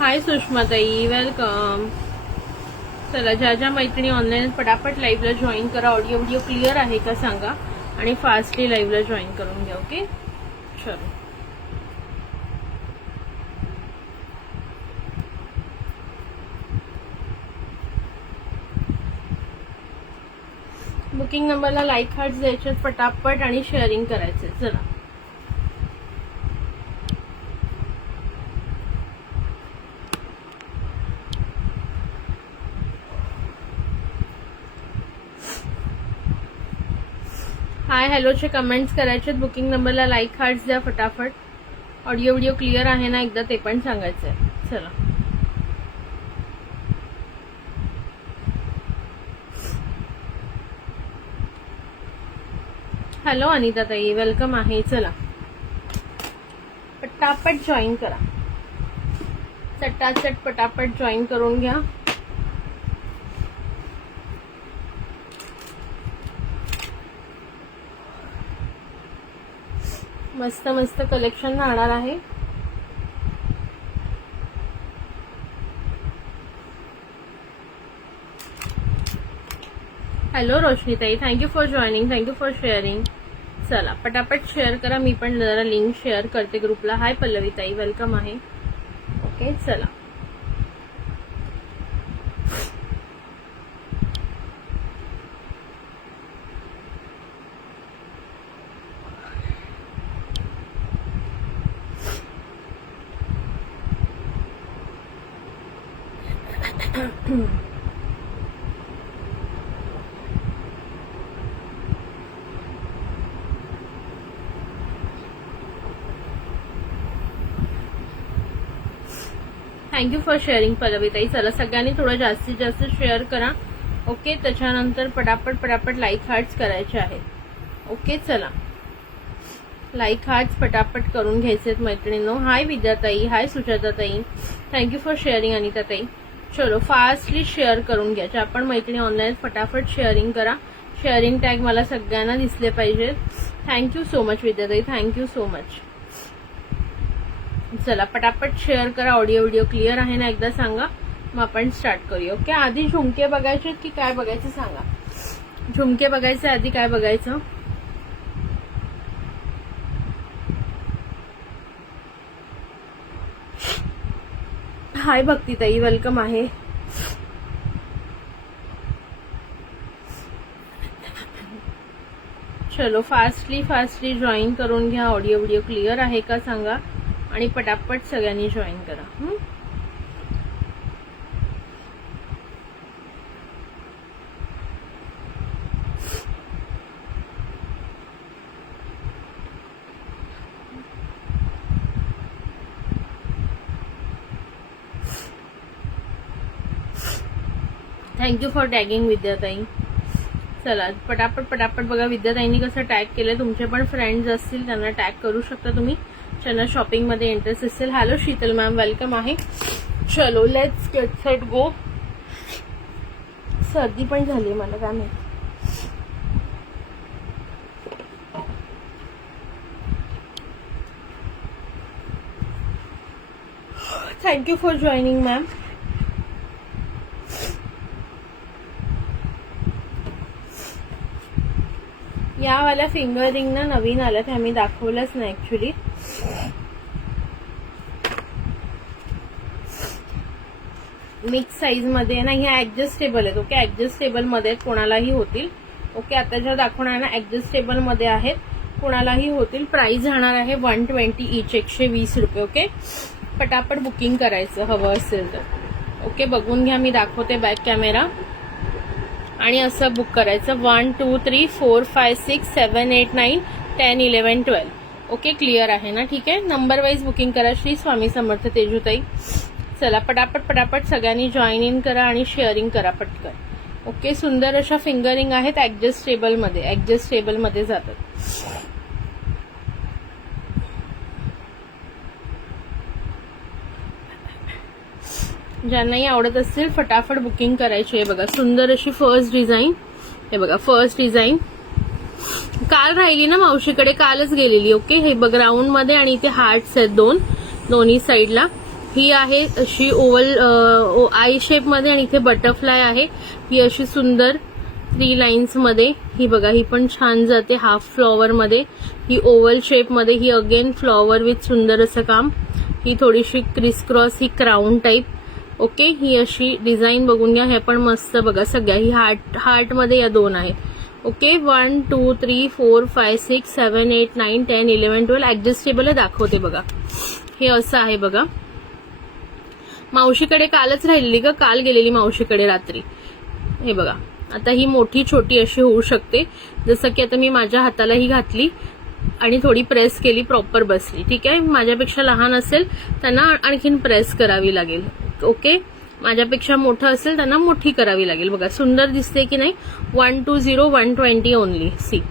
हाय सुषमाताई, welcome. चला, ज्या ज्या मैत्रिणी ऑनलाईन पटापट लाईव्हला जॉईन करा. ऑडिओ क्लिअर आहे का सांगा आणि फास्टली लाईव्हला जॉईन करून घ्या. ओके, चलो. बुकिंग नंबरला लाईक हार्ट द्यायचे पटापट आणि शेअरिंग करायचे. चला. हाय हॅलोचे कमेंट्स करायचे. बुकिंग नंबरला लाईक हार्ट्स द्या फटाफट. ऑडिओ क्लिअर आहे ना एकदा ते पण सांगायचं आहे. चला. हॅलो अनिता ताई, वेलकम आहे. चला, पटापट जॉईन करा. चटाचट पटापट जॉईन करून घ्या. मस्त मस्त कलेक्शन राहणार आहे. हॅलो रोशनीताई, thank you for joining, thank you for sharing. चला पटापट शेअर करा. मी पण जरा लिंक शेअर करते ग्रुपला. हाय पल्लवीताई, वेलकम आहे. ओके, चला. थँक्यू फॉर शेअरिंग पल्लवीताई. चला, सगळ्यांनी थोडं जास्तीत जास्त शेअर करा. ओके, त्याच्यानंतर पटापट लाईक हार्ट्स करायचे आहेत. ओके, चला, लाईक हार्ट्स पटापट करून घ्यायचे मैत्रिणींनो. हाय विद्याताई, हाय सुजाताताई, थँक्यू फॉर शेअरिंग अनिताताई. चलो, फास्टली शेअर करून घ्या. ज्या पण मैत्रिणी ऑनलाईन फटाफट शेअरिंग करा. शेअरिंग टॅग मला सगळ्यांना दिसले पाहिजेत. थँक्यू सो मच विद्याताई, थँक्यू सो मच. चला पटापट शेअर करा. ऑडिओ क्लिअर आहे ना एकदा सांगा, मग आपण स्टार्ट करूया. ओके, आधी झुमके बघायचे की काय बघायचं सांगा. झुमके बघायचे आधी, काय बघायचं? हाय भक्तीताई, वेलकम आहे. चलो, फास्टली जॉईन करून घ्या. ऑडिओ क्लिअर आहे का सांगा आणि पटापट सगळ्यांनी जॉईन करा. थँक्यू फॉर टॅगिंग विद्याताई. चला पटापट बघा. विद्याताईंनी कसं टॅग केलंय. तुमचे पण फ्रेंड्स असतील त्यांना टॅग करू शकता तुम्ही, ज्यांना शॉपिंग मध्ये इंटरेस्ट असेल. हॅलो शीतल मॅम, वेलकम आहे. चलो, लेट्स गेट सेट गो. सर्दी पण झाली मला, काय माहिती. Thank you for joining ma'am. यावाल्या फिंगर रिंग ना नवीन आल्यात, हे आम्ही दाखवलंच नाही ऍक्च्युली. मिक्स साईज मध्ये ना, ह्या ऍडजस्टेबल आहेत. ओके, ऍडजस्टेबल मध्ये कोणालाही होतील. ओके, आता ज्या दाखवणार ना ऍडजस्टेबल मध्ये आहेत, कोणालाही होतील. प्राइस राहणार आहे 120 इच, 120 रुपये. ओके, पटापट बुकिंग करायचं हवं असेल तर. ओके, बघून घ्या, मी दाखवते बॅक कॅमेरा. आणि असं बुक करायचं. 1 2 3 4 5 6 7 8 9 10 11 12. ओके, क्लिअर आहे ना? ठीक आहे, नंबर वाईज बुकिंग करा. श्री स्वामी समर्थ तेजूताई. चला पटापट पटापट सगळ्यांनी जॉईन इन करा आणि शेअरिंग करा पटकन. ओके, सुंदर अशा फिंगरिंग आहेत, ऍडजस्टेबल मध्ये जातात. ज्यांनाही आवडत असतील फटाफट बुकिंग करायची आहे. बघा सुंदर अशी फर्स्ट डिझाईन. हे बघा फर्स्ट डिझाईन काल राहिली ना मावशीकडे, कालच गेलेली. ओके, हे बघ राऊंड मध्ये आणि इथे हार्ट्स आहेत दोन्ही साईडला. ही आहे अशी ओव्हल आय शेप मध्ये आणि इथे बटरफ्लाय आहे. ही अशी सुंदर 3 लाईन्स मध्ये. ही बघा, ही पण छान जाते हाफ फ्लॉवर मध्ये. ही ओव्हल शेप मध्ये, ही अगेन फ्लॉवर विथ सुंदर असं काम. ही थोडीशी क्रिस क्रॉस, ही क्राऊन टाईप. ओके, ही अशी डिझाईन बघून घ्या. हे पण मस्त बघा सगळ्या. ही हार्ट मध्ये या 2 आहेत. ओके, 1 2 3 4 5 6 7 8 9 10 11 12 ऍडजस्टेबल दाखवते बघा. हे असं आहे बघा. मावशीकडे कालच राहिलेली का, काल गेलेली मावशीकडे रात्री. हे बघा, आता ही मोठी छोटी अशी होऊ शकते. जसं की आता मी माझ्या हाताला ही घातली आणि थोडी प्रेस केली, प्रॉपर बसली. ठीक आहे, माझ्यापेक्षा लहान असेल त्यांना आणखीन प्रेस करावी लागेल. ओके, माझ्यापेक्षा मोठं असेल त्यांना मोठी करावी लागेल. बघा सुंदर दिसते की नाही. 120 120 ओनली. सी,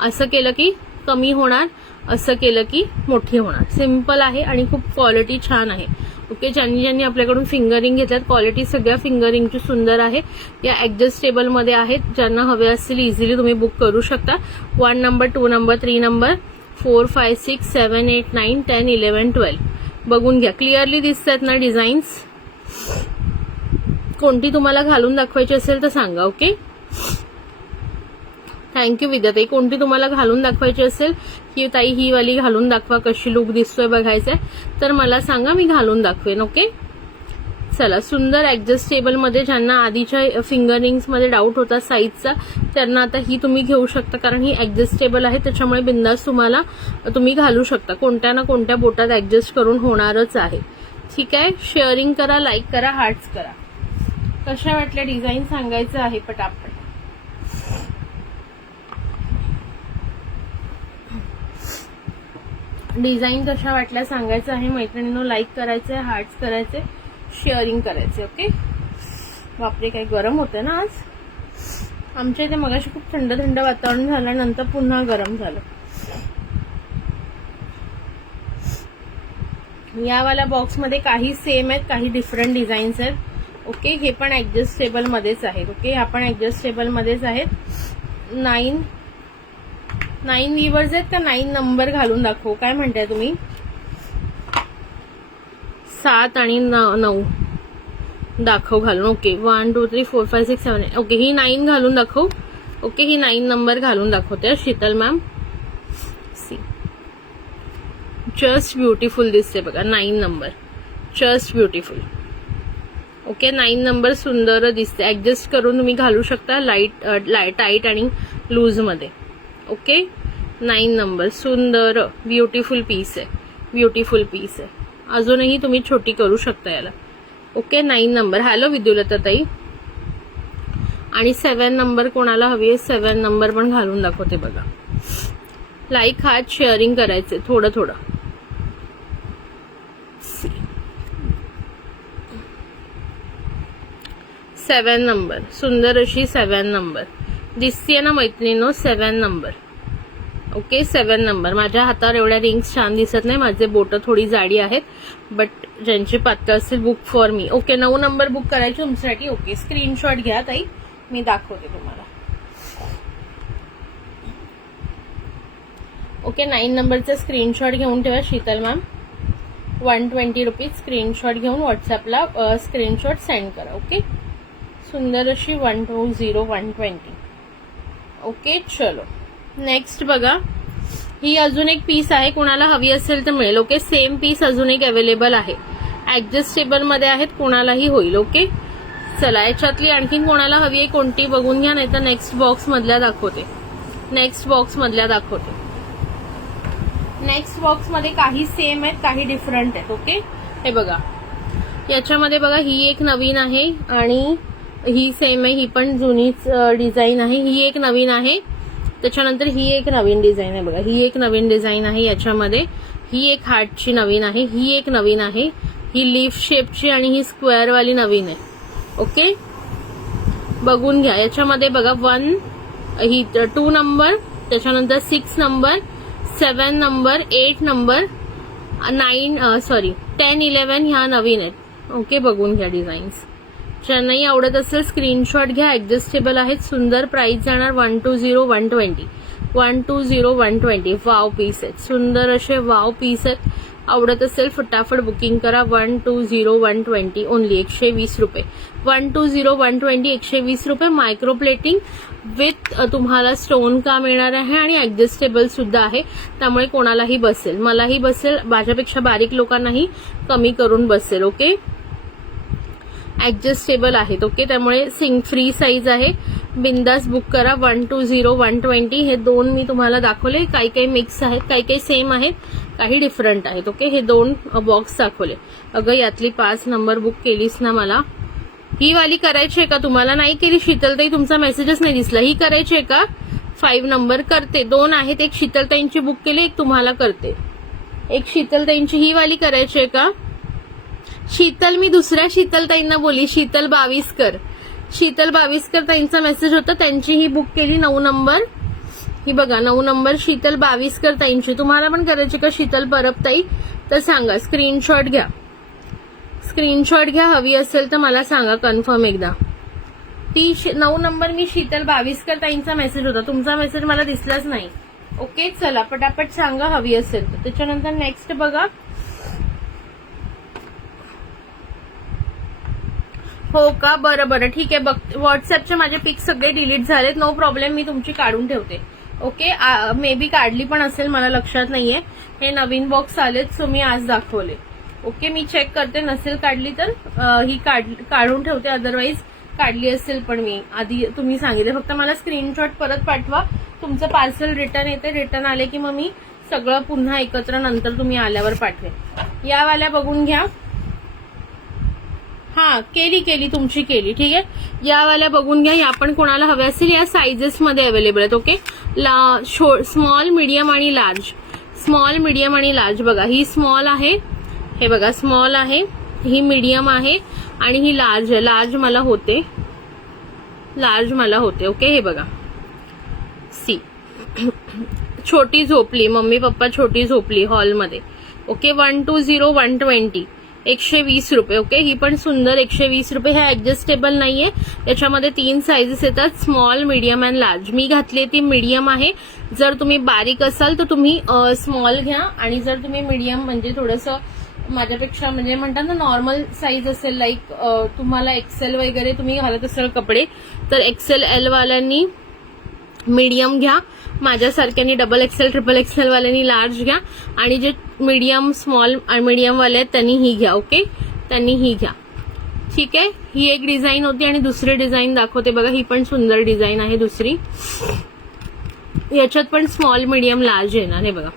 असं केलं की कमी होणार, असं केलं की मोठी होणार. सिम्पल आहे आणि खूप क्वालिटी छान आहे. ओके, ज्यांनी आपल्याकडून फिंगरिंग घेतल्यात, क्वालिटी सगळ्या फिंगरिंगची सुंदर आहे. या ऍडजस्टेबल मध्ये आहेत. ज्यांना हवे असतील इझिली तुम्ही बुक करू शकता. 1 नंबर 2 नंबर 3 नंबर 4 5 6 7 8 9 10 11 12 बघून घ्या. क्लिअरली दिसतात ना डिझाईन्स. कोणती तुम्हाला घालून दाखवायची असेल तर सांगा. ओके, थँक्यू विद्याताई. कोणती तुम्हाला घालून दाखवायची असेल की ताई ही वाली घालून दाखवा, कशी लुक दिसतोय बघायचंय तर मला सांगा, मी घालून दाखवेन. ओके, चला सुंदर ऍडजस्टेबल मध्ये. ज्यांना आधीच्या फिंगरिंग्स मध्ये डाऊट होता साईजचा, त्यांना आता ही तुम्ही घेऊ शकता, कारण ही ऍडजस्टेबल आहे. त्याच्यामुळे बिंदास तुम्ही घालू शकता. कोणत्या ना कोणत्या बोटात ऍडजस्ट करून होणारच आहे. ठीक आहे, शेअरिंग करा, लाईक करा, हार्ट्स करा. कशा वाटल्या डिझाईन सांगायचं आहे पटापट. डिझाईन कशा वाटल्या सांगायचं आहे मैत्रिणींनो. लाईक करायचंय, हार्ट्स करायचे, शेअरिंग करायचे. ओके, बापरे काय गरम होतं ना आज. आमच्या इथे मगाशी खूप थंड थंड वातावरण झालं, नंतर पुन्हा गरम झालं. यावाल्या बॉक्समध्ये काही सेम आहेत, काही डिफरंट डिझाईन्स आहेत. ओके, हे पण ऍडजस्टेबल मध्येच आहेत. ओके, ह्या पण ऍडजस्टेबल मध्येच आहेत. 9 व्हीवर्स आहेत का 9 नंबर घालून दाखवू, काय म्हणताय तुम्ही? 7 आणि 9 दाखव घालून. ओके, 1 2 3 4 5 6 7 8. ओके, ही 9 घालून दाखव. ओके, ही 9 नंबर घालून दाखवते Sheetal ma'am. See, just beautiful दिसते बघा. 9 number just beautiful. Okay, 9 number सुंदर दिसते. ऍडजस्ट करून तुम्ही घालू शकता, टाईट आणि लूज मध्ये. ओके, 9 नंबर सुंदर ब्युटिफुल पीस आहे, ब्युटिफुल पीस आहे. अजूनही तुम्ही छोटी करू शकता याला. Okay, 9 number. हॅलो विद्युलता ताई. आणि 7 नंबर कोणाला हवी आहे, 7 नंबर पण घालून दाखवते बघा. लाईक हात शेअरिंग करायचे थोडं थोडं. 7 नंबर सुंदर अशी 7 नंबर दिसतीये ना मैत्रिणींनो. 7 नंबर. Okay, 7 number. माझ्या हातावर एवढ्या रिंग्स छान दिसत नाही, माझे बोट थोडी जाडी आहेत, बट ज्यांची पातळ असतील book for me. Okay, 9 number book करायची तुमच्यासाठी. ओके, स्क्रीनशॉट घ्या ताई, मी दाखवते तुम्हाला. ओके, 9 नंबरचा स्क्रीनशॉट घेऊन ठेवा शीतल मॅम. 120 रुपीज स्क्रीनशॉट घेऊन व्हॉट्सअपला स्क्रीनशॉट सेंड करा. ओके, सुंदर अशी 120 120. ओके, चलो नेक्स्ट बघा. ही अजून एक पीस आहे, कोणाला हवी असेल तर मिळेल. ओके, सेम पीस अजून एक अवेलेबल आहे, ऍडजस्टेबल मध्ये आहेत, कोणालाही होईल. ओके, चला याच्यातली आणखीन कोणाला हवी आहे कोणती बघून घ्या, नाही तर नेक्स्ट बॉक्स मधल्या दाखवते. नेक्स्ट बॉक्स मध्ये काही सेम आहेत, काही डिफरंट आहेत. ओके, हे बघा याच्यामध्ये बघा, ही एक नवीन आहे आणि ही सेम आहे, ही पण जुनीच डिझाईन आहे. ही एक नवीन आहे त्याच्यानंतर ही एक नवीन डिझाईन आहे बघा, ही एक नवीन डिझाईन आहे याच्यामध्ये. ही एक हार्टची नवीन आहे, ही एक नवीन आहे, ही लीफ शेपची आणि ही स्क्वेअर वाली नवीन आहे. ओके, बघून घ्या. याच्यामध्ये बघा 2 नंबर, त्याच्यानंतर 6 नंबर, 7 नंबर, 8 नंबर, 10, 11 ह्या नवीन आहेत. ओके, बघून घ्या डिझाईन्स. ज्यांनाही आवडत असेल स्क्रीनशॉट घ्या. ऍडजस्टेबल आहेत, सुंदर. प्राइस जाणार 120, 120. वाव पीस आहेत, सुंदर असे वाव पीस आहेत. आवडत असेल फटाफट बुकिंग करा. 120 ओनली, 120 रुपये. 120 120 रुपये. मायक्रो प्लेटिंग विथ तुम्हाला स्टोन काम येणार आहे आणि ऍडजस्टेबल सुद्धा आहे, त्यामुळे कोणालाही बसेल, मलाही बसेल, माझ्यापेक्षा बारीक लोकांनाही कमी करून बसेल. ओके, ऍडजस्टेबल आहेत. ओके, त्यामुळे फ्री साईज आहे. बिंदास बुक करा. 120 120. हे 2 मी तुम्हाला दाखवले. काही काही मिक्स आहेत, काही काही सेम आहेत, काही डिफरंट आहेत. ओके, हे 2 बॉक्स दाखवले. अगं यातली 5 नंबर बुक केलीस ना मला. ही वाली करायची आहे का तुम्हाला? नाही केली शीतलताई, तुमचा मेसेजच नाही दिसला. ही करायची आहे का? 5 नंबर करते. 2 आहेत, एक शीतलताईंची बुक केली, एक तुम्हाला करते. एक शीतलताईंची ही वाली करायची आहे का? शीतल, मी दुसऱ्या शीतलताईंना बोली, शीतल बाविस्कर ताईंचा मेसेज होता, त्यांची ही बुक केली 9 नंबर. ही बघा 9 नंबर शीतल बाविस्कर ताईंची. तुम्हाला पण करायची का शीतल परब ताई? तर सांगा, स्क्रीनशॉट घ्या. हवी असेल तर मला सांगा कन्फर्म एकदा. ती 9 नंबर मी शीतल बाविस्कर ताईंचा मेसेज होता, तुमचा मेसेज मला दिसलाच नाही. ओके, चला पटापट सांगा हवी असेल तर. त्याच्यानंतर नेक्स्ट बघा. हो का, बरं ठीक आहे. बघ, व्हॉट्सअपचे माझे पिक सगळे डिलीट झालेत. नो प्रॉब्लेम, मी तुमची काढून ठेवते. ओके, मे बी काढली पण असेल, मला लक्षात नाहीये. हे नवीन बॉक्स आलेत, सो मी आज दाखवले. ओके, मी चेक करते, नसेल काढली तर ही काढून ठेवते, अदरवाईज काढली असेल पण मी आधी तुम्ही सांगितले. फक्त मला स्क्रीनशॉट परत पाठवा. तुमचं पार्सल रिटर्न येते, रिटर्न आले की मग मी सगळं पुन्हा एकत्र नंतर तुम्ही आल्यावर पाठवेन. या वाल्या बघून घ्या. हा, केली तुमची केली, ठीक आहे. या वाल्या बघून घ्या. या पण कोणाला हव्या असेल या साइजेस मध्ये अवेलेबल आहेत. ओके, स्मॉल, मीडियम आणि लार्ज. बघा, ही स्मॉल आहे, हे बघा स्मॉल आहे, ही मीडियम आहे आणि ही लार्ज आहे. लार्ज मला होते. ओके, हे बघा सी. छोटी झोपली, मम्मी पप्पा छोटी झोपली हॉलमध्ये. ओके, 120 120 120 रुपये. ओके, ही पण सुंदर 120 रुपये. हे ऍडजस्टेबल नाहीये, याच्यामध्ये 3 साइजेस येतात, स्मॉल, मीडियम अँड लार्ज. मी घातली ती मीडियम आहे. जर तुम्ही बारीक असाल तर तुम्ही स्मॉल घ्या, आणि जर तुम्ही मीडियम म्हणजे थोडंसं माझ्यापेक्षा म्हणजे म्हणतात ना नॉर्मल साईज असेल, लाईक तुम्हाला एक्सेल वगैरे तुम्ही घालत असाल कपडे, तर एक्सेल एल वाल्यांनी मीडियम घ्या, माझ्यासारख्यांनी डबल एक्सेल ट्रिपल एक्सेल वाल्यांनी लार्ज घ्या, आणि जे मीडियम स्मॉल मीडियम वाले आहेत त्यांनी ही घ्या. ओके, त्यांनी ही घ्या, ठीक आहे. ही एक डिझाईन होती आणि दुसरी डिझाईन दाखवते बघा. ही पण सुंदर डिझाईन आहे दुसरी. याच्यात पण स्मॉल, मीडियम, लार्ज येणार. हे बघा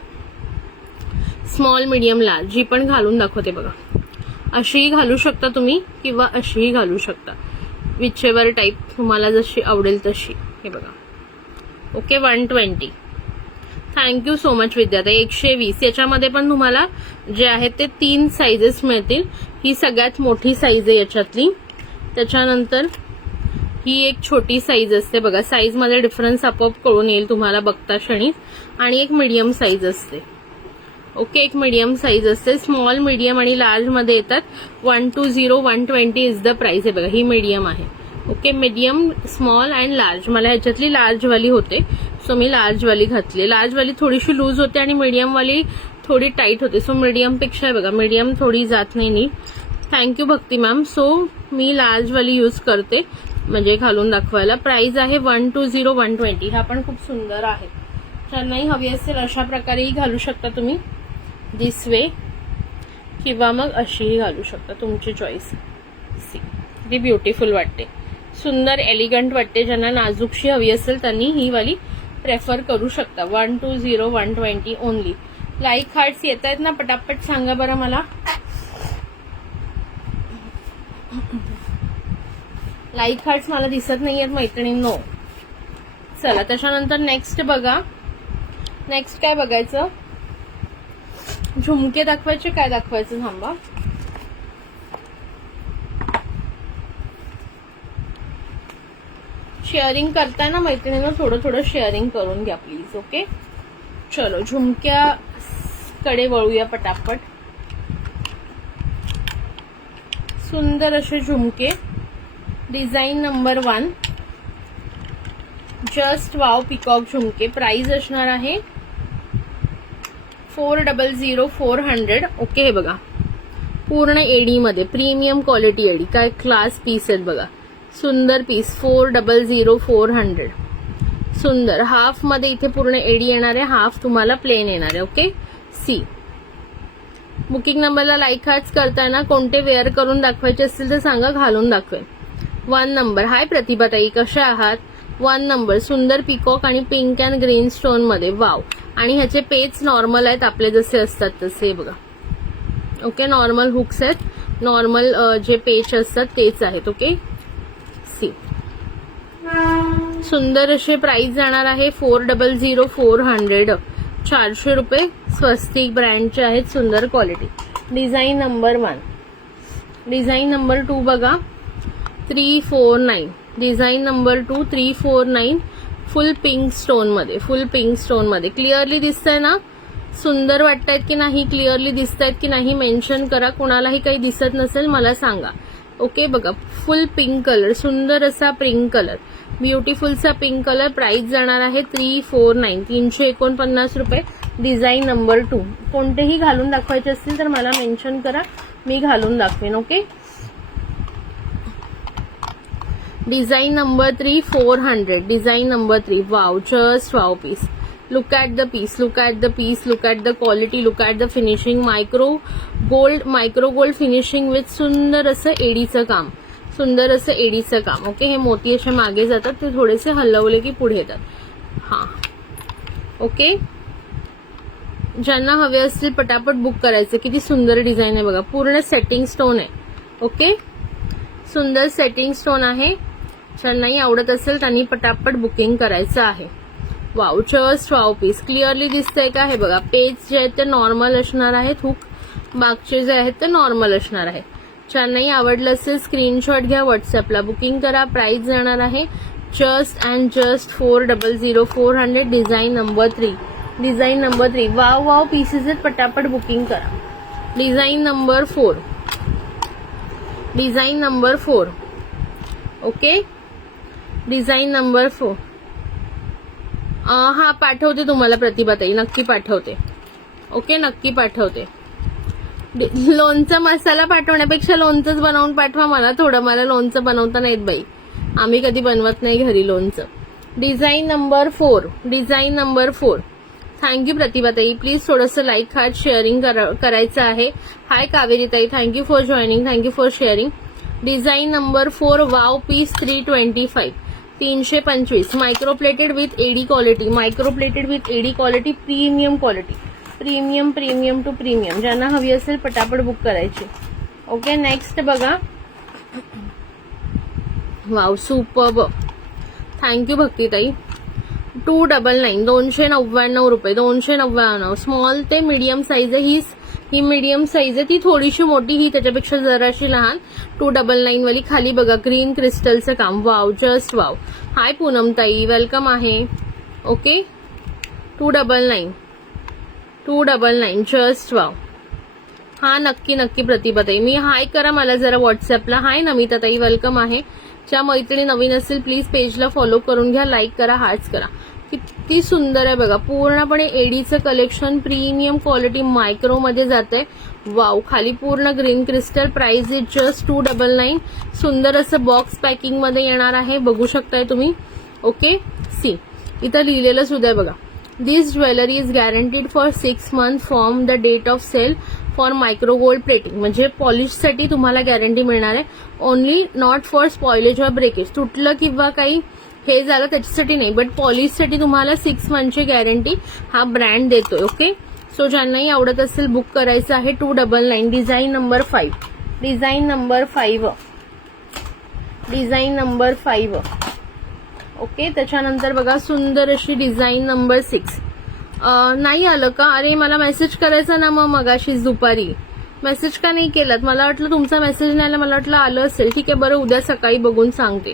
स्मॉल, मीडियम, लार्ज. ही पण घालून दाखवते बघा. अशीही घालू शकता तुम्ही किंवा अशीही घालू शकता, विचेवर टाईप तुम्हाला जशी आवडेल तशी. हे बघा. ओके, 120. थँक्यू सो मच विद्याताई. 120. याच्यामध्ये पण तुम्हाला जे आहेत ते 3 साइजेस मिळतील. ही सगळ्यात मोठी साईज आहे याच्यातली. त्याच्यानंतर ही एक छोटी साईज असते बघा. साईज मध्ये डिफरन्स आपोआप कळून येईल तुम्हाला बघता क्षणी. आणि एक मीडियम साईज असते. ओके, एक मीडियम साईज असते. स्मॉल, मीडियम आणि लार्ज मध्ये येतात. 120 120 इज द प्राइस. आहे बघा, ही मीडियम आहे. Okay, medium, small and large. मला ह्याच्यातली लार्ज वाली होते, सो मी लार्ज वाली घातली. लार्ज वाली थोडीशी लूज होते आणि मीडियम वाली थोडी टाईट होते, सो मीडियम पेक्षा बघा मीडियम थोडी जात नाही नीट. थँक्यू भक्ती मॅम. सो मी लार्ज वाली यूज करते म्हणजे घालून दाखवायला. प्राइस आहे 120 120. हा पण खूप सुंदर आहे. ज्यांनाही हवी असेल अशा प्रकारेही घालू शकता तुम्ही, दिस वे, किंवा मग अशीही घालू शकता, तुमची चॉईस. सी, ती ब्युटिफुल वाटते, सुंदर एलिगंट वाटते. ज्यांना नाजूकशी हवी असेल त्यांनी ही वाली प्रेफर करू शकता. 120 120 ओनली. लाईक हार्ट्स येत आहेत ना, पटापट सांगा बरं मला. लाईक हार्ट्स मला दिसत नाहीयेत मैत्रिणींनो. चला त्याच्यानंतर नेक्स्ट बघा. नेक्स्ट काय बघायचं, झुमके दाखवायचे, काय दाखवायचं थांबा. शेअरिंग करताय ना मैत्रिणींनो, थोडं थोडं शेअरिंग करून घ्या प्लीज. ओके चलो झुमक्याकडे वळूया पटापट. सुंदर असे झुमके, design number 1, just wow peacock झुमके. प्राइस असणार आहे 400 400. ओके हे बघा पूर्ण एडी मध्ये प्रीमियम क्वालिटी एडी, काय क्लास पीस आहेत बघा. सुंदर पीस 400 400. सुंदर हाफ मध्ये इथे पूर्ण एडी येणार आहे, हाफ तुम्हाला प्लेन येणार आहे. Okay see. बुकिंग नंबरला लाईक हार्ट्स करताना कोणते वेअर करून दाखवायचे असतील तर सांगा, घालून दाखवेन. 1 नंबर. हाय प्रतिभाताई, कशा आहात? 1 नंबर. सुंदर पिकॉक आणि पिंक अँड ग्रीन स्टोन मध्ये. वाव. आणि ह्याचे पेच नॉर्मल आहेत, आपले जसे असतात तसे बघा. ओके नॉर्मल हुक्स आहेत, नॉर्मल जे पेच असतात तेच आहेत. Okay see. सुंदर असे प्राइस जाणार आहे 400 400. 400 रुपये. स्वस्तिक ब्रँडचे आहेत, सुंदर quality. Design number 1. Design number 2 बघा 349. Design number 2 349. फुल पिंक स्टोन मध्ये, फुल पिंक स्टोन मध्ये. क्लिअरली दिसतंय ना? सुंदर वाटतायत की नाही, क्लिअरली दिसतायत की नाही मेन्शन करा. कोणालाही काही दिसत नसेल मला सांगा. ओके बघा फुल पिंक कलर, सुंदर असा पिंक कलर, ब्युटिफुलचा पिंक कलर. प्राइस जाणार आहे 349 349 रुपये. Design number 2. कोणतेही घालून दाखवायचे असतील तर मला मेन्शन करा, मी घालून दाखवेन. Okay design number 3 400. Design number 3. Wow just wow piece. Look at the piece, look at the piece, look at the quality, look at the finishing. Micro gold finishing with सुंदर असं एडीचं काम, सुंदर असं एडीचं काम. ओके हे मोती असे मागे जातात, ते थोडेसे हलवले की पुढे येतात. हा ओके ज्यांना हवे असतील पटापट बुक करायचं. किती सुंदर डिझाईन आहे बघा, पूर्ण सेटिंग स्टोन आहे. ओके सुंदर सेटिंग स्टोन आहे. ज्यांनाही आवडत असेल त्यांनी पटापट बुकिंग करायचं आहे. Wow just wow piece. Clearly दिसतंय का? हे बघा पेज जे आहेत ते नॉर्मल असणार आहेत, हुक बागचे जे आहेत ते नॉर्मल असणार आहे. ज्यांनाही आवडलं असेल स्क्रीनशॉट घ्या, व्हॉट्सअपला बुकिंग करा. प्राइस जाणार आहे just and just 400 400. Design number 3. Design number 3. Wow wow pieces आहेत, पटापट बुकिंग करा. Design number 4. Design number 4. Okay design number 4. हा पाठवते तुम्हाला प्रतिभाताई, नक्की पाठवते. ओके नक्की पाठवते. लोणचं मसाला पाठवण्यापेक्षा लोणचंच बनवून पाठवा मला थोडं, मला लोणचं बनवता नाहीत बाई, आम्ही कधी बनवत नाही घरी लोणचं. Design number 4. Design number 4. Thank you प्रतिभाताई. प्लीज थोडंसं लाईक हार्ट शेअरिंग करायचं आहे. हाय कावेरीताई, thank you for joining, thank you for sharing. Design number 4. Wow piece 325 325. Microplated with AD quality, microplated with AD quality, premium quality, premium premium to premium. ज्यांना हवी असेल पटापट book करायची. ओके नेक्स्ट बघा. Wow superb. Thank you भक्तीताई. 299 299 रुपये. 299. Small ते medium size आहे. ही मीडियम साईज आहे, ती थोडीशी मोठी, ही त्याच्यापेक्षा जराशी लहान. 299 वाली. खाली बघा ग्रीन क्रिस्टलचं काम. Wow just wow. हाय पूनमताई, वेलकम आहे. Okay 299 299 just wow. हा नक्की नक्की प्रतिभाताई, मी हाय करा मला जरा व्हॉट्सअपला. हाय नमिताताई, वेलकम आहे. ज्या मैत्रिणी नवीन असतील प्लीज पेजला फॉलो करून घ्या, लाईक करा, हार्ट्स करा. किती सुंदर आहे बघा, पूर्णपणे एडीचं कलेक्शन, प्रीमियम क्वालिटी, मायक्रो मध्ये जाते. वाव खाली पूर्ण green crystal. Price is just 299. सुंदर असं बॉक्स पॅकिंग मध्ये येणार आहे, बघू शकताय तुम्ही. ओके सी इथं लिहिलेलं सुद्धा आहे बघा. This jewellery is guaranteed for 6 months from the date of sale for micro gold plating. म्हणजे पॉलिशसाठी तुम्हाला गॅरंटी मिळणार आहे. Only not for spoilage or breakage. तुटलं किंवा काही हे झालं त्याच्यासाठी नाही, बट पॉलिशसाठी तुम्हाला 6 monthsची गॅरंटी हा ब्रँड देतोय. ओके सो ज्यांनाही आवडत असेल बुक करायचं आहे. 299. Design number 5. Design number 5. Design number 5. Okay, त्याच्यानंतर बघा सुंदर अशी डिझाईन नंबर 6. नाही आलं का? अरे मला मेसेज करायचा ना मगाशीच दुपारी. मेसेज का नाही केलात? मला वाटलं तुमचा मेसेज नाही आला, मला वाटलं आलं असेल. ठीक आहे, बरं उद्या सकाळी बघून सांगते.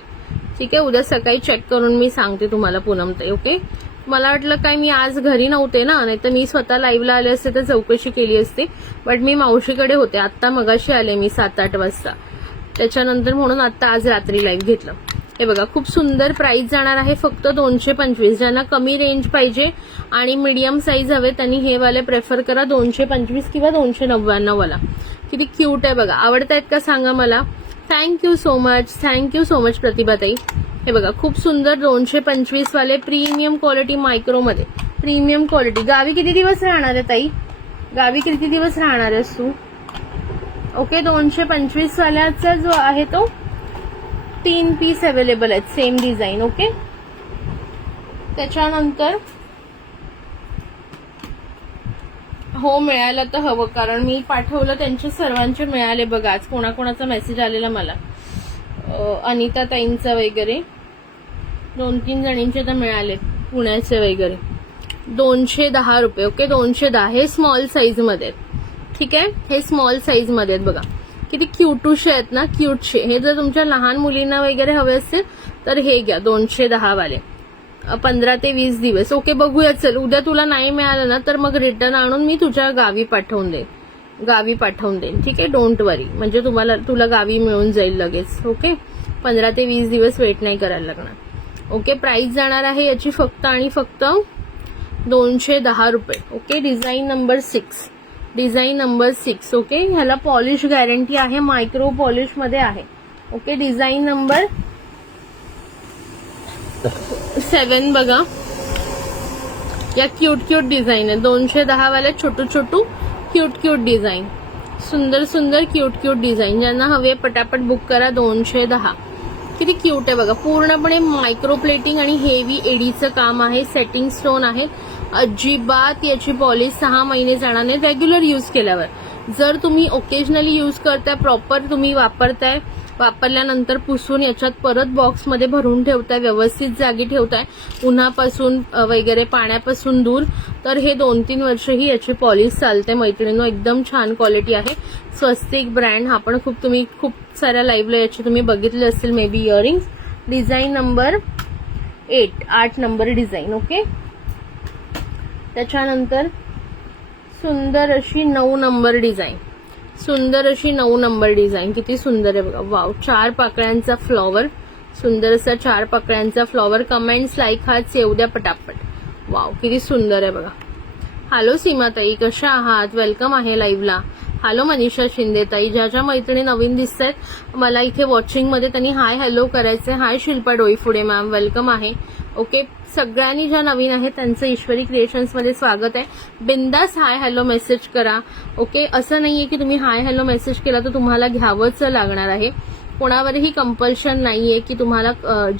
ठीक आहे, उद्या सकाळी चेक करून मी सांगते तुम्हाला पूनमताई. ओके, मला वाटलं काय मी आज घरी नव्हते ना, नाही तर मी स्वतः लाईव्हला आले असते तर चौकशी केली असते. बट मी मावशीकडे होते. आता मगाशी आले मी 7-8 वाजता. त्याच्यानंतर म्हणून आता आज रात्री लाईव्ह घेतलं. हे बघा खूप सुंदर प्राइस जाणार आहे फक्त 225. ज्यांना कमी रेंज पाहिजे आणि मीडियम साईज हवे त्यांनी हे वाले प्रेफर करा. 225 किंवा 299 वाला. किती क्यूट आहे बघा. आवडतायत का सांगा मला. थँक्यू सो मच प्रतिभाताई. हे बघा खूप सुंदर 225 वाले प्रीमियम क्वालिटी मायक्रो मध्ये. Premium quality. गावी किती दिवस राहणार आहे ताई? गावी किती दिवस राहणार आहेस तू? ओके, 225 वाल्याचा जो आहे तो 3 पीस अवेलेबल आहेत सेम डिझाईन. ओके, त्याच्यानंतर हो मिळालं तर हवं, कारण मी पाठवलं त्यांचे सर्वांचे मिळाले बघा. आज कोणाकोणाचा मेसेज आलेला मला, अनिता ताईंचा वगैरे 2-3 जणींचे तर मिळाले, पुण्याचे वगैरे. 210 रुपये. ओके, 210. हे स्मॉल साईज मध्ये आहेत. ठीक आहे, हे स्मॉल साईज मध्ये आहेत बघा. किती क्यूटूशे आहेत ना, क्यूटशे. हे जर तुमच्या लहान मुलींना वगैरे हवे असतील तर हे घ्या 210 वाले. 15 ते 20 दिवस. ओके, बघूया. चल उद्या तुला नाही मिळालं ना तर मग रिटर्न आणून मी तुझ्या गावी पाठवून देईन. ठीक आहे, डोंट वरी. म्हणजे तुला गावी मिळून जाईल लगेच. ओके, 15 ते 20 दिवस वेट नाही करायला लागणार. ओके, प्राइस जाणार आहे याची फक्त आणि फक्त 210 रुपये. Okay, design number 6. ओके, ह्याला पॉलिश गॅरंटी आहे, मायक्रो पॉलिश मध्ये आहे. ओके, डिझाईन नंबर 7 बघा. या क्यूट डिझाईन आहे. 210 वाले छोटू क्यूट डिझाईन. सुंदर क्यूट डिझाईन. ज्यांना हवे पटापट बुक करा. 210. किती क्यूट आहे बघा. पूर्णपणे मायक्रो प्लेटिंग आणि हेवी एडीचं काम आहे. सेटिंग स्टोन आहे. अजिबात याची पॉलिश 6 महिने जाणार नाही रेग्युलर यूज केल्यावर. जर तुम्ही ओकेजनली यूज करताय, प्रॉपर तुम्ही वापरताय, वापरल्यानंतर पुसून याच्यात परत बॉक्समध्ये भरून ठेवताय, व्यवस्थित जागी ठेवताय, उन्हापासून वगैरे पाण्यापासून दूर, तर हे 2-3 वर्षही याची पॉलिश चालते मैत्रिणींनो. एकदम छान क्वालिटी आहे. स्वस्तिक ब्रँड. हा पण तुम्ही खूप साऱ्या लाईव्हला याची तुम्ही बघितले असतील may be earrings. Design number 8 number design. Okay, त्याच्यानंतर सुंदर अशी 9 नंबर डिझाईन. किती सुंदर आहे बघा. वाव, 4 पाकळ्यांचा फ्लॉवर. सुंदर असा 4 पाकळ्यांचा फ्लॉवर. कमेंट्स, लाईक, हात येऊ द्या पटापट. वाव, किती सुंदर आहे बघा. हॅलो सीमाताई, कशा आहात? वेलकम आहे लाईव्हला. हॅलो मनीषा शिंदेताई. ज्या मैत्रिणी नवीन दिसत आहेत मला इथे वॉचिंग मध्ये त्यांनी हाय हॅलो करायचंय. हाय शिल्पा डोईफुडे मॅम, वेलकम आहे. ओके, सगळ्यांनी ज्या नवीन आहेत त्यांचं ईश्वरी क्रिएशन्स मध्ये स्वागत आहे. बिंदास हाय हॅलो मेसेज करा. ओके, असं नाहीये की तुम्ही हाय हॅलो मेसेज केला तर तुम्हाला घ्यावंच लागणार आहे. कोणावरही कंपल्शन नाहीये की तुम्हाला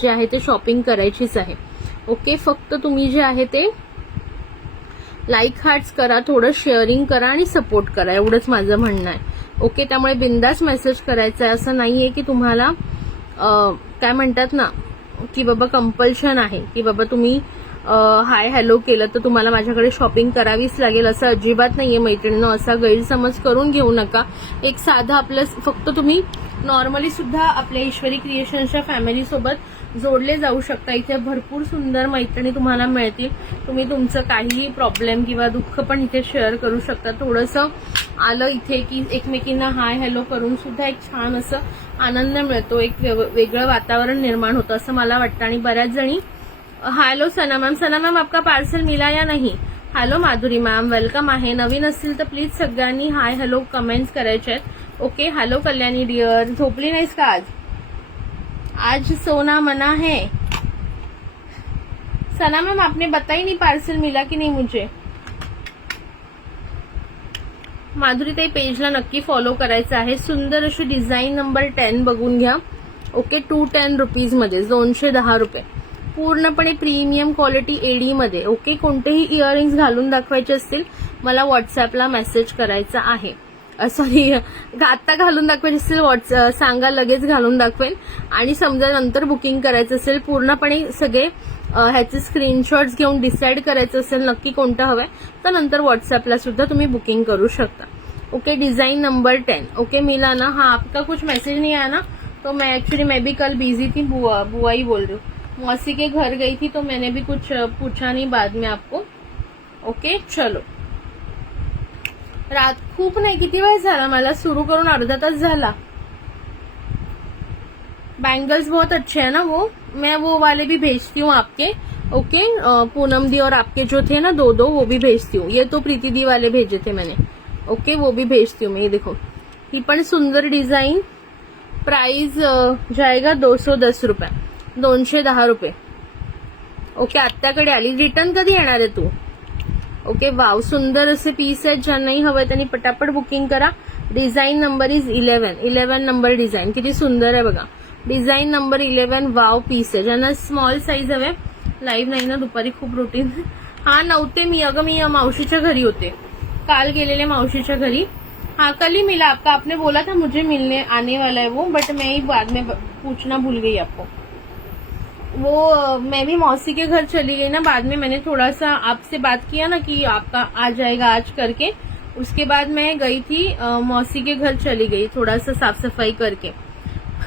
जे आहे ते शॉपिंग करायचीच आहे. ओके, फक्त तुम्ही जे आहे ते लाईक हार्ट्स करा, थोडं शेअरिंग करा आणि सपोर्ट करा, एवढंच माझं म्हणणं आहे. ओके, त्यामुळे बिंदास मेसेज करायचा आहे. असं नाहीये की तुम्हाला काय म्हणतात ना की बाबा कंपल्शन आहे की बाबा तुम्ही हाय हॅलो केलं तर तुम्हाला माझ्याकडे शॉपिंग करावीच लागेल, असं अजिबात नाहीये मैत्रिणींनो. असा गैरसमज करून घेऊ नका. एक साधं आपलं फक्त तुम्ही नॉर्मली सुद्धा आपल्या ईश्वरी क्रिएशन्सच्या फॅमिली सोबत जोडले जाऊ शकता. इथे भरपूर सुंदर मैत्रिणी तुम्हाला मिळतील. तुम्ही तुमचं काहीही प्रॉब्लेम किंवा दुःख पण इथे शेअर करू शकता. थोडंसं आलं इथे की एकमेकींना हाय हॅलो करून सुद्धा एक छान असं आनंद मिळतो, एक वेगळं वातावरण निर्माण होतं असं मला वाटतं. आणि बऱ्याच जणी हॅलो सना मॅम, आपका पार्सल मिला या नहीं? हॅलो माधुरी मॅम, वेलकम आहे. नवीन असतील तर प्लीज सगळ्यांनी हाय हॅलो कमेंट्स करायचे आहेत. Okay, hello Kalyani dear. झोपली नाहीस का आज सोना मना है. सना मैम आपने बताई नहीं पार्सल मिला कि नहीं मुझे. माधुरी ताई पेजला नक्की फॉलो करायचं आहे. सुंदर अशी डिझाईन नंबर 10 बघून घ्या. ओके, 210 रुपीज मध्ये 210 रुपये. पूर्णपणे प्रीमियम क्वालिटी एडी मध्ये. ओके, कोणतेही इयरिंग्स घालून दाखवायचे असतील मला व्हॉट्सअपला मेसेज करायचा आहे. सॉरी आत्ता घालून दाखवायची असेल सांगा, लगेच घालून दाखवेन. आणि समजा नंतर बुकिंग करायचं असेल पूर्णपणे सगळे ह्याचे स्क्रीनशॉट्स घेऊन डिसाईड करायचं असेल नक्की कोणतं हवंय तर नंतर व्हॉट्सअपला सुद्धा तुम्ही बुकिंग करू शकता. Okay, design number 10. ओके मिला ना? हाँ, आपका कुछ मैसेज नहीं आया ना? तो मैं भी कल बिजी थी, बुआ ही बोल रही हूँ, मौसी के घर गई थी तो मैंने भी कुछ पूछा नहीं बाद में आपको. ओके चलो, रात खूप नाही, किती वेळ झाला मला सुरू करून, अर्धा तास झाला. बैंगल्स बहुत अच्छे हैं ना वो, मैं वो वाले भी भेजती हूँ आपके. ओके, पूनम दी और आपके जो थे ना दो वो भी भेजती हूँ. ये तो प्रीति दी वाले भेजे थे मैंने. ओके, वो भी भेजती हूँ मैं. ये देखो, ही पण सुंदर डिझाईन. प्राइस जाएगा 210 रुपये, 210 रुपये. ओके, आत्याकडे आली. रिटर्न कधी येणार आहे तू? ओके, वाव, सुंदर असे पीस आहेत. ज्यांनाही हवंय त्यांनी पटापट बुकिंग करा. Design number is 11 number design. किती सुंदर आहे बघा. Design number 11. वाव पीस आहे. ज्यांना स्मॉल साईज हवे. लाईव्ह नाही ना दुपारी, खूप रुटीन. हा नव्हते मी, अगं मी मावशीच्या घरी होते, काल गेलेले मावशीच्या घरी. हाँ, कल ही मिला आपका, आपने बोला था मुझे मिलने आने वाला है वो, बट मैं ही बाद में पूछना भूल गई आपको. वो मैं भी मौसी के घर चली गई ना, बाद में मैंने थोड़ा सा आपसे बात किया ना कि आपका आ जाएगा आज करके. उसके बाद मैं गई थी मौसी के घर चली गई, थोड़ा सा साफ सफाई करके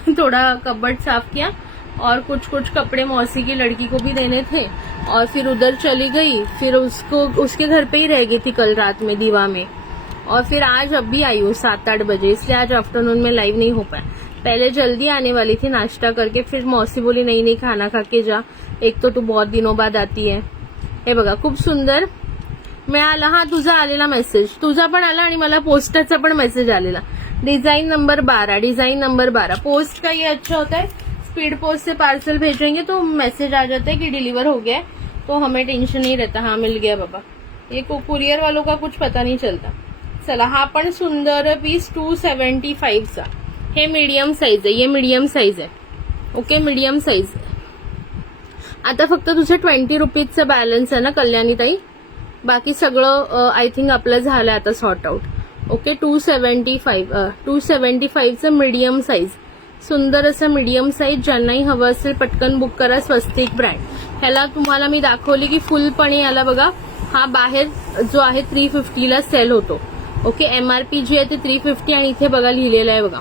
थोड़ा कबर्ड साफ किया और कुछ कपड़े मौसी की लड़की को भी देने थे और फिर उधर चली गई. फिर उसके घर पे ही रह गई थी कल रात में दीवा में. और फिर आज अभी आई हूँ 7-8 बजे, इसलिए आज आफ्टरनून में लाइव नहीं हो पाया. पहले जल्दी आने वाली थी नाश्ता करके, फिर मौसी बोली नहीं खाना खा के जा, एक तो तू बहुत दिनों बाद आती है. हे बघा खूप सुंदर मिळाला. हा, तुझा आलेला मेसेज, तुझा पण आला आणि मला पोस्टचा पण मेसेज आलेला. Design number 12. पोस्ट का ये अच्छा होता है, स्पीड पोस्ट से पार्सल भेजेंगे तो मैसेज आ जाता है कि डिलीवर हो गया है, तो हमें टेंशन नहीं रहता. हाँ, मिल गया बाबा. ये कुरियर वालों का कुछ पता नहीं चलता. चला, हा पण सुंदर पीस 275चा. हे मीडियम साईज आहे, ये मीडियम साईज आहे. Okay, medium size. आता फक्त तुझं 20 रुपीजचं बॅलन्स आहे ना कल्याणी ताई, बाकी सगळं आय थिंक आपलं झालं आता सॉर्ट आउट. ओके, 275चं मीडियम साईज. सुंदर असं मीडियम साईज. ज्यांनाही हवं असेल पटकन बुक करा. स्वस्तिक ब्रँड. ह्याला तुम्हाला मी दाखवली की फुलपणे याला बघा, हा बाहेर जो आहे 350ला सेल होतो. ओके, एमआरपी जी आहे ते 350 आणि इथे बघा लिहिलेलं आहे बघा,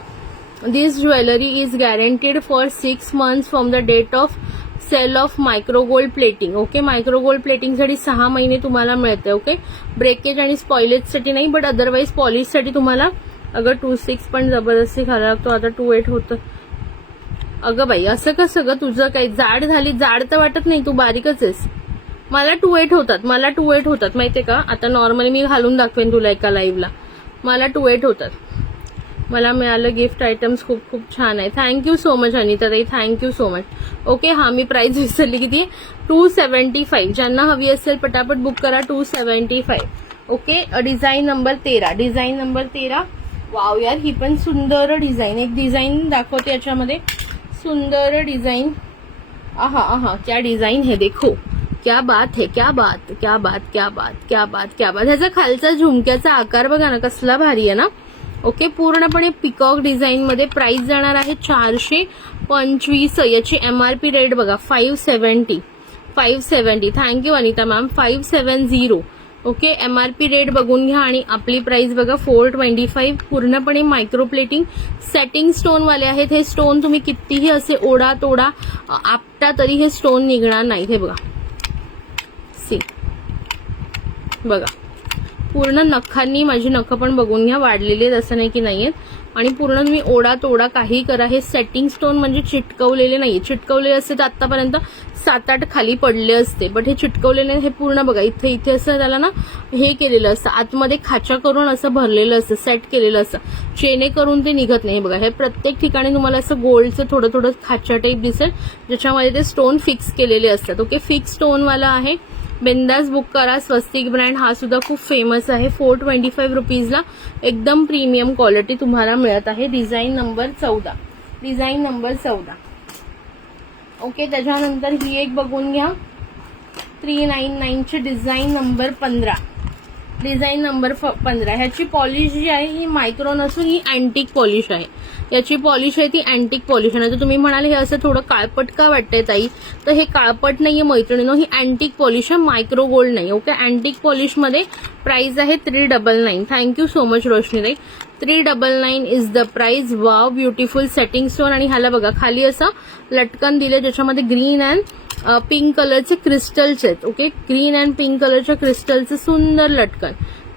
this jewellery is guaranteed for 6 months from the date of sale of microgold plating. Okay, microgold प्लेटिंगसाठी 6 महिने तुम्हाला मिळते. ओके, ब्रेकेज आणि स्पॉइलेजसाठी नाही, बट अदरवाईज पॉलिशसाठी तुम्हाला. अगं 26 पण जबरदस्ती घालायला लागतो, आता 28 होतं. अगं बाई, असं कसं ग, तुझं काही जाड झाली? जाड तर वाटत नाही, तू बारीकच आहेस. मला 28 होतात माहितीये का. आता नॉर्मली मी घालून दाखवेन तुला एका लाईव्हला. मला 28 होतात. मला मिळालं गिफ्ट आयटम्स खूप खूप छान आहे. थँक्यू सो मच अनिता ताई, थँक्यू सो मच. ओके, हा मी प्राइस विसरली किती, 275. ज्यांना हवी असेल पटापट बुक करा. 275. Okay, design number 13. वाव यार, ही पण सुंदर डिझाईन. एक डिझाईन दाखवते याच्यामध्ये, सुंदर डिझाईन. आहा, क्या डिझाईन है, देखो क्या बात है, क्या बात. ह्याचा खालचा झुमक्याचा आकार बघा ना, कसला भारी आहे ना. ओके, पूर्णपणे पिकॉक डिझाईन मध्ये. प्राइस जाणार आहे 425. याची एमआरपी रेट बघा 570. Thank you Anita ma'am. 570. Okay, MRP rate बघून घ्या आणि आपली प्राइस बघा 425. पूर्णपणे मायक्रोप्लेटिंग सेटिंग स्टोन वाले आहेत. हे स्टोन तुम्ही कितीही असे ओढा तोडा आपटा तरी हे स्टोन निघणार नाही. हे बघा, सी बघा, पूर्ण नखांनी, माझी नखं पण बघून घ्या, वाढलेली आहेत असं नाही की नाहीयेत. आणि पूर्ण तुम्ही ओढा तोडा काही करा, हे सेटिंग स्टोन म्हणजे चिटकवलेले नाहीये. चिटकवलेले असते तर आतापर्यंत 7-8 खाली पडले असते, बट हे चिटकवलेले. हे पूर्ण बघा, इथे असं त्याला ना हे केलेलं असतं, आतमध्ये खाचा करून असं भरलेलं असतं, सेट केलेलं असतं, जेणेकरून ते निघत नाही. बघा, हे प्रत्येक ठिकाणी तुम्हाला असं गोल्डचं थोडं खाचा टाईप दिसेल, ज्याच्यामध्ये ते स्टोन फिक्स केलेले असतात. ओके, फिक्स स्टोनवाला आहे. बिंदास बुक करा. स्वस्तिक ब्रँड हा सुद्धा खूप फेमस आहे. 425 रुपीजला एकदम प्रीमियम क्वालिटी तुम्हाला मिळत आहे. Design number 14. ओके, त्याच्यानंतर ही एक बघून घ्या, 399 ची डिझाईन नंबर 15. Design number 15. ह्याची पॉलिश जी आहे ही मायक्रो नसून ही अँटिक पॉलिश आहे. याची पॉलिश आहे ती अँटिक पॉलिश आहे. तर तुम्ही म्हणाले हे असं थोडं काळपट का वाटतंय ताई, तर हे काळपट नाहीये मैत्रिणीनो, ही अँटिक पॉलिश आहे, मायक्रो गोल्ड नाही. ओके, अँटिक पॉलिश मध्ये प्राइस आहे 399. थँक्यू सो मच रोशनीताई. 399 is the price. Wow, beautiful setting stone. आणि ह्याला बघा खाली असं लटकन दिलं ज्याच्यामध्ये ग्रीन अँड पिंक कलरचे क्रिस्टल्स आहेत. ओके, ग्रीन अँड पिंक कलरच्या क्रिस्टलचं सुंदर लटकन.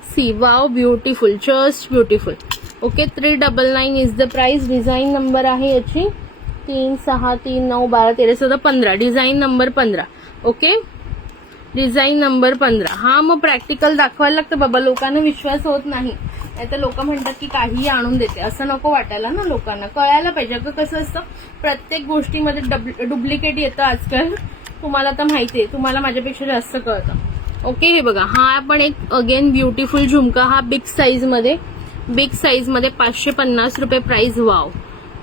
See, wow, beautiful, just beautiful. Okay, 399 is the price. Design number आहे याची 3, 6, 3, 9, 12, 13, 14, 15. Design number 15. Okay, design number 15. हा, मग प्रॅक्टिकल दाखवायला लागतं बाबा, लोकांना विश्वास होत नाही. तर लोक म्हणतात की काहीही आणून देते, असं नको वाटायला ना. लोकांना कळायला पाहिजे का कसं असतं, प्रत्येक गोष्टीमध्ये डुप्लिकेट येतं आजकाल. तुम्हाला तर माहितीये, तुम्हाला माझ्यापेक्षा जास्त कळतं. ओके, हे बघा, हा पण एक अगेन ब्युटिफुल झुमका. हा बिग साईज मध्ये 550 रुपये price. Wow,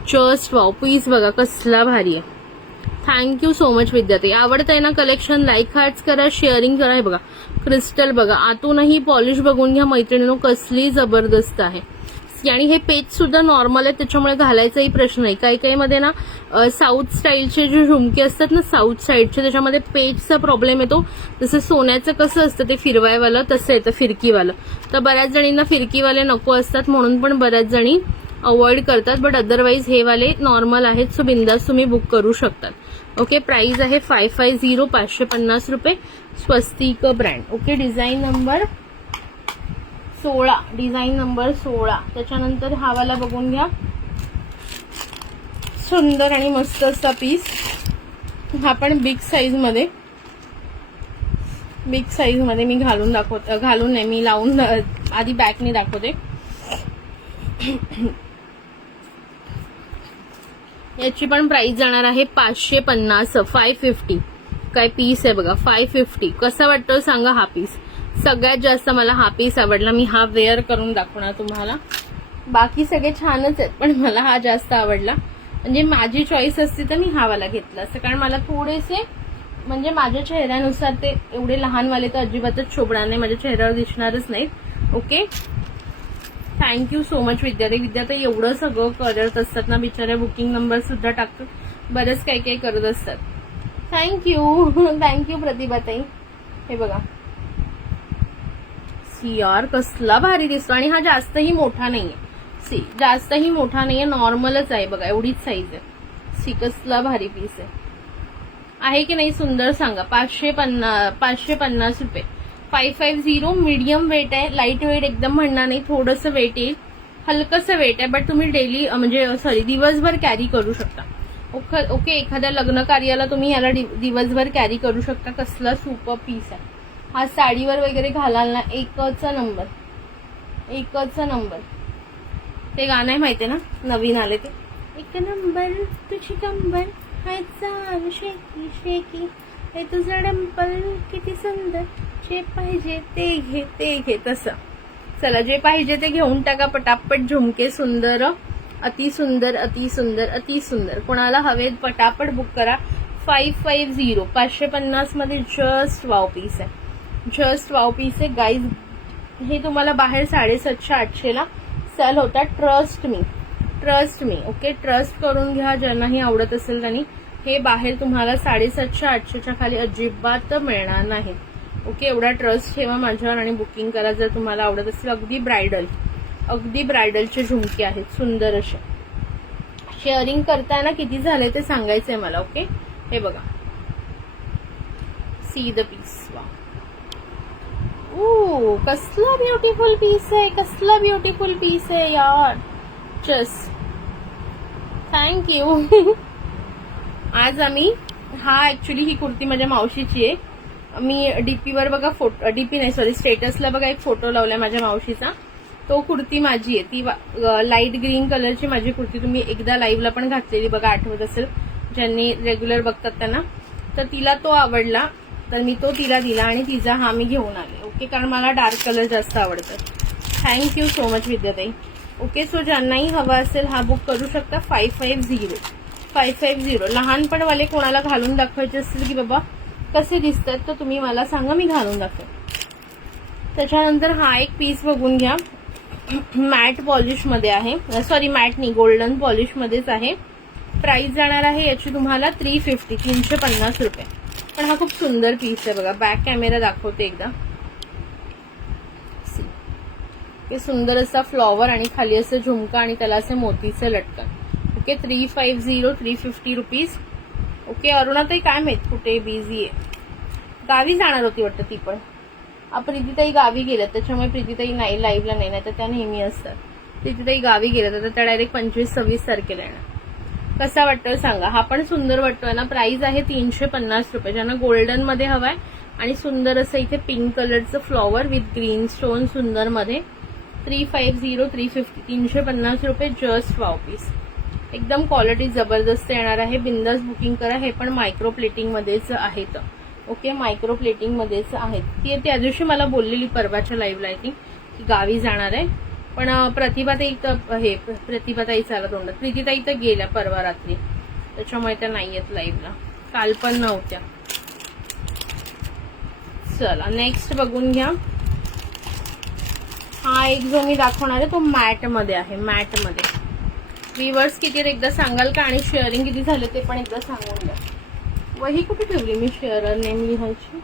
just wow. Piece बघा कसला भारी आहे. थँक्यू सो मच विद्यार्थी. आवडतंय ना कलेक्शन, लाईक हार्ट्स करा, शेअरिंग करा. हे बघा क्रिस्टल बघा, आतूनही पॉलिश बघून घ्या मैत्रिणींनो, कसली जबरदस्त आहे. आणि हे पेज सुद्धा नॉर्मल आहे, त्याच्यामुळे घालायचाही प्रश्न नाही. काही काही मध्ये ना साऊथ स्टाईलचे जे झुमके असतात ना, साऊथ साईडचे, त्याच्यामध्ये पेजचा प्रॉब्लेम येतो. जसं सोन्याचं कसं असतं ते फिरवायवालं, तसं येतं फिरकीवालं. तर बऱ्याच जणींना फिरकीवाले नको असतात, म्हणून पण बऱ्याच जणी अवॉइड करतात. बट अदरवाईज हे वाले नॉर्मल आहेत, सो बिंदास तुम्ही बुक करू शकतात. ओके, प्राइस आहे 550, 550 रुपये. Swastik brand. Okay, design number 16. Design number 16. त्याच्यानंतर हा वाला बघून घ्या, सुंदर आणि मस्त असा पीस. हा पण बिग साईज मध्ये मी घालून दाखवते. घालून नाही, मी लावून आधी बॅकने दाखवते. याची पण प्राइस जाणार आहे 550. 550 काय पीस आहे बघा, 550. कसा वाटतो सांगा हा पीस. सगळ्यात जास्त मला हा पीस आवडला. मी हा वेअर करून दाखवणार तुम्हाला. बाकी सगळे छानच आहेत, पण मला हा जास्त आवडला. म्हणजे माझी चॉईस असती तर मी हा वाला घेतला असं, कारण मला थोडेसे म्हणजे माझ्या चेहऱ्यानुसार ते एवढे लहानवाले तर अजिबातच शोभणार नाही, माझ्या चेहऱ्यावर दिसणारच नाहीत. ओके, थँक्यू सो मच विद्यार्थी. एवढं सगळं करत असतात ना बिचाऱ्या, बुकिंग नंबर सुद्धा टाकतात, बरंच काही काही करत असतात. थँक्यू प्रतिभाताई. हे बघा, सी यार कसला भारी दिसतो. आणि हा जास्तही मोठा नाहीये. सी, जास्तही मोठा नाहीये, नॉर्मलच आहे बघा, एवढीच साईज आहे. सी, कसला भारी पीस आहे की नाही, सुंदर सांगा. 550 रुपये. 550. मीडियम वेट आहे, लाईट वेट एकदम म्हणणार नाही, थोडंसं वेट येईल, हलकंसं वेट आहे. बट तुम्ही डेली म्हणजे दिवसभर कॅरी करू शकता. ओके, एखाद्या लग्न कार्याला तुम्ही याला दिवसभर कॅरी करू शकता. कसला सुपर पीस आहे हा. साडीवर वगैरे घालाल ना, एकच नंबर. ते गाणं आहे माहितीये ना, नवीन आले ते, एक नंबर तुझी कंबर हाय चाल शेकी शेकी, हे तुझं डंपल किती सुंदर, जे पाहिजे ते घे तसं. चला, जे पाहिजे ते घेऊन टाका पटापट. झुमके सुंदर, अति सुंदर. कोणाला हवे पटापट बुक करा. 550 550 मध्ये जस्ट वाव पीस आहे. गाईज, हे तुम्हाला बाहेर 750-800 ला सेल होतात. Trust me. ओके, ट्रस्ट करून घ्या. ज्यांनाही आवडत असेल त्यांनी. हे बाहेर तुम्हाला 750-800च्या खाली अजिबात मिळणार नाही. ओके, एवढा ट्रस्ट ठेवा माझ्यावर आणि बुकिंग करा जर तुम्हाला आवडत असेल. अगदी ब्रायडलचे झुमके आहेत, सुंदर असे. शेअरिंग करताना किती झाले ते सांगायचंय मला. ओके, हे बघा, सी द पीस. ओ, कसला ब्युटिफुल पीस आहे यार. Just thank you. आज आम्ही ऍक्च्युली ही कुर्ती माझ्या मावशीची आहे. मी डीपीवर बघा स्टेटसला बघा एक फोटो लावलाय माझ्या मावशीचा. तो कुर्ती माझी आहे. ती लाईट ग्रीन कलरची माझी कुर्ती. तुम्ही एकदा लाईव्हला पण घातलेली बघा, आठवत असेल ज्यांनी रेग्युलर बघतात त्यांना. तर तिला तो आवडला, तर मी तो तिला दिला आणि तिचा हा मी घेऊन आले. ओके, कारण मला डार्क कलर जास्त आवडतात. थँक्यू सो मच विद्याताई. ओके, सो ज्यांनाही हवा असेल हा बुक करू शकता. 550. लहानपणवाले कोणाला घालून दाखवायचे असतील की बाबा कसे दिसतात, तर तुम्ही मला सांगा, मी घालून दाखवेन. त्याच्यानंतर हा एक पीस बघून घ्या, मॅट पॉलिश मध्ये आहे, सॉरी मॅट नाही, गोल्डन पॉलिश मध्येच आहे. प्राइस जाणार आहे याची तुम्हाला 350, 350 रुपये. पण हा खूप सुंदर पीस आहे बघा. बॅक कॅमेरा दाखवते एकदा. हे सुंदर असा फ्लॉवर आणि खाली असं झुमका आणि त्याला असे मोतीचं लटकन. Okay 350, 350 rupees. ओके अरुणाताई काय माहित कुठे बिझी आहे, गावी जाणार होती वाटतं ती पण. प्रीतीताई गावी गेल्यात त्याच्यामुळे प्रीतीताई नाही लाईव्हला नाही, तर त्या नेहमी असतात. प्रीतीताई गावी गेल्यात आता, त्या डायरेक्ट 25-26 तारखेला येणार. कसा वाटतोय सांगा, हा पण सुंदर वाटतोय ना. प्राइस आहे 350 रुपये. ज्यांना गोल्डन मध्ये हवाय आणि सुंदर असं इथे पिंक कलरचं फ्लॉवर विथ ग्रीन स्टोन सुंदर मध्ये 350, 350, 350 रुपये. जस्ट वाव पीस, एकदम क्वालिटी जबरदस्त येणार आहे. बिंदास बुकिंग करा. हे पण मायक्रो प्लेटिंग मध्येच आहेत. ओके मायक्रो प्लेटिंग मध्येच आहेत. ती त्या दिवशी मला बोललेली परवाच्या लाईव्हला आय थिंक की गावी जाणार आहे. पण प्रतिभाताई तर हे प्रतिभाताई चालत तोंडात, प्रीतीताई तर गेल्या परवा रात्री, त्याच्यामुळे त्या नाही आहेत लाईव्हला, काल पण नव्हत्या. चला नेक्स्ट बघून घ्या. हा एक जो मी दाखवणार आहे तो मॅट मध्ये आहे. मॅट मध्ये व्ह्यूअर्स किती एकदा सांगाल का, आणि शेअरिंग किती झाले ते पण एकदा सांगून द्या. वही कुठे ठेवली मी शेअरर नेम लिहायची.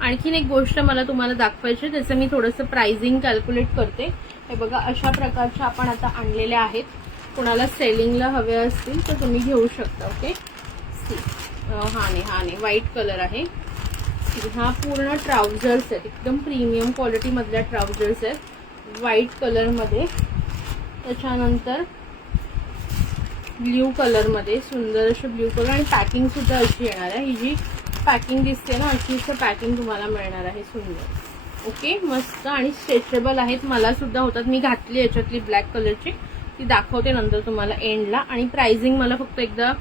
आणखीन एक गोष्ट मला तुम्हाला दाखवायची, त्याचं मी थोडंसं प्राइसिंग कॅल्क्युलेट करते. हे बघा अशा प्रकारच्या आपण आता आणलेल्या आहेत. कोणाला सेलिंगला हवे असतील तर तुम्ही घेऊ शकता. ओके हा नाही व्हाईट कलर आहे. हा पूर्ण ट्राउझर्स आहेत, एकदम प्रीमियम क्वालिटी मधल्या ट्राउझर्स आहेत व्हाईट कलर मध्ये. त्याच्यानंतर ब्ल्यू कलर मध्ये सुंदर अशी ब्ल्यू कलर, आणि पॅकिंग सुद्धा अशी येणार आहे. ही जी पॅकिंग दिसते ना अशीच पॅकिंग तुम्हाला मिळणार आहे सुंदर. ओके मस्त आणि स्ट्रेचेबल आहेत. मला सुद्धा होतात, मी घातली याच्यातली ब्लॅक कलरची, ती दाखवते नंतर तुम्हाला एंडला. आणि प्राइसिंग मला फक्त एकदा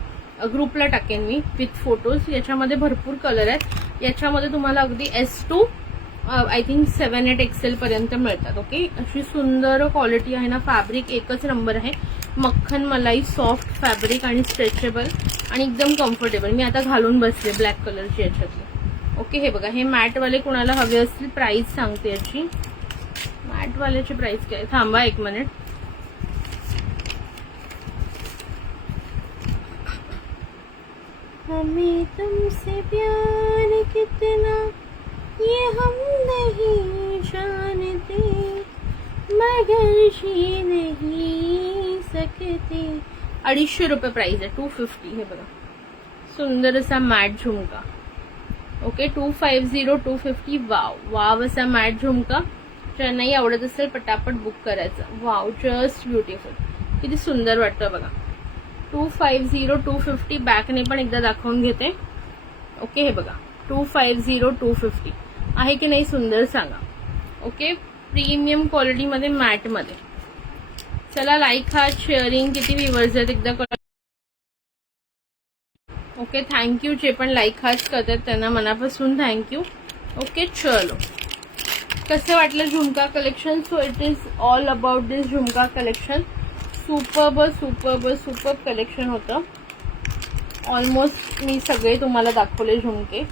ग्रुपला टाकेन मी विथ फोटोज. याच्यामध्ये भरपूर कलर आहेत. याच्यामध्ये तुम्हाला अगदी S2 आय थिंक 7-8 XL पर्यंत मिळतात. ओके अशी सुंदर क्वालिटी आहे ना. फॅब्रिक एकच नंबर आहे, मक्खन मलाई सॉफ्ट फॅब्रिक आणि स्ट्रेचेबल आणि एकदम कम्फर्टेबल. मी आता घालून बसले ब्लॅक कलरची याच्यातली. ओके हे बघा, हे मॅटवाले कुणाला हवे असतील प्राइस सांगते याची. मॅटवाल्याची प्राइस काय, थांबा एक मिनिट. हमें तुमसे प्यार कितना ये हम नहीं जानते, मगर जी नहीं सकते. 250 रुपये प्राइस आहे. 250. हे बघा सुंदर असा मॅट झुमका. ओके 250, 250. वाव वाव असा मॅट झुमका. ज्यांनाही आवडत असेल पटापट बुक करायचं. वाव जस्ट ब्युटिफुल, किती सुंदर वाटतं बघा. 250, 250. बॅकने पण एकदा दाखवून घेते. ओके हे बघा 250, 250 आहे की नाही सुंदर सांगा. ओके प्रीमियम क्वालिटी मध्ये मॅट मध्ये. चला लाईक हा शेअरिंग किती व्ह्यूअर्स आहेत एकदा. ओके थँक्यू जे पण लाईक हाच करतात त्यांना मनापासून थँक्यू. ओके चलो कसं वाटलं झुमका collection. So it is all about this झुमका कलेक्शन. सुपर्ब कलेक्शन होतं. ऑलमोस्ट मी सगळे तुम्हाला दाखवले झुमके.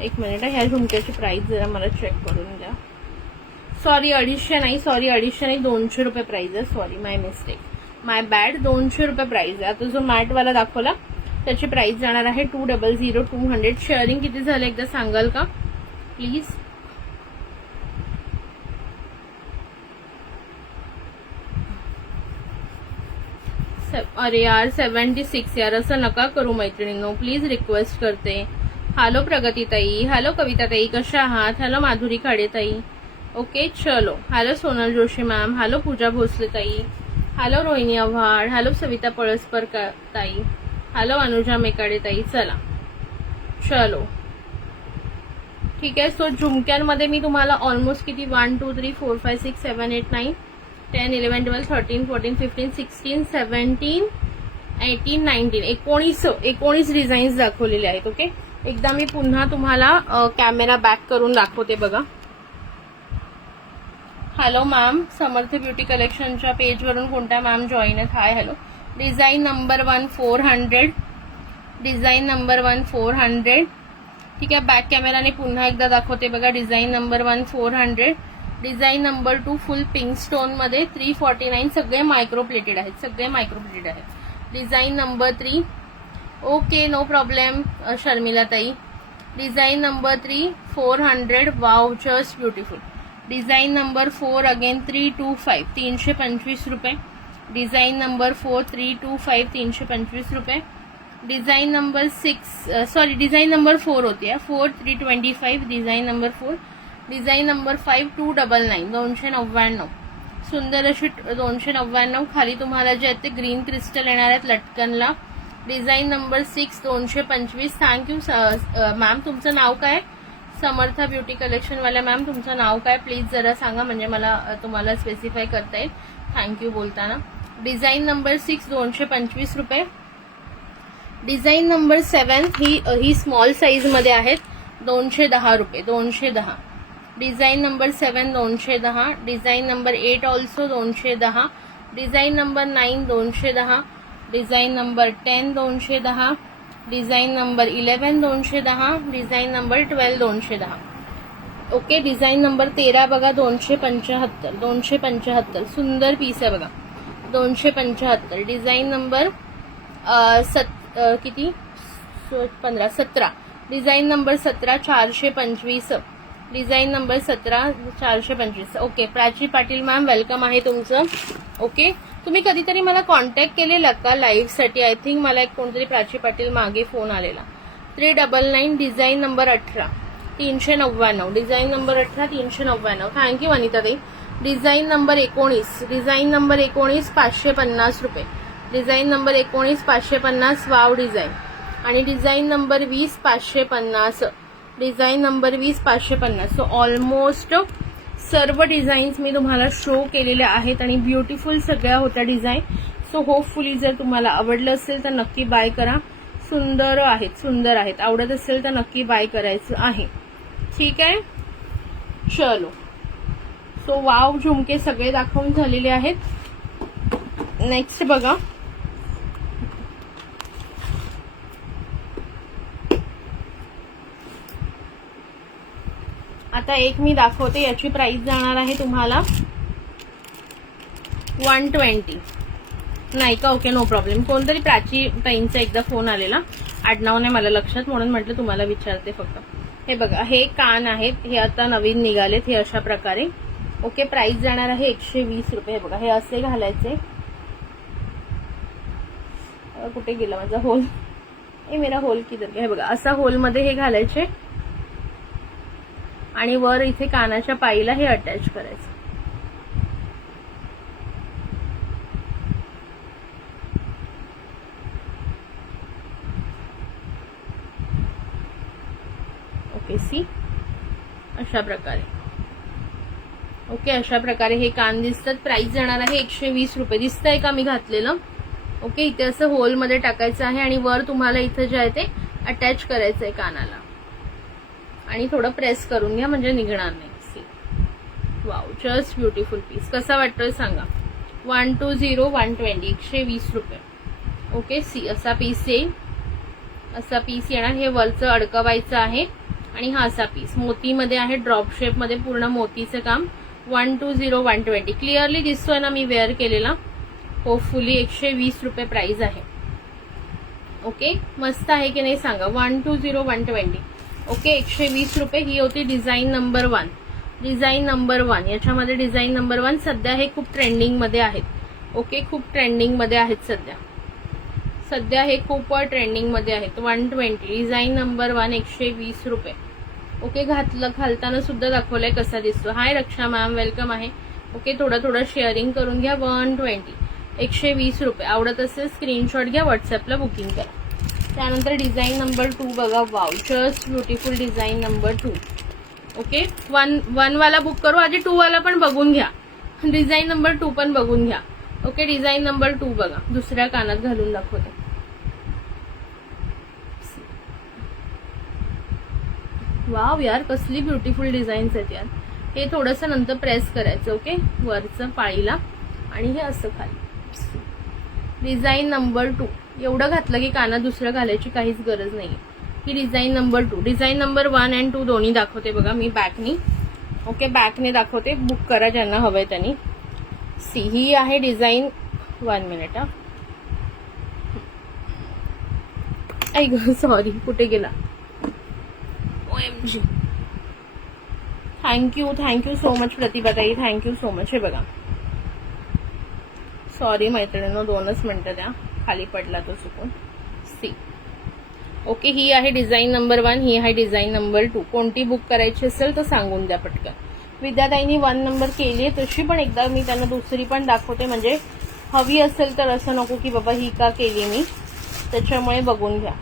एक मिनिट ह्या झुमक्याची प्राइस जरा मला चेक करून द्या. सॉरी 250 नाही 200 रुपये प्राइस आहे. सॉरी माय मिस्टेक, माय बॅड. 200 रुपये प्राइस आहे. आता जो मॅटवाला दाखवला त्याची प्राइस जाणार आहे 200, 200. शेअरिंग किती झालं एकदा सांगाल का प्लीज. अरे यार 76 यार, असं नका करू मैत्रिणींनो, प्लीज रिक्वेस्ट करते. हॅलो प्रगतीताई, हॅलो कविताताई, कशा आहात. हॅलो माधुरी खाडेताई. ओके चलो. Hello Sonal Joshi ma'am. Hello Puja Bhosale ताई. हॅलो रोहिणी आव्हाड. हॅलो सविता पळसकर ताई. हॅलो अनुजा मेकाडे ताई. चला चलो ठीक आहे. सो झुमक्यांमध्ये मी तुम्हाला ऑलमोस्ट किती 1 2 3 4 5 6 7 8 9 10 11 12 13 14 15 16 17 18 19 19 डिझाईन्स दाखवलेले आहेत. ओके एकदा मी पुन्हा तुम्हाला कॅमेरा बॅक करून दाखवते बघा. हॅलो मॅम, समर्थ ब्युटी कलेक्शनच्या पेजवरून कोणत्या मॅम जॉईन आहेत. Hi hello. Design number 1 400, design number 1 400. ठीक आहे, बॅक कॅमेराने पुन्हा एकदा दाखवते बघा. Design number 1 400. Design number 2 full pink stone मध्ये 349. सगळे मायक्रो प्लेटेड आहेत, सगळे मायक्रो प्लेटेड आहेत. Design number 3. Okay, no problem Sharmila ताई. Design number 3 400. Wow, just beautiful. Design number 4 again 325 325 रुपये. डिझाईन नंबर 4 325 325 रुपये. Design number 6 sorry design number 4 होती आहे 4 325. Design number 4. Design number 5 299 299. सुंदर अशी 299. खाली तुम्हाला जे आहेत ते ग्रीन क्रिस्टल येणार आहेत लटकनला. Design number 6 225. Thank you ma'am. तुमचं नाव काय? समर्था ब्युटी कलेक्शन वाल्या मॅम, तुमचं नाव काय प्लीज जरा सांगा, म्हणजे मला तुम्हाला स्पेसिफाय करता येईल थँक्यू बोलताना. डिझाईन नंबर 6 225 रुपये. डिझाईन नंबर 7 ही स्मॉल साईज मध्ये आहेत 210 रुपये 210. Design number 7 210. Design number 8 also 210. Design number 9 210. Design number 10 210. Design number 11 210. Design number 12 210. Okay, design number 13 बघा 275 275. सुंदर पीस आहे बघा 275. डिझाईन नंबर किती 15 17. Design number 17 425. Design number 17 425. Okay, Prachi Patil ma'am welcome आहे तुमचं. ओके, तुम्ही कधीतरी मला कॉन्टॅक्ट केलेला का लाईव्हसाठी? आय थिंक मला एक कोणतरी प्राची पाटील मागे फोन आलेला. 399. Design number 18 399. Design number 18 399. थँक्यू अनिताताई. Design number 19. डिझाईन नंबर 19 550 रुपये. Design number 19 550. Wow design. आणि design number 20 550. Design number 20 550. So almost सर्व डिझाईन्स मी तुम्हाला शो केलेल्या आहेत आणि ब्युटिफुल सगळ्या होत्या डिझाईन. सो होपफुली जर तुम्हाला आवडलं असेल तर नक्की बाय करा. सुंदर आहेत, सुंदर आहेत. आवडत असेल तर नक्की बाय करायचं आहे. ठीक आहे, चलो. सो वाव झुमके सगळे दाखवून झालेले आहेत. नेक्स्ट बघा. आता एक मी दाखवते, याची प्राइस जाणार आहे तुम्हाला 120. नाही का? Okay, no problem. कोणतरी प्राची ताईंचा एकदा फोन आलेला, आडनाव नाही मला लक्षात, म्हणून म्हटलं तुम्हाला विचारते फक्त. हे बघा, हे कान आहेत, हे आता नवीन निघालेत, हे अशा प्रकारे. ओके, प्राइस जाणार आहे 120 रुपये. हे बघा, हे असे घालायचे. कुठे गेला माझा होल? हे मेरा होल किधर गया? हे बघा, असा होलमध्ये हे घालायचे आणि वर इथे कानाच्या पाईला हे अटॅच करायचं. ओके, सी अशा प्रकारे. ओके, अशा प्रकारे हे कान दिसतात. प्राइस जाणार आहे 120 रुपये. दिसतंय का मी घातलेलं? ओके, इथे असं होल मध्ये टाकायचं आहे आणि वर तुम्हाला इथं जे आहे ते अटॅच करायचं आहे कानाला आणि थोडं प्रेस करून घ्या म्हणजे निघणार नाही. See, wow, just beautiful piece. कसा वाटतोय सांगा? 120 120 120 रुपये. ओके, सी असा पीस येईल, असा पीस येणार. हे वरचं अडकवायचं आहे आणि हा असा पीस मोतीमध्ये आहे, ड्रॉप शेप मध्ये पूर्ण मोतीचं काम. 120 120. क्लिअरली दिसतोय ना मी वेअर केलेला? होपफुली 120 रुपये प्राइस आहे. ओके, मस्त आहे की नाही सांगा? 120 120. ओके, 120 रुपये. ही होती डिझाईन नंबर 1. डिझाईन नंबर 1, याच्यामध्ये डिझाईन नंबर 1 सध्या हे खूप ट्रेंडिंग मध्ये आहेत. ओके, खूप ट्रेंडिंग मध्ये आहेत सध्या हे खूप ट्रेंडिंग मध्ये आहेत. 120. डिझाईन नंबर 1 120 रुपये. ओके, घालताना सुद्धा दाखवलंय कसा दिसतो. हाय रक्षा मॅम, वेलकम आहे. ओके, थोडं शेअरिंग करून घ्या. 120 120 रुपये. आवडत असेल स्क्रीनशॉट घ्या, व्हॉट्सअपला बुकिंग करा. त्यानंतर डिझाईन नंबर 2 बघा. Wow, just beautiful design number 2. Okay, 1 वाला बुक करू, आधी 2 वाला पण बघून घ्या. डिझाईन नंबर 2 पण बघून घ्या. ओके, डिझाईन नंबर 2 बघा. दुसऱ्या कानात घालून दाखवते. वाव यार, कसली ब्युटिफुल डिझाईन्स आहेत यार. हे थोडंसं नंतर प्रेस करायचं. ओके, वरचं पाळीला आणि हे असं खाली. डिझाईन नंबर 2 एवढं घातलं की कानात दुसरं घालायची काहीच गरज नाही. ही डिझाईन नंबर 2. डिझाईन नंबर 1 आणि 2 दोन्ही दाखवते बघा मी बॅकनी. ओके, बॅकने दाखवते. बुक करा ज्यांना हवंय त्यांनी. सी, ही आहे डिझाईन. 1 मिनिट हा. ऐक सॉरी, कुठे गेला. OMG. थँक्यू सो मच प्रतिभाताई, थँक्यू सो मच. हे बघा, सॉरी मैत्रिणींनो, 2च मिनिटं द्या, खाली पडला तो चुकून. सी. ओके, ही आहे डिझाईन नंबर 1, ही आहे डिझाईन नंबर 2. कोणती बुक करायची असेल तर सांगून द्या पटकन. विद्याताईंनी 1 नंबर केली आहे तशी, पण एकदा मी त्यांना दुसरी पण दाखवते, म्हणजे हवी असेल तर असं नको की बाबा ही का केली मी, त्याच्यामुळे बघून घ्या.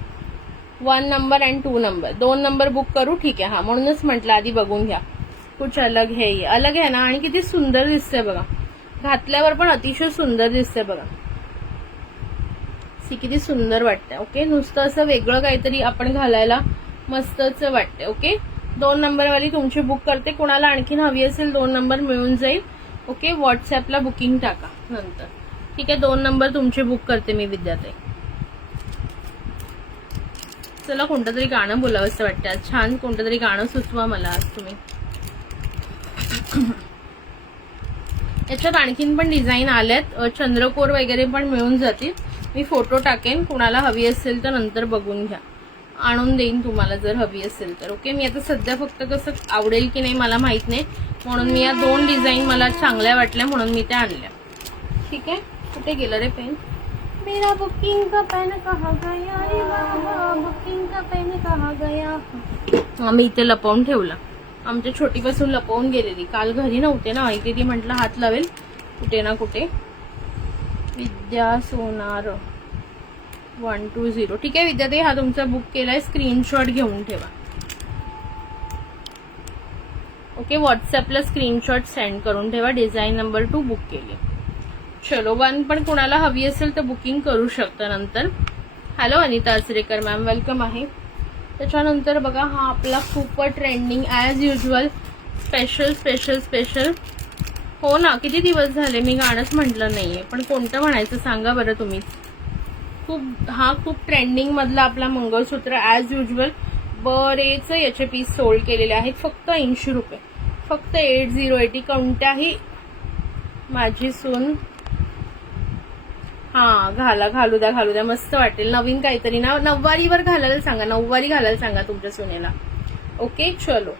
1 नंबर आणि 2 नंबर, 2 नंबर बुक करू. ठीक आहे, हा म्हणूनच म्हटलं आधी बघून घ्या. कुछ अलग है, ये अलग है ना. आणि किती सुंदर दिसतंय बघा, घातल्यावर पण अतिशय सुंदर दिसतंय बघा. सी, किती सुंदर वाटतंय. ओके, नुसतं असं वेगळं काहीतरी आपण घालायला मस्तच वाटतंय. ओके, 2 नंबरवाली तुमची बुक करते. कोणाला आणखीन हवी असेल 2 नंबर मिळून जाईल. ओके, व्हॉट्सॲपला बुकिंग टाका नंतर. ठीक आहे, 2 नंबर तुमची बुक करते मी विद्याताई. चला, कोणतं तरी गाणं बोलावं असं वाटतं आज. छान कोणतं तरी गाणं सुचवा मला आज तुम्ही. याच्यात आणखीन पण डिझाईन आल्यात, चंद्रकोर वगैरे पण मिळून जातील. मी फोटो टाकेन, कुणाला हवी असेल तर नंतर बघून घ्या, आणून देईन तुम्हाला जर हवी असेल तर. ओके, मी आता सध्या फक्त कसं आवडेल की नाही मला माहित नाही, म्हणून मी या 2 डिझाईन मला चांगल्या वाटल्या म्हणून मी त्या आणल्या. ठीक आहे, कुठे गेलं रे पेन. मेरा बुकिंग का पेन कहाँ गया रे बाबा, बुकिंग का पेन कहाँ गया. आम्ही इथे लपवून ठेवला, आमच्या छोटीपासून लपवून गेलेली. काल घरी नव्हते ना, इथे ती म्हटलं हात लावेल कुठे ना कुठे. विद्या सोनार 120. ठीक आहे विद्याताई, हा तुमचा बुक केलाय, स्क्रीनशॉट घेऊन ठेवा. ओके, व्हॉट्सॲपला स्क्रीनशॉट सेंड करून ठेवा. डिझाईन नंबर 2 बुक केली. चलो, 1 पण कोणाला हवी असेल तर बुकिंग करू शकता नंतर. Hello Anita Achrekar ma'am, welcome आहे. त्याच्यानंतर बघा, हा आपला खूप trending as usual special special special. हो ना, किती दिवस झाले मी गाणंच म्हटलं नाहीये, पण कोणतं म्हणायचं सांगा बरं तुम्हीच. खूप ट्रेंडिंग मधला आपला मंगळसूत्र ॲज युजल. बरेच याचे पीस सोल्ड केलेले आहेत. फक्त 80 रुपये, फक्त 8080. कोणत्याही माझी सून, हा घालू द्या, मस्त वाटेल. नवीन काहीतरी ना, नऊवारीवर घालायला सांगा, नऊवारी घालायला सांगा तुमच्या सुनेला. ओके, चलो.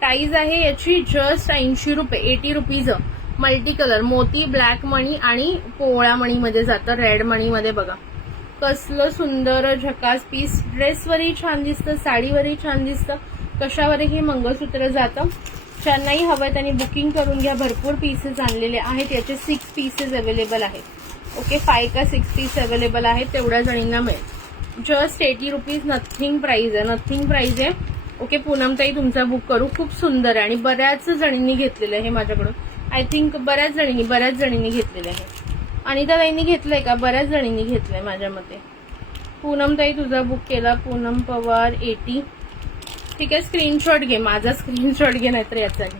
प्राइस आहे याची जस्ट 80 रुपये, 80 रुपीज. मल्टी कलर, मोती, ब्लॅक मणी आणि पोळा मणीमध्ये जातं, रेड मणीमध्ये. बघा कसलं सुंदर झकास पीस. ड्रेसवरही छान दिसतं, साडीवरही छान दिसतं, कशावरही मंगळसूत्र जातं. ज्यांनाही हवंय त्यांनी बुकिंग करून घ्या. भरपूर पीसेस आणलेले आहेत, याचे 6 पीसेस अवेलेबल आहेत. ओके, 5 का 6 पीस अवेलेबल आहेत, तेवढ्या जणींना मिळेल. जस्ट 80 रुपीज, नथिंग प्राइस आहे. ओके, पूनमताई तुमचा बुक करू. खूप सुंदर आहे आणि बऱ्याच जणींनी घेतलेलं आहे माझ्याकडून. आय थिंक बऱ्याच जणींनी घेतलेलं आहे. अनिताताईंनी घेतलंय का? बऱ्याच जणींनी घेतलंय माझ्या मते. पूनमताई तुझा बुक केला, पूनम पवार 80. ठीक आहे, स्क्रीनशॉट घे, माझा स्क्रीनशॉट घे, नाहीतर याचा घे,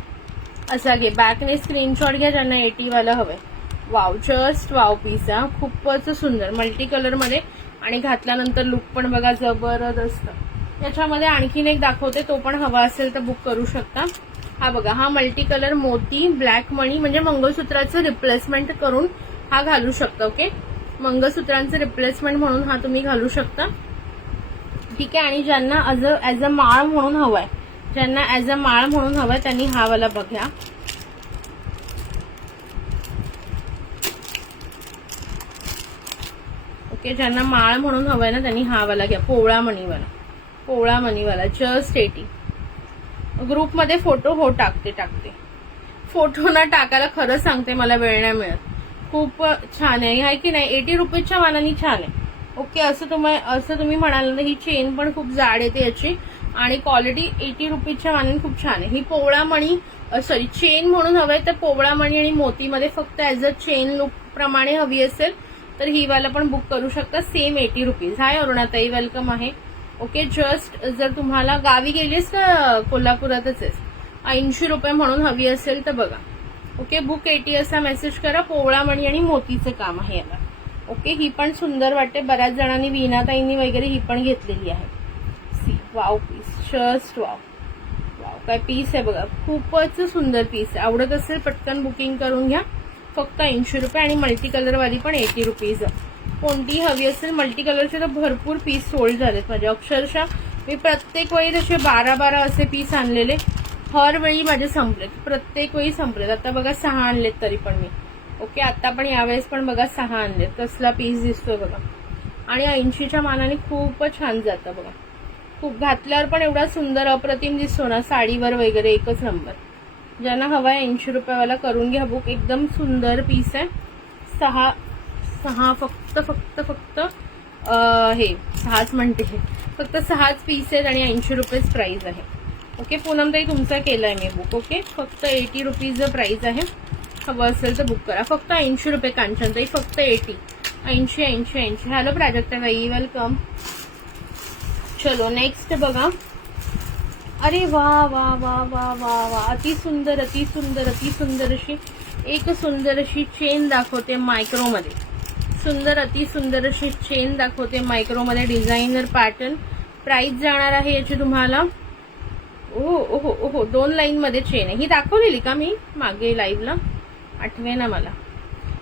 असा घे. बॅकने स्क्रीनशॉट घ्या ज्यांना 80 वाला हवंय. वाव, जस्ट वाव पीस आहे, खूपच सुंदर मल्टी कलर मध्ये. आणि घातल्यानंतर लुक पण बघा जबरदस्त. याच्यामध्ये आणखीन एक दाखवते, तो पण हवा असेल तर बुक करू शकता. हा बघा, हा मल्टी कलर मोती ब्लॅक मणी, म्हणजे मंगळसूत्राचं रिप्लेसमेंट करून हा घालू शकता. ओके, मंगळसूत्रांचं रिप्लेसमेंट म्हणून हा तुम्ही घालू शकता. ठीक आहे, आणि ज्यांना ॲज अ माळ म्हणून हवाय, त्यांनी हा वाला बघा. ओके, ज्यांना माळ म्हणून हवाय ना त्यांनी हा वाला घ्या, पोळा मणीवाला जस्ट 80. ग्रुपमध्ये फोटो हो टाकते. फोटो ना टाकायला खरंच सांगते, मला वेळ नाही मिळत. खूप छान आहे की नाही, 80 रुपीजच्या मानाने छान आहे. ओके, असं तुम्ही म्हणाल ना, ही चेन पण खूप जाड येते याची आणि क्वालिटी 80 रुपीजच्या मानाने खूप छान आहे. ही पोवळा मणी चेन म्हणून हवंय तर पोवळा मणी आणि मोतीमध्ये फक्त ॲज अ चेन लुक प्रमाणे हवी असेल तर ही वाला पण बुक करू शकता. Same 80 rupees. हाय अरुणाताई, वेलकम आहे. ओके, जस्ट जर तुम्हाला गावी गेलीस का कोल्हापुरातच आहेस, 80 रुपये म्हणून हवी असेल तर बघा. ओके, बुक 80 असा मेसेज करा. पोवळा मणी आणि मोतीचं काम आहे याला. ओके, ही पण सुंदर वाटते. बऱ्याच जणांनी वीणाताईंनी वगैरे ही पण घेतलेली आहे. See wow piece, just wow wow, काय पीस आहे बघा, खूपच सुंदर पीस आहे. आवडत असेल पटकन बुकिंग करून घ्या. फक्त 80 रुपये आणि मल्टी कलर वाली पण 80 रुपीज. कोणती हवी असेल मल्टी कलरचे तर भरपूर पीस सोल्ड झालेत माझे. अक्षरशः मी प्रत्येक वेळी तसे 12-12 असे पीस आणलेले, हर वेळी माझे संपलेत, प्रत्येक वेळी संपलेत. आता बघा 6 आणलेत तरी पण मी. ओके, आता पण यावेळेस पण बघा 6 आणलेत. कसला पीस दिसतोय बघा, आणि 80च्या मानाने खूपच छान जातं बघा. खूप घातल्यावर पण एवढा सुंदर अप्रतिम दिसतो ना साडीवर वगैरे, एकच नंबर. ज्यांना हवा आहे 80 रुपयावाला करून घ्या बुक. एकदम सुंदर पीस आहे. 6 फक्त हे 6च म्हणते, फक्त 6च पीस आहेत आणि 80 रुपयेच प्राइस आहे. ओके, पूनमताई तुमचा केलाय मी बुक. ओके, फक्त 80 रुपीज प्राइस आहे. हवं असेल तर बुक करा. फक्त 80 रुपये कांचनताई, फक्त 80. हॅलो प्राजक्ताबाई, वेलकम. चलो नेक्स्ट बघा. अरे वा वा वा वा वा वा, अति सुंदर अति सुंदर अति सुंदर अशी एक सुंदर अशी चेन दाखवते मायक्रोमध्ये. सुंदर अति सुंदर अशी चेन दाखवते मायक्रोमध्ये, डिझायनर पॅटर्न. प्राइस जाणार आहे याची तुम्हाला, ओहो ओहो ओहो, 2 लाईन मध्ये चेन आहे. ही दाखवलेली का मी मागे लाईव्हला, आठवे ना मला.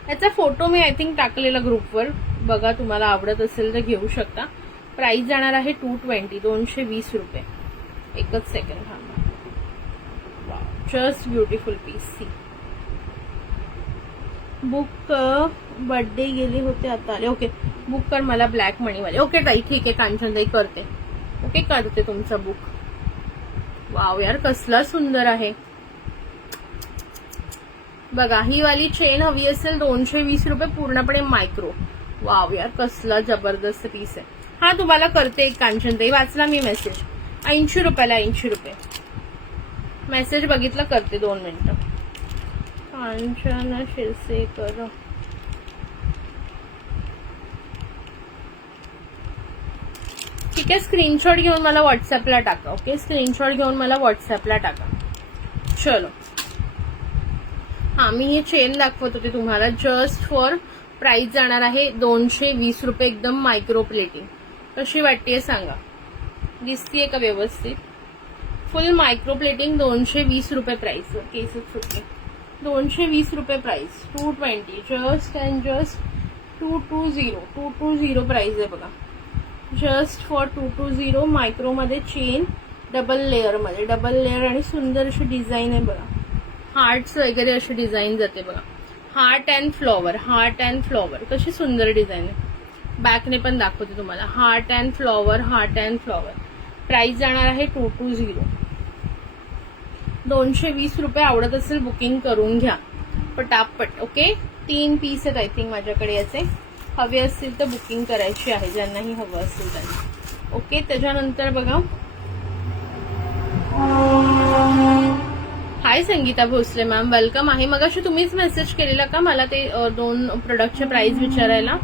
याचा फोटो मी आय थिंक टाकलेला ग्रुपवर, बघा तुम्हाला आवडत असेल तर घेऊ शकता. प्राइस जाणार आहे 220, 220 रुपये. एकच सेकंड थांबा. Wow, just beautiful piece. See book birthday गेले होते आता आले. ओके, बुक कर मला ब्लॅक मणीवाले. ओके ताई, ठीक आहे कांचनताई, करते. ओके, करते तुमचा बुक. वाव यार, कसला सुंदर आहे बघा. ही वाली चेन हवी असेल 220 रुपये, पूर्णपणे मायक्रो. वाव यार, कसला जबरदस्त पीस आहे. हा तुम्हाला करते एक कांचनताई, वाचला मी मेसेज. 80 रुपयाला 80 रुपये मेसेज बघितला, करते 2 मिनिटं. कांचन शिरसेकर, ठीक आहे. स्क्रीनशॉट घेऊन मला व्हॉट्सअपला टाका. ओके, स्क्रीनशॉट घेऊन मला व्हॉट्सअपला टाका. चलो, हा मी हे चेन दाखवत होते तुम्हाला. जस्ट फॉर प्राइस जाणार आहे 220 रुपये. एकदम मायक्रो प्लेटिंग. कशी वाटतेय सांगा, दिसतीये का व्यवस्थित? फुल मायक्रो प्लेटिंग, 220 रुपये प्राइस. केसच सुटले. 220 रुपये price. 220, just and just 220 price आहे बघा. जस्ट फॉर 220 मायक्रोमध्ये चेन, डबल लेअर मध्ये, डबल लेअर आणि सुंदर अशी डिझाईन आहे बघा. हार्ट्स वगैरे अशी डिझाईन जाते बघा. Heart and flower, heart and flower, कशी सुंदर डिझाईन आहे. बॅकने पण दाखवते तुम्हाला. Heart and flower, heart and flower. Price जाणार आहे 220, 220 रुपये. आवडत असेल बुकिंग करून घ्या पटापट. ओके, 3 पीस आहेत आय थिंक माझ्याकडे याचे. हवे असतील तर बुकिंग करायची आहे, ज्यांनाही हवं असेल त्यांनी. ओके, त्याच्यानंतर बघा. हाय संगीता भोसले मॅम, वेलकम आहे. मगाशी तुम्हीच मेसेज केलेला का मला ते 2 प्रोडक्टचे प्राइस विचारायला?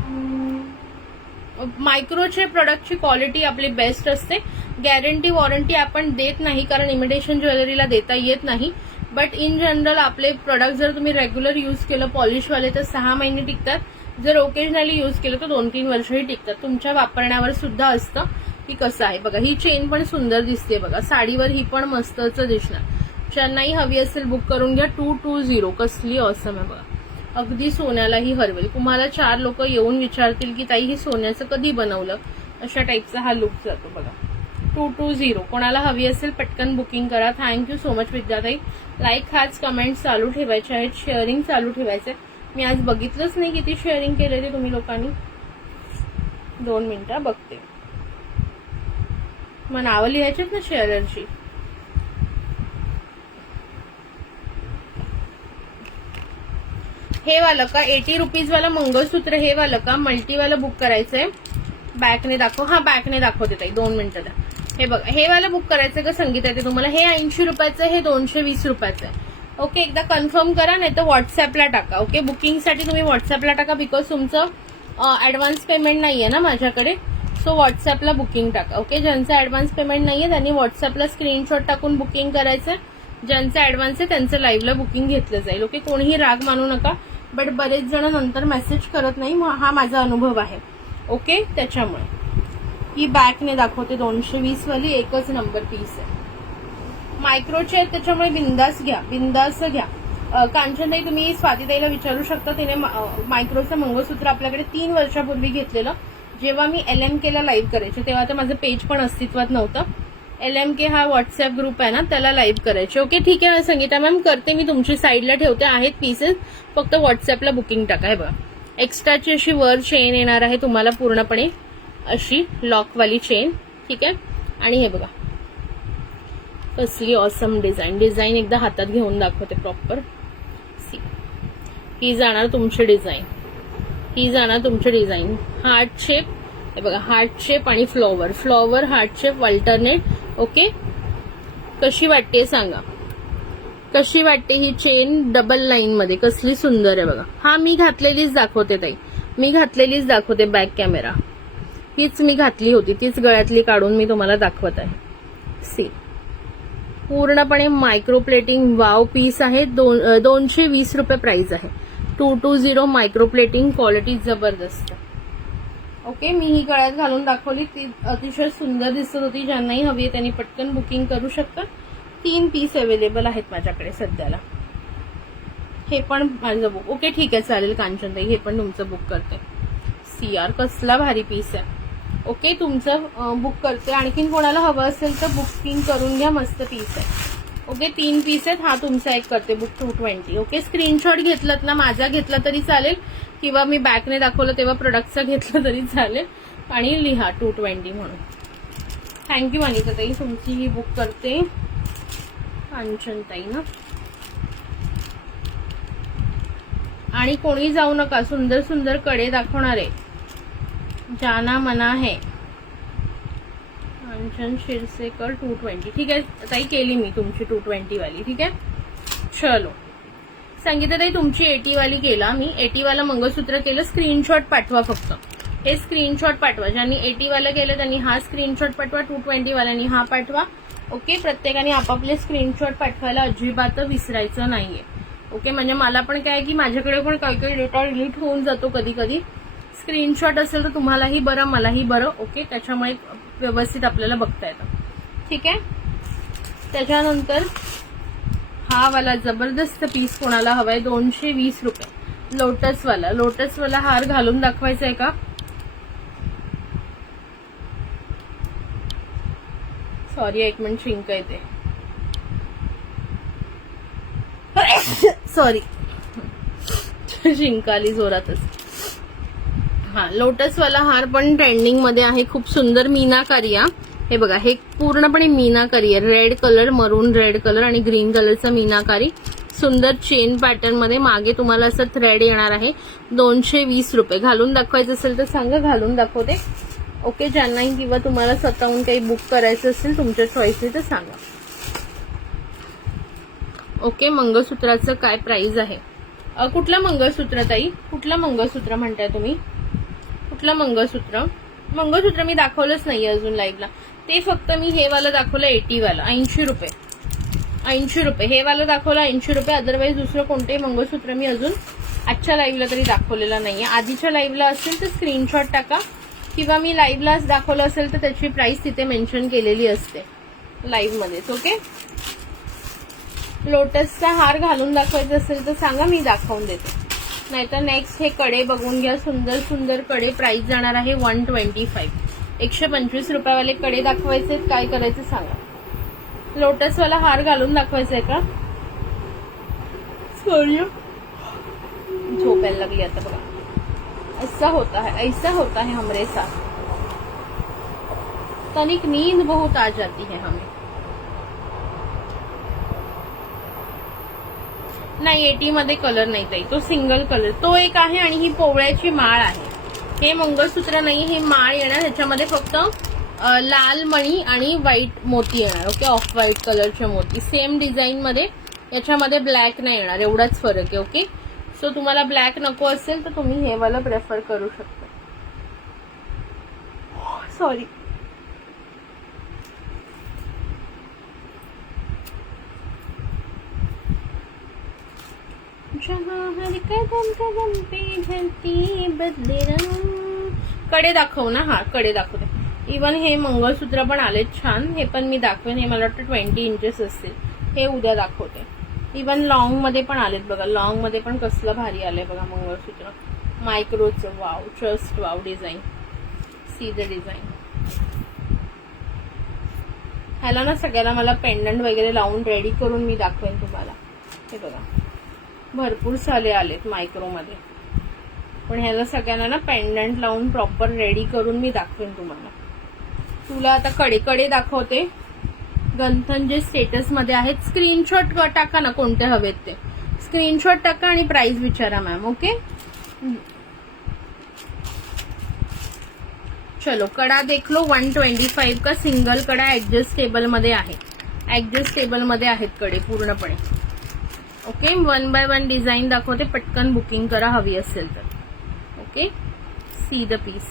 मायक्रोचे प्रोडक्टची क्वालिटी आपली बेस्ट असते. गॅरंटी वॉरंटी आपण देत नाही, कारण इमिटेशन ज्वेलरीला देता येत नाही. बट इन जनरल आपले प्रोडक्ट जर तुम्ही रेग्युलर यूज केलं पॉलिशवाले तर 6 महिने टिकतात. जर ओकेजनली यूज केलं तर 2-3 वर्षही टिकतात. तुमच्या वापरण्यावर सुद्धा असतं की कसं आहे. बघा, ही चेन पण सुंदर दिसते बघा. साडीवर ही पण मस्तच दिसणार. ज्यांनाही हवी असेल बुक करून घ्या. 220, कसली ऑसम आहे बघा. अगदी सोन्यालाही हरवेल. तुम्हाला 4 लोक येऊन विचारतील की ताई ही सोन्याचं कधी बनवलं, अशा टाईपचा हा लुक जातो बघा. 220, कोणाला हवी असेल पटकन बुकिंग करा. थँक्यू सो मच विद्याताई. लाईक हाच, कमेंट चालू ठेवायचे आहेत, शेअरिंग चालू ठेवायचे. मी आज बघितलंच नाही किती शेअरिंग केले ते तुम्ही लोकांनी. 2 मिनिटं बघते. मग नावं लिहायचेत ना शेअररची. हे वालं का 80 रुपीज वाला मंगळसूत्र, हे वालं का मल्टीवाला बुक करायचंय? बॅकने दाखव. हा बॅकने दाखवते ताई, 2 मिनिटं द्या. हे बघा, हे वाला बुक करायचंय का संगीता येते तुम्हाला? हे 80 रुपयाचं, हे 220 रुपयाचं आहे. ओके, एकदा कन्फर्म करा, नाही तर व्हॉट्सअपला टाका. ओके, बुकिंगसाठी तुम्ही व्हॉट्सअपला टाका, बिकॉज तुमचं ऍडव्हान्स पेमेंट नाहीये ना माझ्याकडे. सो व्हॉट्सअपला बुकिंग टाका. ओके, ज्यांचं ऍडव्हान्स पेमेंट नाहीये त्यांनी व्हॉट्सअपला स्क्रीनशॉट टाकून बुकिंग करायचं. ज्यांचं ऍडव्हान्स आहे त्यांचं लाईव्हला बुकिंग घेतलं जाईल. ओके, कोणीही राग मानू नका. बट बरेच जण नंतर मेसेज करत नाही, हा माझा अनुभव आहे. ओके, त्याच्यामुळे ही बॅकने दाखवते 220 वाली, एकच नंबर पीस आहे. मायक्रोचे आहेत त्याच्यामुळे बिंदास घ्या, बिंदास घ्या. कांचनताई तुम्ही स्वातीताईला विचारू शकता, तिने मायक्रोचं मंगळसूत्र आपल्याकडे 3 वर्षापूर्वी घेतलेलं. जेव्हा मी LMK ला लाईव्ह करायचे तेव्हा तर माझं पेज पण अस्तित्वात नव्हतं. LMK हा व्हॉट्सअप ग्रुप आहे ना, त्याला लाईव्ह करायचे. ओके, ठीक आहे संगीता मॅम, करते मी तुमची साईडला ठेवते. आहेत पीसेस, फक्त व्हॉट्सअपला बुकिंग टाका. हे बघा, एक्स्ट्राची अशी वर चेन येणार आहे तुम्हाला, पूर्णपणे अशी लॉकवाली चेन. ठीक आहे, आणि हे बघा कसली ऑसम डिझाईन. डिझाईन एकदा हातात घेऊन दाखवते प्रॉपर. ही जाणार तुमची डिझाईन, ही जाणार तुमची डिझाईन. हार्ट शेप, हे बघा हार्ट शेप आणि flower, flower heart shape alternate. Okay, कशी वाटते सांगा, कशी वाटते ही चेन डबल लाईन मध्ये, कसली सुंदर आहे बघा. हा मी घातलेलीच दाखवते ताई, मी घातलेलीच दाखवते. बॅक कॅमेरा हीच मी घातली होती, तीच गळ्यातली काढून मी तुम्हाला दाखवत आहे. सी, पूर्णपणे मायक्रो प्लेटिंग. वाव पीस आहे. 220 रुपये प्राइस आहे. 220 मायक्रो प्लेटिंग, क्वालिटी जबरदस्त. ओके, मी ही गळ्यात घालून दाखवली, ती अतिशय सुंदर दिसत होती. ज्यांनाही हवी आहे त्यांनी पटकन बुकिंग करू शकता. 3 पीस अवेलेबल आहेत माझ्याकडे सध्याला. हे पण माझं बुक. ओके, ठीक आहे, चालेल कांचनताई, हे पण तुमचं बुक करते. CR कसला भारी पीस आहे. ओके, तुमचं बुक करते. आणखीन कोणाला हवं असेल तर बुकिंग करून घ्या, मस्त पीस आहे. ओके, 3 पीस आहेत. हा तुमचा एक करते बुक 220. ओके, स्क्रीनशॉट घेतलात ना, माझा घेतला तरी चालेल, किंवा मी बॅकने दाखवलं तेव्हा प्रोडक्टचा घेतला तरी चालेल, आणि लिहा 220 म्हणून. थँक्यू अनिताताई, तुमची ही बुक करते. कांचनताई ना, आणि कोणी जाऊ नका, सुंदर सुंदर कडे दाखवणार आहे. जाना मना है. कांचन शिरसेकर 220. ठीक आहे ताई, केली मी तुमची 220 वाली. ठीक आहे, चलो. संगीताताई तुमची 80 वाली केला मी, 80 वाला मंगळसूत्र केलं. स्क्रीनशॉट पाठवा फक्त, हे स्क्रीनशॉट पाठवा. ज्यांनी 80 वाला केलं त्यांनी हा स्क्रीनशॉट पाठवा, 220 वाल्यांनी हा पाठवा. ओके, प्रत्येकाने आपापले स्क्रीनशॉट पाठवायला अजिबात विसरायचं नाहीये. ओके, म्हणजे मला पण काय की माझ्याकडे पण काही काही डेटा डिलीट होऊन जातो कधी कधी. स्क्रीनशॉट असेल तर तुम्हालाही बरं, मलाही बरं. ओके, त्याच्यामुळे व्यवस्थित आपल्याला बघता येतं. ठीक आहे, त्याच्यानंतर हा वाला जबरदस्त पीस कोणाला हवाय, 220 रुपये. लोटसवाला, लोटसवाला हार घालून दाखवायचा आहे का? सॉरी, एक मिनिट, शिंक येते. सॉरी, शिंक आली जोरातच. हा, लोटसवाला हार पण ट्रेंडिंग मध्ये आहे. खूप सुंदर मीनाकारी. हे बघा, हे पूर्णपणे मीनाकारी आहे. रेड कलर, मरून रेड कलर आणि ग्रीन कलरचा मीनाकारी. सुंदर चेन पॅटर्न मध्ये, मागे तुम्हाला असं थ्रेड येणार आहे. 220 रुपये. घालून दाखवायचं असेल तर सांगा, घालून दाखवते. ओके, ज्यांनाही किंवा तुम्हाला स्वतःहून काही बुक करायचं असेल तुमच्या चॉईसने तर सांगा. ओके, मंगळसूत्राचं काय प्राइस आहे? कुठलं मंगळसूत्र ताई, कुठलं मंगळसूत्र म्हणताय तुम्ही? कुठलं मंगळसूत्र? मंगळसूत्र मी दाखवलंच नाहीये अजून लाईव्हला. ते फक्त मी हे वाला दाखवलं 80 वाला, 80 रुपये. 80 रुपये हे वाला दाखवलं 80 रुपये. अदरवाईज दुसरं कोणतेही मंगळसूत्र मी अजून आजच्या लाईव्हला तरी दाखवलेलं नाहीये. आधीच्या लाईव्हला असेल तर स्क्रीनशॉट टाका, किंवा मी लाईव्हलाच दाखवलं असेल तर त्याची प्राइस तिथे मेन्शन केलेली असते लाईव्ह मध्येच. ओके, लोटसचा हार घालून दाखवायचा असेल तर सांगा, मी दाखवून देते. नाहीतर नेक्स्ट हे कडे बघून घ्या, सुंदर सुंदर कडे. प्राइस जाणार आहे 125. 125 रुपयावाले कडे दाखवायचे. काय करायचं सांगा. लोटसवाला हार घालून दाखवायचा आहे का? सॉरी, झोपायला लागली आता बघा. ऐसा होता है, ऐसा होता है हमरे साथ. तनिक नींद बहुत आ जाती है हमें. नाही, 80 मध्ये कलर नाही ताई, तो सिंगल कलर तो एक आहे. आणि ही पोवळ्याची माळ आहे. हे मंगळसूत्र नाही, हे माळ येणार. ह्याच्यामध्ये फक्त लाल मणी आणि व्हाईट मोती येणार. ओके, ऑफ व्हाईट कलरचे मोती सेम डिझाईन मध्ये. याच्यामध्ये ब्लॅक नाही येणार, एवढाच फरक आहे. ओके, सो तुम्हाला ब्लॅक नको असेल तर तुम्ही हे वाला प्रेफर करू शकता. सॉरी, जहाँ हर कदम कदम पे धरती बदले रंग. कडे दाखव ना. हा कडे दाखवते. इवन हे मंगळसूत्र पण आलेत छान. हे पण मी दाखवेन. हे मला वाटतं 20 इंचेस असतील. हे उद्या दाखवते. इवन लॉंग मध्ये पण आलेत बघा. लॉंग मध्ये पण कसलं भारी आलंय बघा मंगळसूत्र. मायक्रोचं. Wow. Just wow design. See the design. ह्याला ना सगळ्याला मला पेंडंट वगैरे लावून रेडी करून मी दाखवेन तुम्हाला. हे बघा भरपूर साले आलेत मायक्रोमध्ये. पण ह्याला सगळ्यांना ना पेंडंट लावून प्रॉपर रेडी करून मी दाखवेन तुम्हाला. तुला आता कडे कडे दाखवते. गंथन जे स्टेटस मध्ये आहेत. स्क्रीनशॉट टाका ना कोणते हवेत ते. स्क्रीनशॉट टाका आणि प्राइस विचारा मॅम. ओके चलो. कड़ा देख लो. 125 का सिंगल कड़ा ऍडजस्टेबल मध्ये आहे. ऍडजस्टेबल मध्ये आहेत कडे पूर्णपणे. ओके 1 बाय 1 डिझाईन दाखवते. पटकन बुकिंग करा हवी असेल तर. Okay see the piece.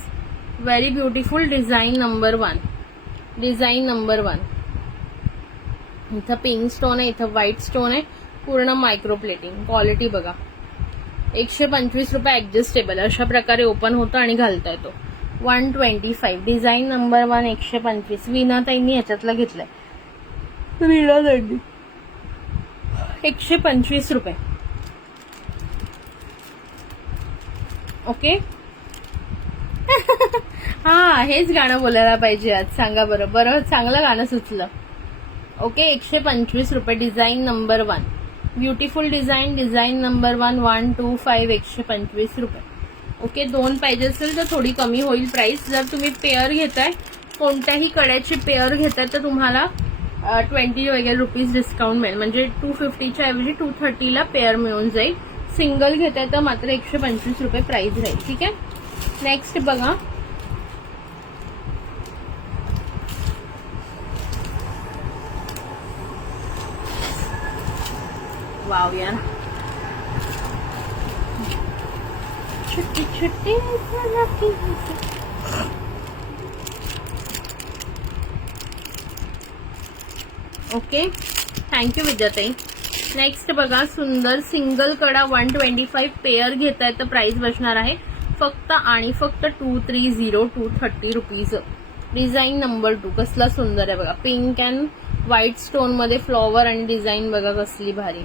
Very beautiful. Design number 1. Design number 1. इथं पिंक स्टोन आहे. इथं व्हाईट स्टोन आहे. पूर्ण मायक्रो प्लेटिंग. क्वालिटी बघा. 125 रुपये ऍडजस्टेबल. अशा प्रकारे ओपन होतं आणि घालता येतो. 125. Design number 1 125. वीणाताईंनी ह्याच्यातला घेतलाय. वीणाताईंनी 125 रुपये. ओके हा हेच गाणं बोलायला पाहिजे आज. सांगा बरं. बरं चांगलं गाणं सुचलं. ओके 125 रुपये. Design number 1. Beautiful design. Design number 1 125 125 रुपये. ओके 2 पाहिजे असेल तर थोडी कमी होईल प्राइस. जर तुम्ही पेअर घेताय कोणत्याही कड्याची पेअर घेताय तर तुम्हाला 20 वगैरे रुपीज डिस्काउंट मिळेल. म्हणजे 250च्या ऐवजी 230ला पेअर मिळून जाईल. सिंगल घेताय तर मात्र 125 रुपये प्राइस राहील. ठीक आहे. नेक्स्ट बघा. वाव यार. छोटी छोटी ओके थँक्यू विद्याताई. नेक्स्ट बघा. सुंदर सिंगल कडा 125 पेअर घेताय तर प्राइस बसणार आहे फक्त आणि फक्त 230 रुपीज. Design number 2. कसला सुंदर आहे बघा. पिंक अँड व्हाईट स्टोन मध्ये फ्लॉवर आणि डिझाईन बघा कसली भारी.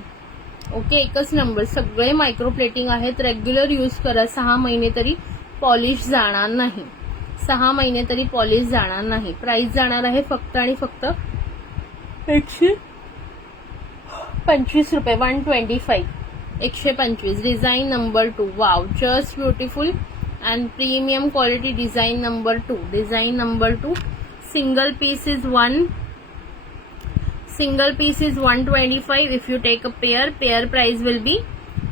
ओके एकच नंबर. सगळे मायक्रो प्लेटिंग आहेत. रेग्युलर यूज करा. 6 महिने तरी पॉलिश जाणार नाही. 6 महिने तरी पॉलिश जाणार नाही. प्राइस जाणार आहे फक्त आणि फक्त 125 रुपये. 125 125. Design number 2. Wow just beautiful and premium quality. Design number 2. Design number 2. Single piece is 1. Single piece is 125. If you take a pair price will be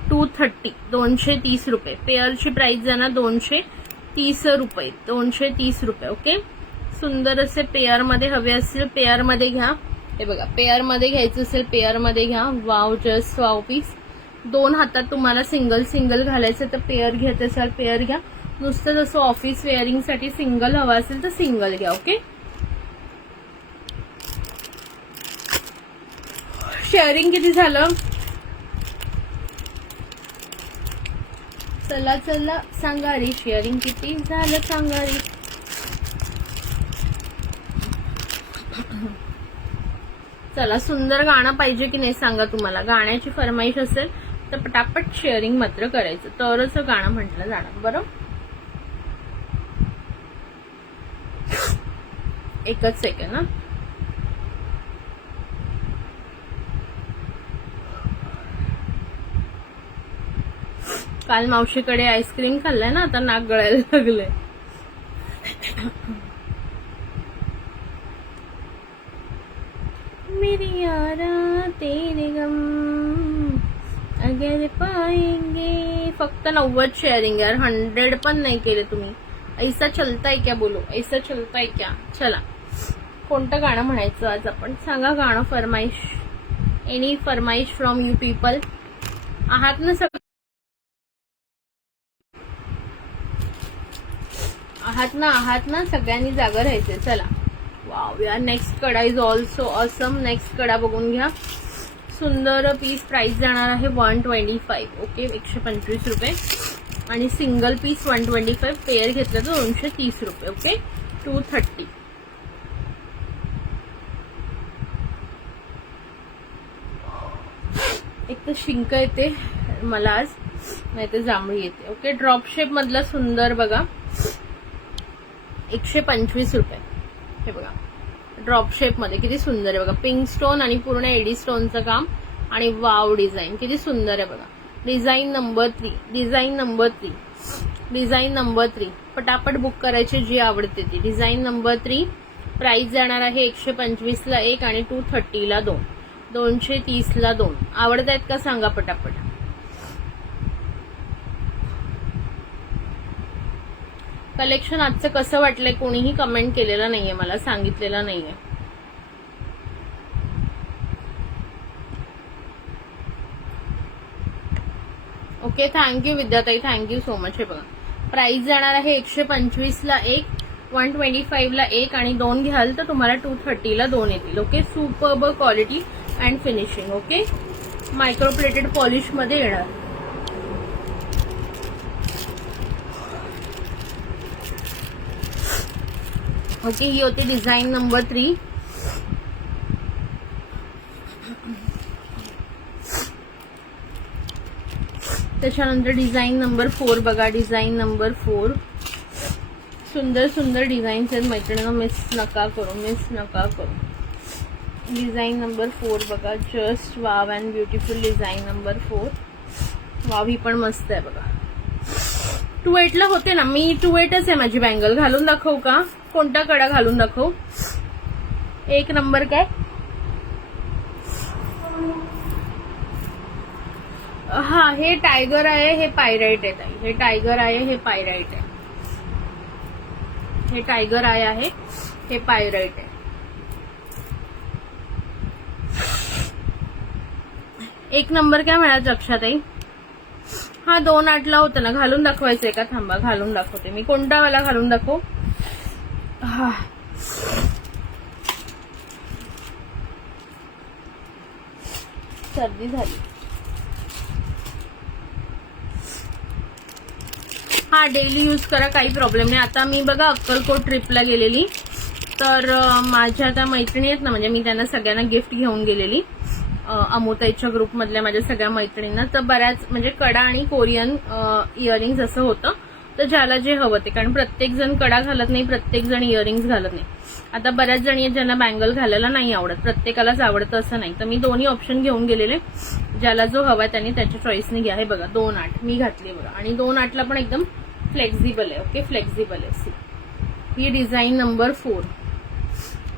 230. 230 रुपये. पेअरची प्राइस जाणार 230 रुपये. 230 रुपये. ओके सुंदर असे पेअर मध्ये हवे असतील पेअर मध्ये घ्या. हे बघा पेअर मध्ये घ्यायचं असेल पेअर मध्ये घ्या. Wow just wow piece. 2 हातात तुम्हाला सिंगल घालायचं तर पेअर घेत असाल पेअर घ्या. नुसतं जसं ऑफिस वेअरिंग साठी सिंगल हवा असेल तर सिंगल घ्या. ओके शेअरिंग किती झालं. चला चला सांगा रे. शेअरिंग किती झालं सांगा रे. चला सुंदर गाणं पाहिजे की नाही सांगा. तुम्हाला गाण्याची फरमाईश असेल तर पटापट शेअरिंग मात्र करायचं तरच गाणं म्हटलं जाणार. बरं एकच सेकंड ना. काल मावशीकडे आईस्क्रीम खाल्लाय ना आता नाक गळायला लागलंय. मेरी यारा तेरे गम अगर पाएंगे. फक्त 90 शेअरिंग यार. 100 पण नाही केले तुम्ही. ऐसा चलता है क्या. बोलो ऐसा चलता है क्या. चला कोणतं गाणं म्हणायचं आज आपण सांगा. गाणं फरमाईश. एनी फरमाईश फ्रॉम यू पीपल. आहात ना सगळं. आहात ना सगळ्यांनी जागा राहायचे. चला वाव यार. नेक्स्ट कडा इज ऑल्सो ऑसम. नेक्स्ट कडा बघून घ्या. सुंदर पीस. प्राइस जाणार आहे 125. ओके, 125 रुपये. आणि सिंगल पीस 125. पेअर घेतलं तर 230 रुपये. ओके, 230. एक तर शिंक येते मला आज, नाही तर जांभळी येते. ओके, ड्रॉप शेप मधला सुंदर बघा, 125 रुपये. हे बघा ड्रॉप शेप मध्ये किती सुंदर आहे बघा. पिंक स्टोन आणि पूर्ण एडी स्टोनचं काम आणि वाव डिझाईन किती सुंदर आहे बघा. Design number 3, design number 3, design number 3. पटापट बुक करायचे जी आवडते ती. Design number 3. प्राइस जाणार आहे 125 ला 1 आणि 230 ला 2, 230 ला 2. आवडत आहेत का सांगा पटापट. कलेक्शन आजचं कसं वाटलंय कोणीही कमेंट केलेलं नाहीये, मला सांगितलेलं नाहीये. ओके, थँक्यू विद्याताई, थँक्यू सो मच. हे बघा प्राइस जाणार आहे 125 ला 1, 125 ला 1 आणि 2 घ्याल तर तुम्हाला 230 ला 2 येतील. Okay, superb quality and finishing. Okay, microplated polish मध्ये येणार. ओके, ही होती डिझाईन नंबर 3. त्याच्यानंतर डिझाईन नंबर 4 बघा. Design number 4. सुंदर सुंदर डिझाईन्स आहेत मैत्रिणींनो, मिस नका करू, मिस नका करू. डिझाईन नंबर 4 बघा. Just wow and beautiful design number 4. Wow, ही पण मस्त आहे बघा. 28 ला होते ना मी. 28च आहे माझी बँगल. घालून दाखवू का? कोणता कडा घालून दाखवू? एक नंबर काय? हा, हे टायगर आहे, हे पायराइट आहे ताई. हे टायगर आहे, हे पायराइट आहे. हे टायगर आहे, हे पायराइट आहे. एक नंबर काय मिळाला लक्षाताई? हा, 2.8 ला होतं ना. घालून दाखवायचंय का? थांबा, घालून दाखवते मी. कोणता वाला घालून दाखवू? हा, सर्दी झाली. हा, डेली यूज करा, काही प्रॉब्लेम नाही. आता मी बघा अक्कलकोट ट्रिपला गेलेली, तर माझ्या त्या मैत्रिणी आहेत ना, म्हणजे मी त्यांना सगळ्यांना गिफ्ट घेऊन गेलेली. अमोताईच्या ग्रुपमधल्या माझ्या सगळ्या मैत्रिणींना. तर बऱ्याच म्हणजे कडा आणि कोरियन इयरिंग्स असं होतं. तर ज्याला जे हवं ते, कारण प्रत्येक जण कडा घालत नाही, प्रत्येक जण इयरिंग्स घालत नाही. आता बऱ्याच जणी आहेत ज्यांना बँगल घालायला नाही आवडत, प्रत्येकालाच आवडतं असं नाही. तर मी दोन्ही ऑप्शन घेऊन गेलेले. ज्याला जो हवाय त्यांनी त्याच्या चॉईसने घ्या. हे बघा 2.8 मी घातली बघा, आणि 2.8 ला पण एकदम फ्लेक्झिबल आहे. ओके, फ्लेक्झिबल आहे. ही डिझाईन नंबर 4.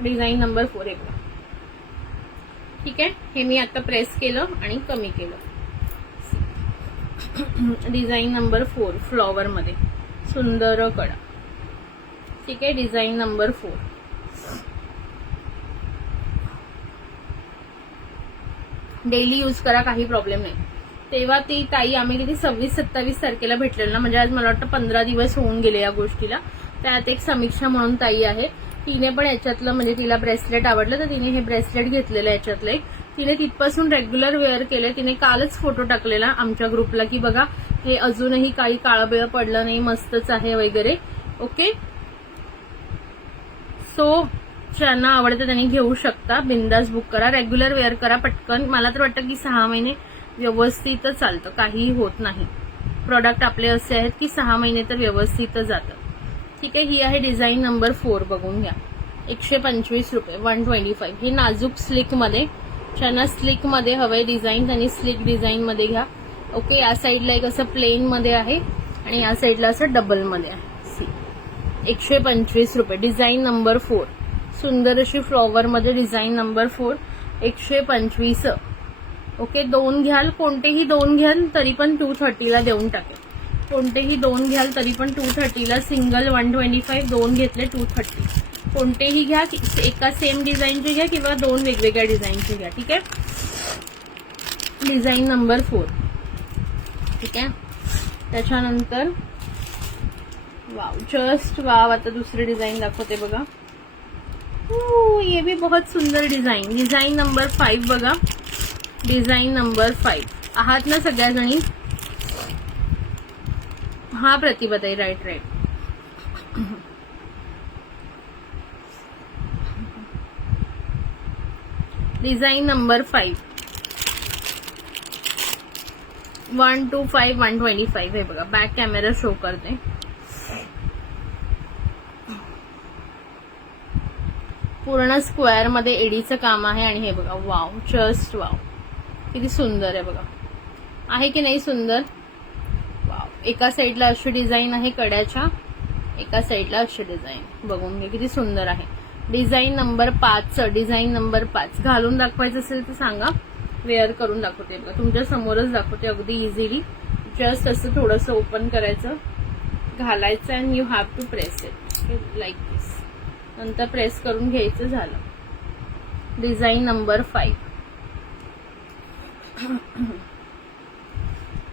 डिझाईन नंबर 4 आहे बघा. ठीक आहे, हे मी आता प्रेस केलं आणि कमी केलं. डिझाईन नंबर 4 फ्लॉवर मध्ये सुंदर कडा. ठीक आहे, डिझाईन नंबर 4. डेली यूज करा, काही प्रॉब्लेम नाही. तेव्हा ती ताई आम्ही किती 26-27 तारखेला भेटलेलो ना, म्हणजे आज मला वाटतं 15 दिवस होऊन गेले या गोष्टीला. त्यात एक समीक्षा म्हणून ताई आहे, तिने पण याच्यातलं म्हणजे तिला ब्रेसलेट आवडलं, तर तिने हे ब्रेसलेट घेतलेलं याच्यातलं एक. तिने तिथपासून रेग्युलर वेअर केले. तिने कालच फोटो टाकलेला आमच्या ग्रुपला की बघा हे अजूनही काही काळं बिळं पडलं नाही, मस्तच आहे वगैरे. ओके, सो ज्यांना आवडतं त्यांनी घेऊ शकता. बिंदास बुक करा, रेग्युलर वेअर करा पटकन. मला तर वाटतं की 6 महिने व्यवस्थितच चालतं, काहीही होत नाही. प्रोडक्ट आपले असे आहेत की 6 महिने तर व्यवस्थितच जातं. ठीक आहे, ही आहे डिझाईन नंबर 4. बघून घ्या. 125 रुपये, 125. हे नाजूक स्लिक मध्ये, ज्यांना स्लिक मध्ये हवंय डिझाईन त्यांनी स्लिक डिझाईन मध्ये घ्या. ओके, या साईडला एक असं प्लेन मध्ये आहे आणि या साईडला असं डबल मध्ये आहे. 125 रुपये. Design number 4. सुंदर अशी फ्लॉवर मध्ये डिझाईन नंबर 4. 125. ओके, 2 घ्याल, कोणतेही 2 घ्याल तरी पण 230 ला देऊन टाकेल. कोणतेही 2 घ्याल तरी पण 230 ला. सिंगल 125, 2 घेतले 230. कोणतेही घ्या, एका सेम डिझाईनचे घ्या किंवा 2 वेगवेगळ्या डिझाईनचे घ्या. ठीक आहे, डिझाईन नंबर 4. ठीक आहे, त्याच्यानंतर वाव, जस्ट वाव. आता दुसरी डिझाईन दाखवते बघा. ये भी बहुत सुंदर डिझाईन. डिझाईन नंबर 5 बघा. डिझाईन नंबर 5 आहात ना सगळ्याजणी? हा प्रतिभाताई, राईट राईट. डिझाईन नंबर 5 125 125 हे बघा. बॅक कॅमेरा शो करते. पूर्ण स्क्वेअर मध्ये एडीचं काम आहे आणि हे बघा, वाव, जस्ट वाव, किती सुंदर आहे बघा. आहे की नाही सुंदर? वाव. एका साईडला अशी डिझाईन आहे कड्याच्या, एका साईडला अशी डिझाईन. बघून घे किती सुंदर आहे. Design number 5. डिझाईन नंबर 5 घालून दाखवायचं असेल तर सांगा, वेअर करून दाखवते बघा. तुमच्या समोरच दाखवते अगदी इझिली. जस्ट असं थोडंसं ओपन करायचं, घालायचं and you have to press it like this. नंतर प्रेस करून घ्यायचं, झालं. Design number 5.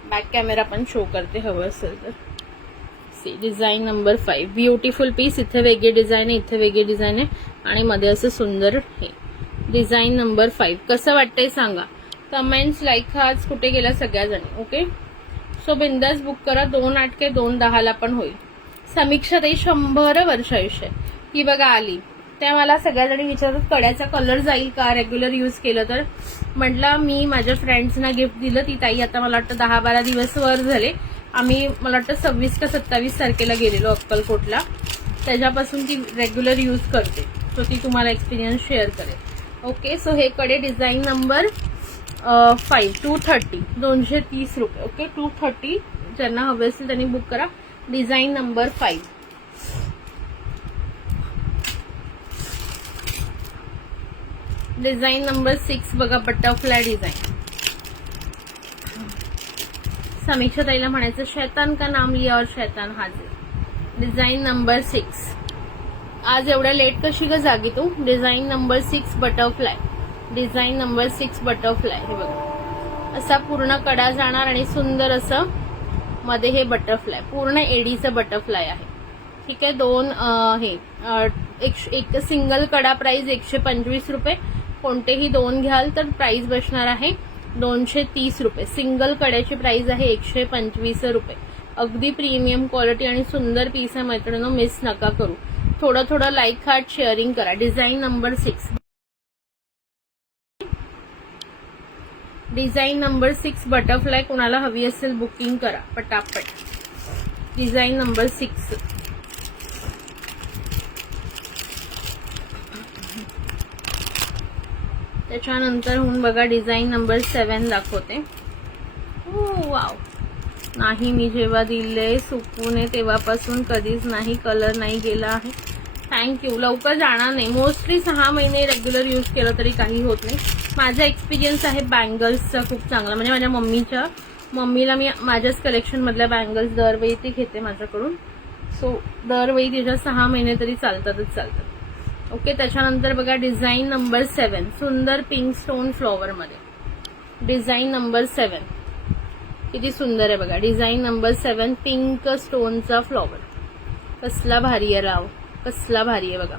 बॅक कॅमेरा पण शो करते हवं असेल तर. See design number 5 beautiful piece. इथे वेगळी डिझाईन आहे, इथे वेगळी डिझाईन आहे आणि मध्ये असं सुंदर हे. डिझाईन नंबर 5 कसं वाटतंय सांगा. कमेंट्स, लाईक आज कुठे गेला सगळ्याजणी. ओके, सो बिंदास बुक करा. 2/8 के 2/10 पण होईल. समीक्षा ताई 100 वर्ष आयुष्य ही बघा आली. त्या मला सगळ्याजणी विचारतात कड्याचा कलर जाईल का रेग्युलर यूज केलं तर. म्हटलं मी माझ्या फ्रेंड्सना गिफ्ट दिलं. ती ताई आता मला वाटतं 10-12 दिवस वर झाले. आम्ही मला वाटतं 26 का 27 तारखेला गेलेलो अक्कलकोटला. त्याच्यापासून ती रेग्युलर यूज करते. सो ती तुम्हाला एक्सपिरियन्स शेअर करेल. ओके, सो हे कडे डिझाईन नंबर 5 230 230 रुपये. ओके, 230. ज्यांना हवे असेल त्यांनी बुक करा. Design number 5. डिझाईन नंबर 6 बघा, बटरफ्लाय डिझाईन. समीक्षा ताईला म्हणायचं शैतान का नाम लिया और शैतान हाजिर. Design number 6. आज एवढ्या लेट कशी ग जागी तू? Design number 6 butterfly. Design number 6 butterfly. हे बघा, असा पूर्ण कडा जाणार आणि सुंदर असं मध्ये हे बटरफ्लाय, पूर्ण एडीचं बटरफ्लाय आहे. ठीक आहे. 2 हे एक सिंगल कडा प्राइस 125 रुपये. कोणतेही 2 घ्याल तर प्राइस बसणार आहे 230 रुपये. सिंगल कड्याची प्राइस आहे 125 रुपये. अगदी प्रीमियम क्वालिटी आणि सुंदर पीस आहे मैत्रिणींनो, मिस नका करू. थोडं थोडं लाईक हार्ट शेअरिंग करा. Design number 6. Design number 6 butterfly. कोणाला हवी असेल बुकिंग करा पटापट. Design number 6. त्याच्यानंतर होऊन बघा डिझाईन नंबर 7 दाखवते. वाव. नाही, मी जेव्हा दिले सुकून तेव्हापासून कधीच नाही, कलर नाही गेला आहे. थँक्यू. लवकर जाणार नाही. मोस्टली 6 महिने रेग्युलर यूज केलं तरी काही होत नाही. माझा एक्सपिरियन्स आहे बँगल्सचा खूप चांगला. म्हणजे माझ्या मम्मीला मी माझ्याच कलेक्शन मधल्या बँगल्स दरवेळी ती घेते माझ्याकडून. सो दरवेळी तिच्या 6 महिने तरी चालतातच चालतात. ओके, त्याच्यानंतर बघा डिझाईन नंबर 7 सुंदर पिंक स्टोन फ्लॉवर मध्ये. डिझाईन नंबर 7 किती सुंदर आहे बघा. डिझाईन नंबर 7 पिंक स्टोनचा फ्लॉवर. कसला भारी आहे राव, कसला भारी आहे बघा.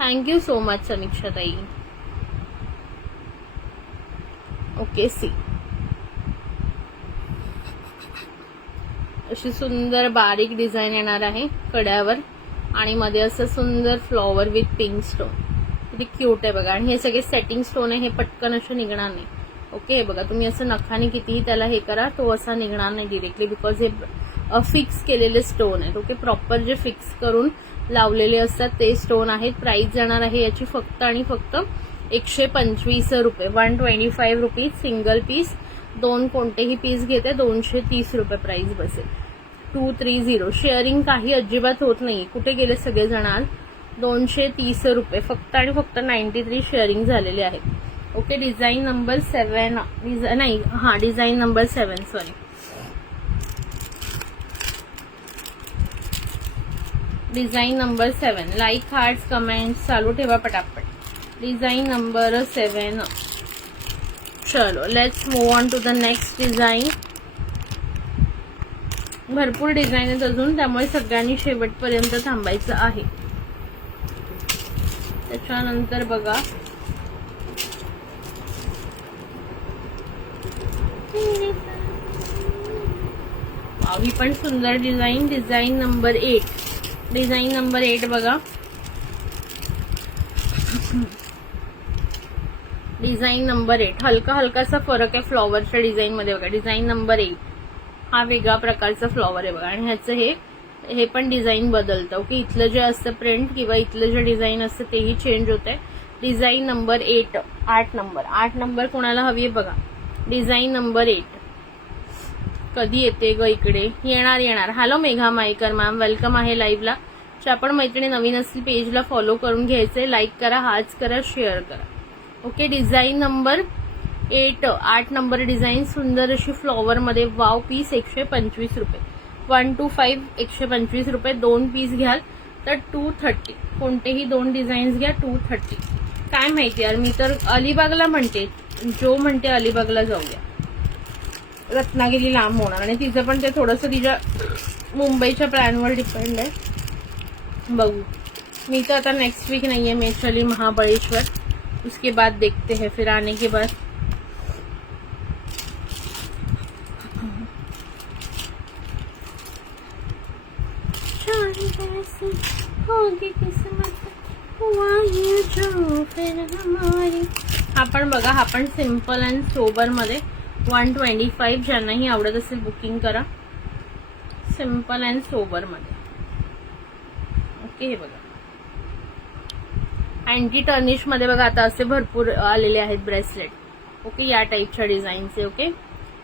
थँक्यू सो मच समीक्षा ताई. ओके, सी अशी सुंदर बारीक डिझाईन येणार आहे कड्यावर आणि मध्ये असं सुंदर फ्लॉवर विथ पिंक स्टोन. किती क्यूट आहे बघा. आणि हे सगळे सेटिंग स्टोन आहे, हे पटकन असं निघणार नाही. ओके, हे बघा, तुम्ही असं नखाने कितीही त्याला हे करा, तो असा निघणार नाही डिरेक्टली, बिकॉज हे फिक्स केलेले स्टोन आहेत. ओके, प्रॉपर जे फिक्स करून लावलेले असतात ते स्टोन आहेत. प्राइस जाणार आहे याची फक्त आणि फक्त 125 रुपये. 125 रुपीज सिंगल पीस. 2 कोणतेही पीस घेते 230 रुपये प्राइस बसेल. 230. शेअरिंग काही अजिबात होत नाही. कुठे गेले सगळेजण आज? 230 रुपये फक्त आणि फक्त 93 शेअरिंग झालेले आहेत. ओके, डिझाईन नंबर 7 नाही, हा design number 7 sorry. Design number 7 like hearts comments चालू ठेवा पटापट. Design number 7. चलो let's move on to the next design. भरपूर डिझाईन आहेत अजून, त्यामुळे सगळ्यांनी शेवटपर्यंत थांबायचं आहे. त्याच्यानंतर बघा ही पण सुंदर design, design number 8, design number 8 बघा. डिझाईन नंबर 8 हलका हलकासा फरक आहे फ्लॉवरच्या डिझाईन मध्ये बघा. डिझाईन नंबर 8 हा वेगळा प्रकारचा फ्लॉवर आहे बघा. आणि ह्याचं हे पण डिझाईन बदलतं. ओके, इथलं जे असतं प्रिंट किंवा इथलं जे डिझाईन असतं तेही चेंज होतंय. डिझाईन नंबर 8, 8 नंबर कोणाला हवी आहे बघा. डिझाईन नंबर 8 कधी येते ग इकडे. येणार. हॅलो मेघा मायकर मॅम, वेलकम आहे लाईव्हला. ज्या पण मैत्रिणी नवीन असतील पेजला फॉलो करून घ्यायचे. लाईक करा, हार्ट्स करा, शेअर करा. Okay, design number 8 number design सुंदर अशी फ्लॉवर मध्ये. वाव, पीस 125 रुपये. 1 to 5 125 रुपये. 2 पीस घ्याल तर 230. कोणतेही 2 डिझाईन्स घ्या 230. काय माहिती यार, मी तर अलिबागला म्हणते, जो म्हणते अलिबागला जाऊया. रत्नागिरी लांब होणार आणि तिचं पण ते थोडंसं तिच्या मुंबईच्या प्लॅनवर डिपेंड आहे. बघू. मी तर आता नेक्स्ट वीक नाहीये, मैं चली महाबळेश्वर. उसके बाद देखते हैं, फिर आने के बाद. हा पण बघा, हा पण सिम्पल अँड सोबर मध्ये 125. ज्यांनाही आवडत असेल बुकिंग करा. सिम्पल अँड सोबर मध्ये. ओके, हे बघा अँटी टर्निश मध्ये बघा. आता असे भरपूर आलेले आहेत ब्रेसलेट. ओके, या टाईपच्या डिझाईनचे. ओके,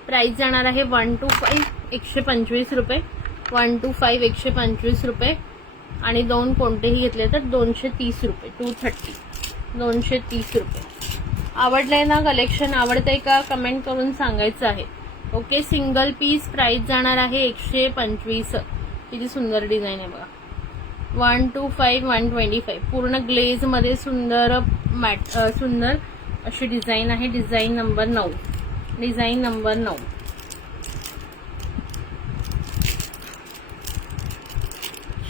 प्राइस जाणार आहे 1 to 5 125 रुपये. 1 to 5 125 रुपये. आणि 2 कोणतेही घेतले तर 230 रुपये. 230 230 रुपये. आवडलंय ना कलेक्शन? आवडतंय का कमेंट करून सांगायचं आहे. ओके, सिंगल पीस प्राइस जाणार आहे 125. किती सुंदर डिझाईन आहे बघा. 1 to 5 125. पूर्ण ग्लेज मध्ये सुंदर सुंदर अशी डिझाईन आहे. Design number 9, design number 9.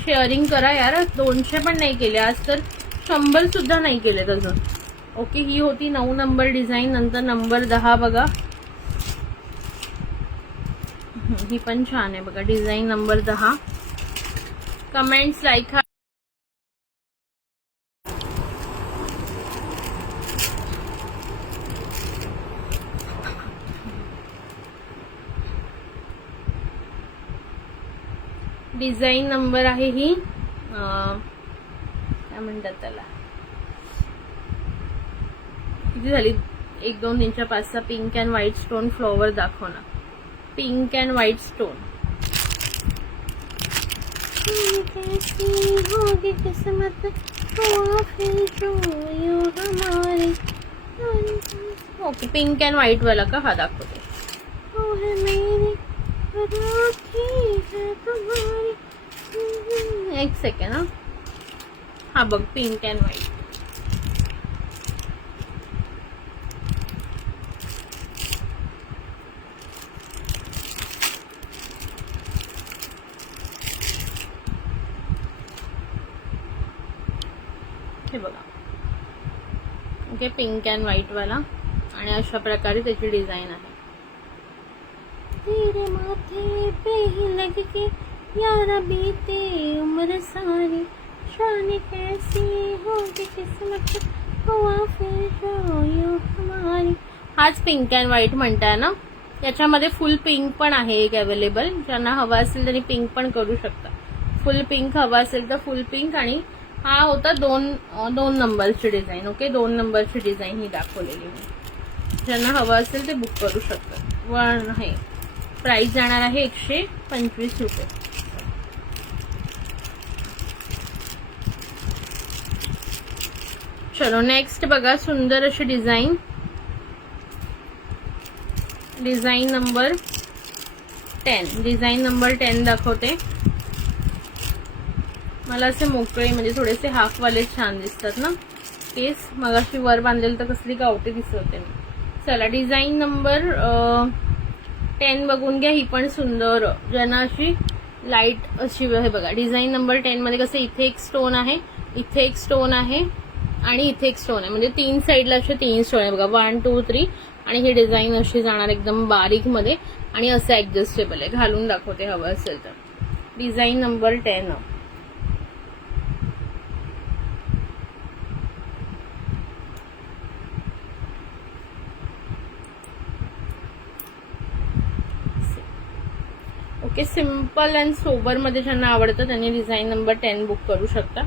Sharing करा यार. 200 पण नाही केले आज तर, 100 सुद्धा नाही केले अजून. ओके, ही होती 9 नंबर डिझाईन. नंतर नंबर 10 बघा. ही पण छान आहे बघा. Design number 10. Comments, like. Design number आहे ही, काय म्हणतात त्याला, किती झाली, 1 2 3 4 5 6. Pink and white stone flower दाखव ना. Pink and white stone. Okay, pink and white वाला का? हा दाखवते. एक सेकंड. हा बघ, पिंक अँड व्हाईट. हे बघा. ओके, पिंक अँड व्हाईट वाला. आणि अशा प्रकारे त्याची डिझाईन आहे. तेरे माथे पे ही लग के यारा बीते उम्र सारी, शान कैसी होगी किस्मत हुआ फिर जो यूं हमारी. हाच पिंक अँड व्हाईट म्हणताय ना. याच्यामध्ये फुल पिंक पण आहे एक अवेलेबल. ज्यांना हवा असेल त्यांनी पिंक पण करू शकता. फुल पिंक हवा असेल तर फुल पिंक. आणि हा होता 2 नंबरची डिझाईन. ओके, 2 नंबरची डिझाईन ही दाखवलेली मी. ज्यांना हवा असेल ते बुक करू शकतात. वन आहे. प्राइस जाणार आहे 125 रुपये. चलो नेक्स्ट बघा. सुंदर अशी design. Design number 10. Design number 10 दाखवते. मला असे मोकळे म्हणजे थोडेसे हाफवाले छान दिसतात ना केस. मगाशी वर बांधलेलं तर कसली गावठी दिसत होते मी. चला, डिझाईन नंबर 10 बघून घ्या. ही पण सुंदर, ज्यांना अशी लाईट अशी हे बघा. डिझाईन नंबर 10 मध्ये कसं इथे एक स्टोन आहे, इथे एक स्टोन आहे आणि इथे एक स्टोन आहे. म्हणजे 3 साईडला असे 3 स्टोन आहे बघा. 1 2 3 आणि ही डिझाईन अशी जाणार एकदम बारीक मध्ये आणि असं ऍडजस्टेबल आहे. घालून दाखवते हवं असेल तर. Design number 10. Okay, simple and sober मध्ये ज्यांना आवडतं त्यांनी डिझाईन नंबर 10 बुक करू शकता.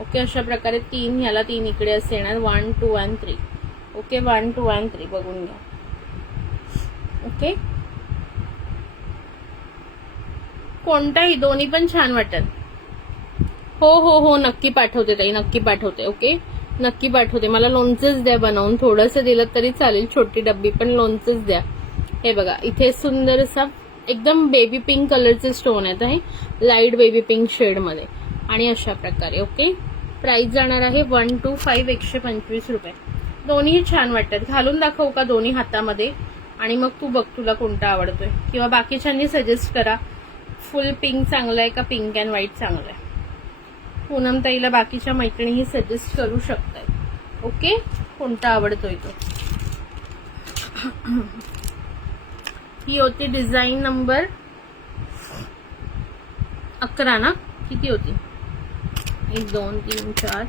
ओके, अशा प्रकारे 3 ह्याला 3 इकडे असे येणार. 1 2 आणि 3. ओके, 1 2 आणि 3 बघून घ्या. ओके, कोणताही दोन्ही पण छान वाटेल. हो हो हो, नक्की पाठवते ताई, नक्की पाठवते. ओके, नक्की पाठवते. मला लोणचेच द्या बनवून, थोडंसं दिलं तरी चालेल, छोटी डब्बी, पण लोणचेच द्या. हे बघा, इथे सुंदर असा एकदम बेबी पिंक कलरचे स्टोन आहेत. आहे लाईट बेबी पिंक शेड मध्ये आणि अशा प्रकारे. ओके, प्राइस जाणार आहे 125, 125 रुपये. दोन्ही छान वाटतात. घालून दाखवू का दोन्ही हातामध्ये आणि मग तू बघ तुला कोणता आवडतोय, किंवा बाकीच्यांनी सजेस्ट करा फुल पिंक चांगलं आहे का पिंक अँड व्हाईट चांगलं आहे. पूनम ताईला बाकीच्या मैत्रिणीही सजेस्ट करू शकतायत. ओके, कोणता आवडतोय तो. ही होती डिझाईन नंबर 11 ना, किती होती, 1 2 3 4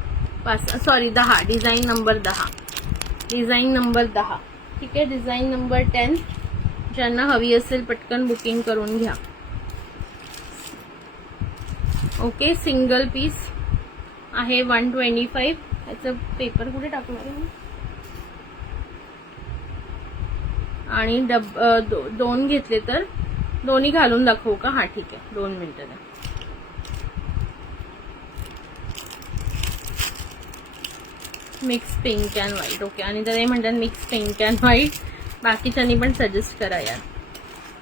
5, sorry 10. Design number 10. Design number 10. ठीक आहे, डिझाईन नंबर 10 ज्यांना हवी असेल पटकन बुकिंग करून घ्या. ओके, सिंगल पीस आहे 125. याचं पेपर कुठे टाकणार आहे आणि दोन घेतले तर दोन्ही घालून दाखवू का. हा ठीक आहे, 2 मिनिटं द्या. Mix pink and white. Okay, आणि तर म्हणतात मिक्स पिंक अँड व्हाईट. बाकीच्यांनी पण सजेस्ट करा यार.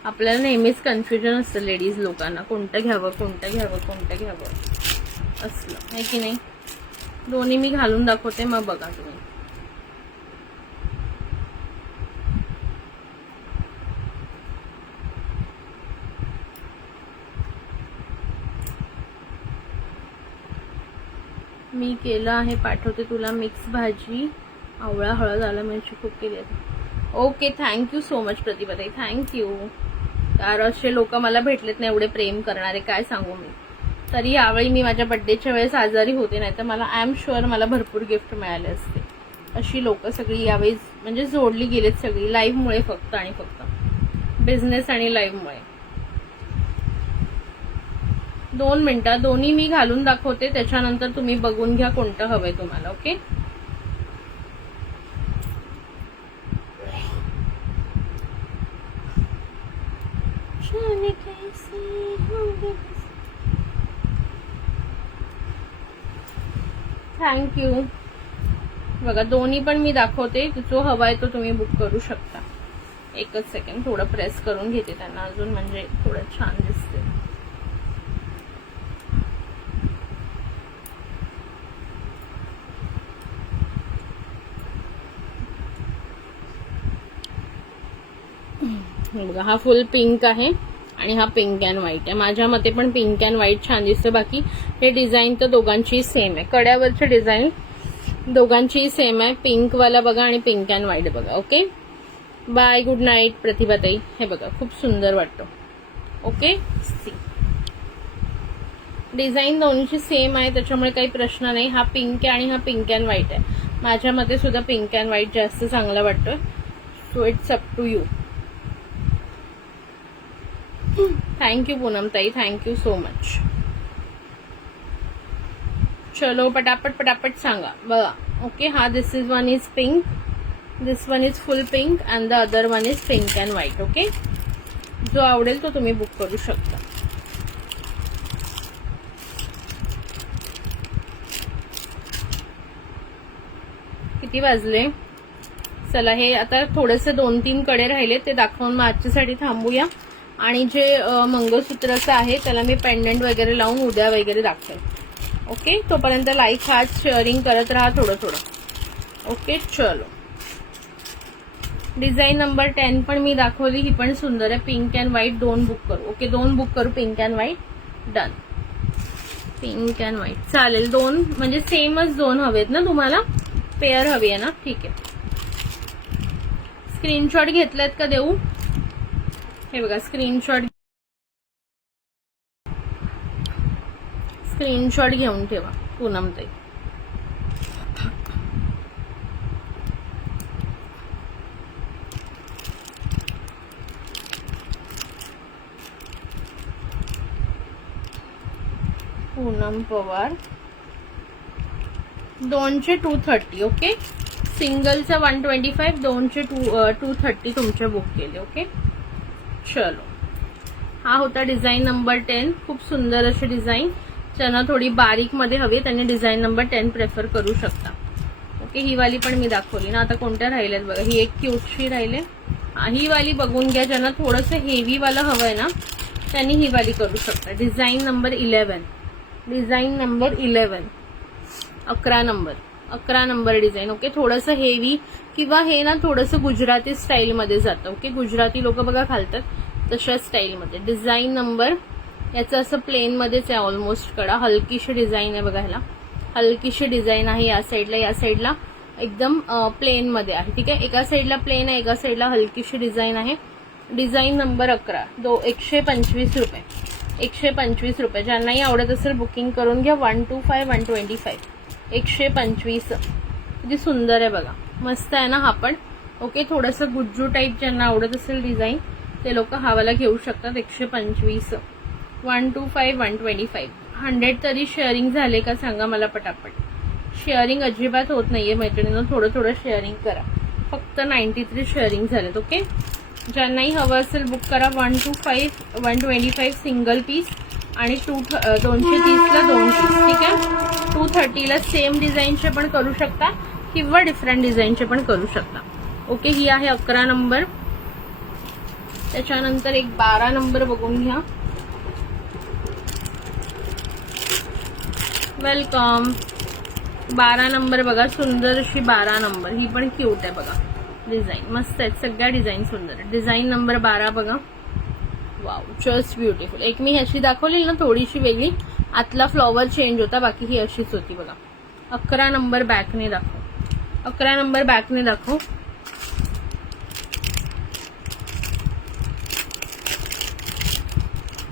आपल्याला नेहमीच कन्फ्युजन असतं लेडीज लोकांना, कोणतं घ्यावं कोणतं घ्यावं कोणतं घ्यावं असलं, आहे की नाही. दोन्ही मी घालून दाखवते, मग बघा तुम्ही. मी केलं आहे, पाठवते तुला. मिक्स भाजी, आवळा, हळद, आलं मिरची खूप केली आहे. ओके, थँक्यू सो मच प्रतिभाताई, थँक्यू. कारण असे लोक मला भेटलेत ना एवढे प्रेम करणारे, काय सांगू मी. तरी यावेळी मी माझ्या बर्थडेच्या वेळेस आजारी होते, नाही तर मला आय एम शुअर मला भरपूर गिफ्ट मिळाले असते. अशी लोक सगळी यावेळी म्हणजे जोडली गेलेत सगळी लाईव्हमुळे, फक्त आणि फक्त बिझनेस आणि लाईव्हमुळे. 2 मिनिटं, दोन्ही मी घालून दाखवते, त्याच्यानंतर तुम्ही बघून घ्या कोणतं हवंय तुम्हाला. Okay, thank you. बघा, दोन्ही पण मी दाखवते, जो हवाय तो तुम्ही बुक करू शकता. एकच सेकंड, थोडं प्रेस करून घेते त्यांना अजून, म्हणजे थोडं छान दिसते. बघा, हा फुल पिंक आहे आणि हा पिंक अँड व्हाईट आहे. माझ्या मते पण पिंक अँड व्हाईट छान दिसतं. बाकी हे डिझाईन तर दोघांची सेम आहे. कड्यावरची डिझाईन दोघांची सेम आहे. पिंक वाला बघा आणि पिंक अँड व्हाईट बघा. ओके, बाय, गुड नाईट प्रतिभाताई. हे बघा, खूप सुंदर वाटतं. ओके, सी डिझाईन दोन्हीची सेम आहे, त्याच्यामुळे काही प्रश्न नाही. हा पिंक आहे आणि हा पिंक अँड व्हाईट आहे. माझ्या मते सुद्धा पिंक अँड व्हाईट जास्त चांगला वाटतोय. So it's up to you. Thank you Poonam ताई, थँक्यू सो मच. चलो, पटापट पटापट सांगा बघा. ओके, हा this is one is pink, this one is full pink and the other one is pink and white. Okay, जो आवडेल तो तुम्ही बुक करू शकता. किती वाजले, चला हे आता थोडेसे 2-3 कडे राहिले ते दाखवून मग आजच्यासाठी थांबूया. आणि जे मंगळसूत्राचं आहे त्याला मी पेंडंट वगैरे लावून उद्या वगैरे दाखवेन. ओके, तोपर्यंत लाईक हार्ट शेअरिंग करत राहा थोडं थोडं. ओके, चलो. डिझाईन नंबर 10 पण मी दाखवली, ही पण सुंदर आहे. पिंक अँड व्हाईट 2 बुक करू. ओके, 2 बुक करू pink and white. Done. Pink and white चालेल. 2 म्हणजे सेमच 2 हवेत ना तुम्हाला, पेअर हवी आहे ना. ठीक आहे, स्क्रीनशॉट घेतलेत का देऊ? हे बघा स्क्रीनशॉट घेऊन ठेवा पूनमताई. पूनम पवार 200 230. ओके, सिंगलचा 125, 200 230 तुमचे बुक केले. ओके चलो, हा होता डिझाईन नंबर 10. खूप सुंदर अशी डिझाईन. ज्यांना थोडी बारीक मध्ये हवी त्यांनी डिझाईन नंबर 10 प्रेफर करू शकता. ओके, ही वाली पण मी दाखवली ना. आता कोणत्या राहिल्यात बघा. ही एक क्यूटशी राहिले. ही वाली बघून घ्या. ज्यांना थोडंसं हेवी वाला हवंय ना त्यांनी ही वाली करू शकता. Design number 11. Design number 11, 11 number design. Okay, थोडंसं हेवी किंवा हे ना थोडंसं गुजराती स्टाईल मध्ये जातं. ओके, गुजराती लोक बघा घालतात तशा स्टाईल मध्ये. डिझाईन नंबर याचं असं प्लेन मध्येच आहे ऑलमोस्ट. कडा हलकीशी डिझाईन आहे बघा. ह्याला हलकीशी डिझाईन आहे. या साईडला एकदम प्लेन मध्ये आहे. ठीक आहे, एका साईडला प्लेन आहे, एका साईडला हलकीशी डिझाईन आहे. डिझाईन नंबर 11, 125 रुपये. 125 रुपये. ज्यांनाही आवडत असेल बुकिंग करून घ्या. 125 125 125. किती सुंदर आहे बघा, मस्त आहे ना हा पण. ओके, थोडंसं गुज्जू टाईप ज्यांना आवडत असेल डिझाईन ते लोक हावाला घेऊ शकतात. 125, 125 125. 100 तरी शेअरिंग झाले का सांगा मला पटापट. शेअरिंग अजिबात होत नाहीये मैत्रिणींनो, थोडं शेअरिंग करा. फक्त 93 शेअरिंग झालेत. ओके, ज्यांनाही हवं असेल बुक करा. 125 125 सिंगल पीस आणि 230ला 2 पीस. ठीक आहे, 230ला सेम डिझाईनचे पण करू शकता किंवा डिफरंट डिझाईनचे पण करू शकता. ओके, ही आहे 11 नंबर. त्याच्यानंतर एक 12 नंबर बघून घ्या. वेलकम. 12 नंबर बघा, सुंदर अशी 12 नंबर. ही पण क्यूट आहे बघा. डिझाईन मस्त आहेत, सगळ्या डिझाईन सुंदर आहेत. डिझाईन नंबर 12 बघा. Wow, just beautiful. एक मी अशी दाखवली ना थोडीशी वेगळी, आतला फ्लॉवर चेंज होता, बाकी ही अशीच होती बघा. 11 नंबर बॅकने दाखव. 11 नंबर बॅकने दाखव.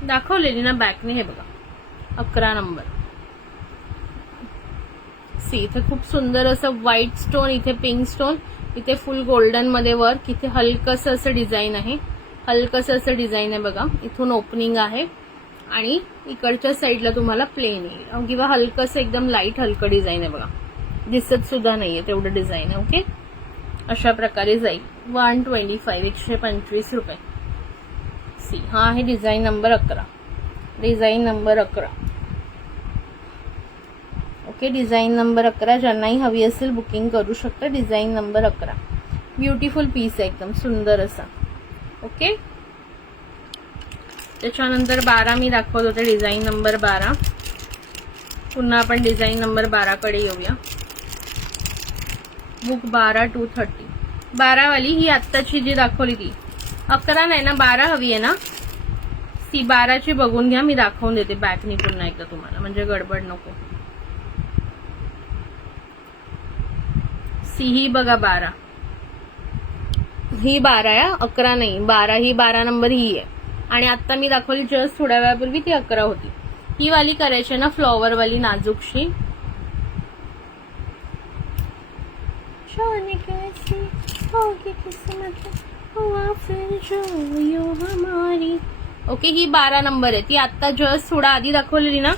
दाखवलेली ना बॅकने. हे बघा 11 नंबर. सी, इथे खूप सुंदर असं व्हाईट स्टोन, इथे पिंक स्टोन, इथे फुल गोल्डन मध्ये वर्क, इथे हलकसं असं डिझाईन आहे. हलकसं असं डिझाईन आहे बघा. इथून ओपनिंग आहे आणि इकडच्या साईडला तुम्हाला प्लेन येईल किंवा हलकसं एकदम लाईट हलकं डिझाईन आहे बघा. दिसत सुद्धा नाहीये तेवढं डिझाईन आहे. ओके, अशा प्रकारे जाईल. 125 125 रुपये. सी, हा आहे design number 11. Design number 11. Okay, design number 11. ज्यांनाही हवी असेल बुकिंग करू शकता. Design number 11. ब्युटिफुल पीस आहे एकदम सुंदर असा. ओके, त्याच्यानंतर 12 मी दाखवत होते. Design number 12. पुन्हा आपण डिझाईन नंबर 12 कडे येऊया. बुक 12 230. 12 वाली ही आत्ताची जी दाखवली ती 11 नाही ना, 12 हवी आहे ना. सी, 12ची बघून घ्या. मी दाखवून देते बॅकनी पुन्हा एकदा तुम्हाला, म्हणजे गडबड नको. सी, ही बघा 12. ही 12 आहे, 11 नाही. 12 ही 12 नंबर ही आहे. आणि आता मी दाखवली जस्ट थोड्या वेळापूर्वी ती 11 होती. ही वाली करायची ना फ्लॉवर वाली नाजूकशी. ओके, ही 12 नंबर आहे. ती आता जस्ट थोडा आधी दाखवलेली ना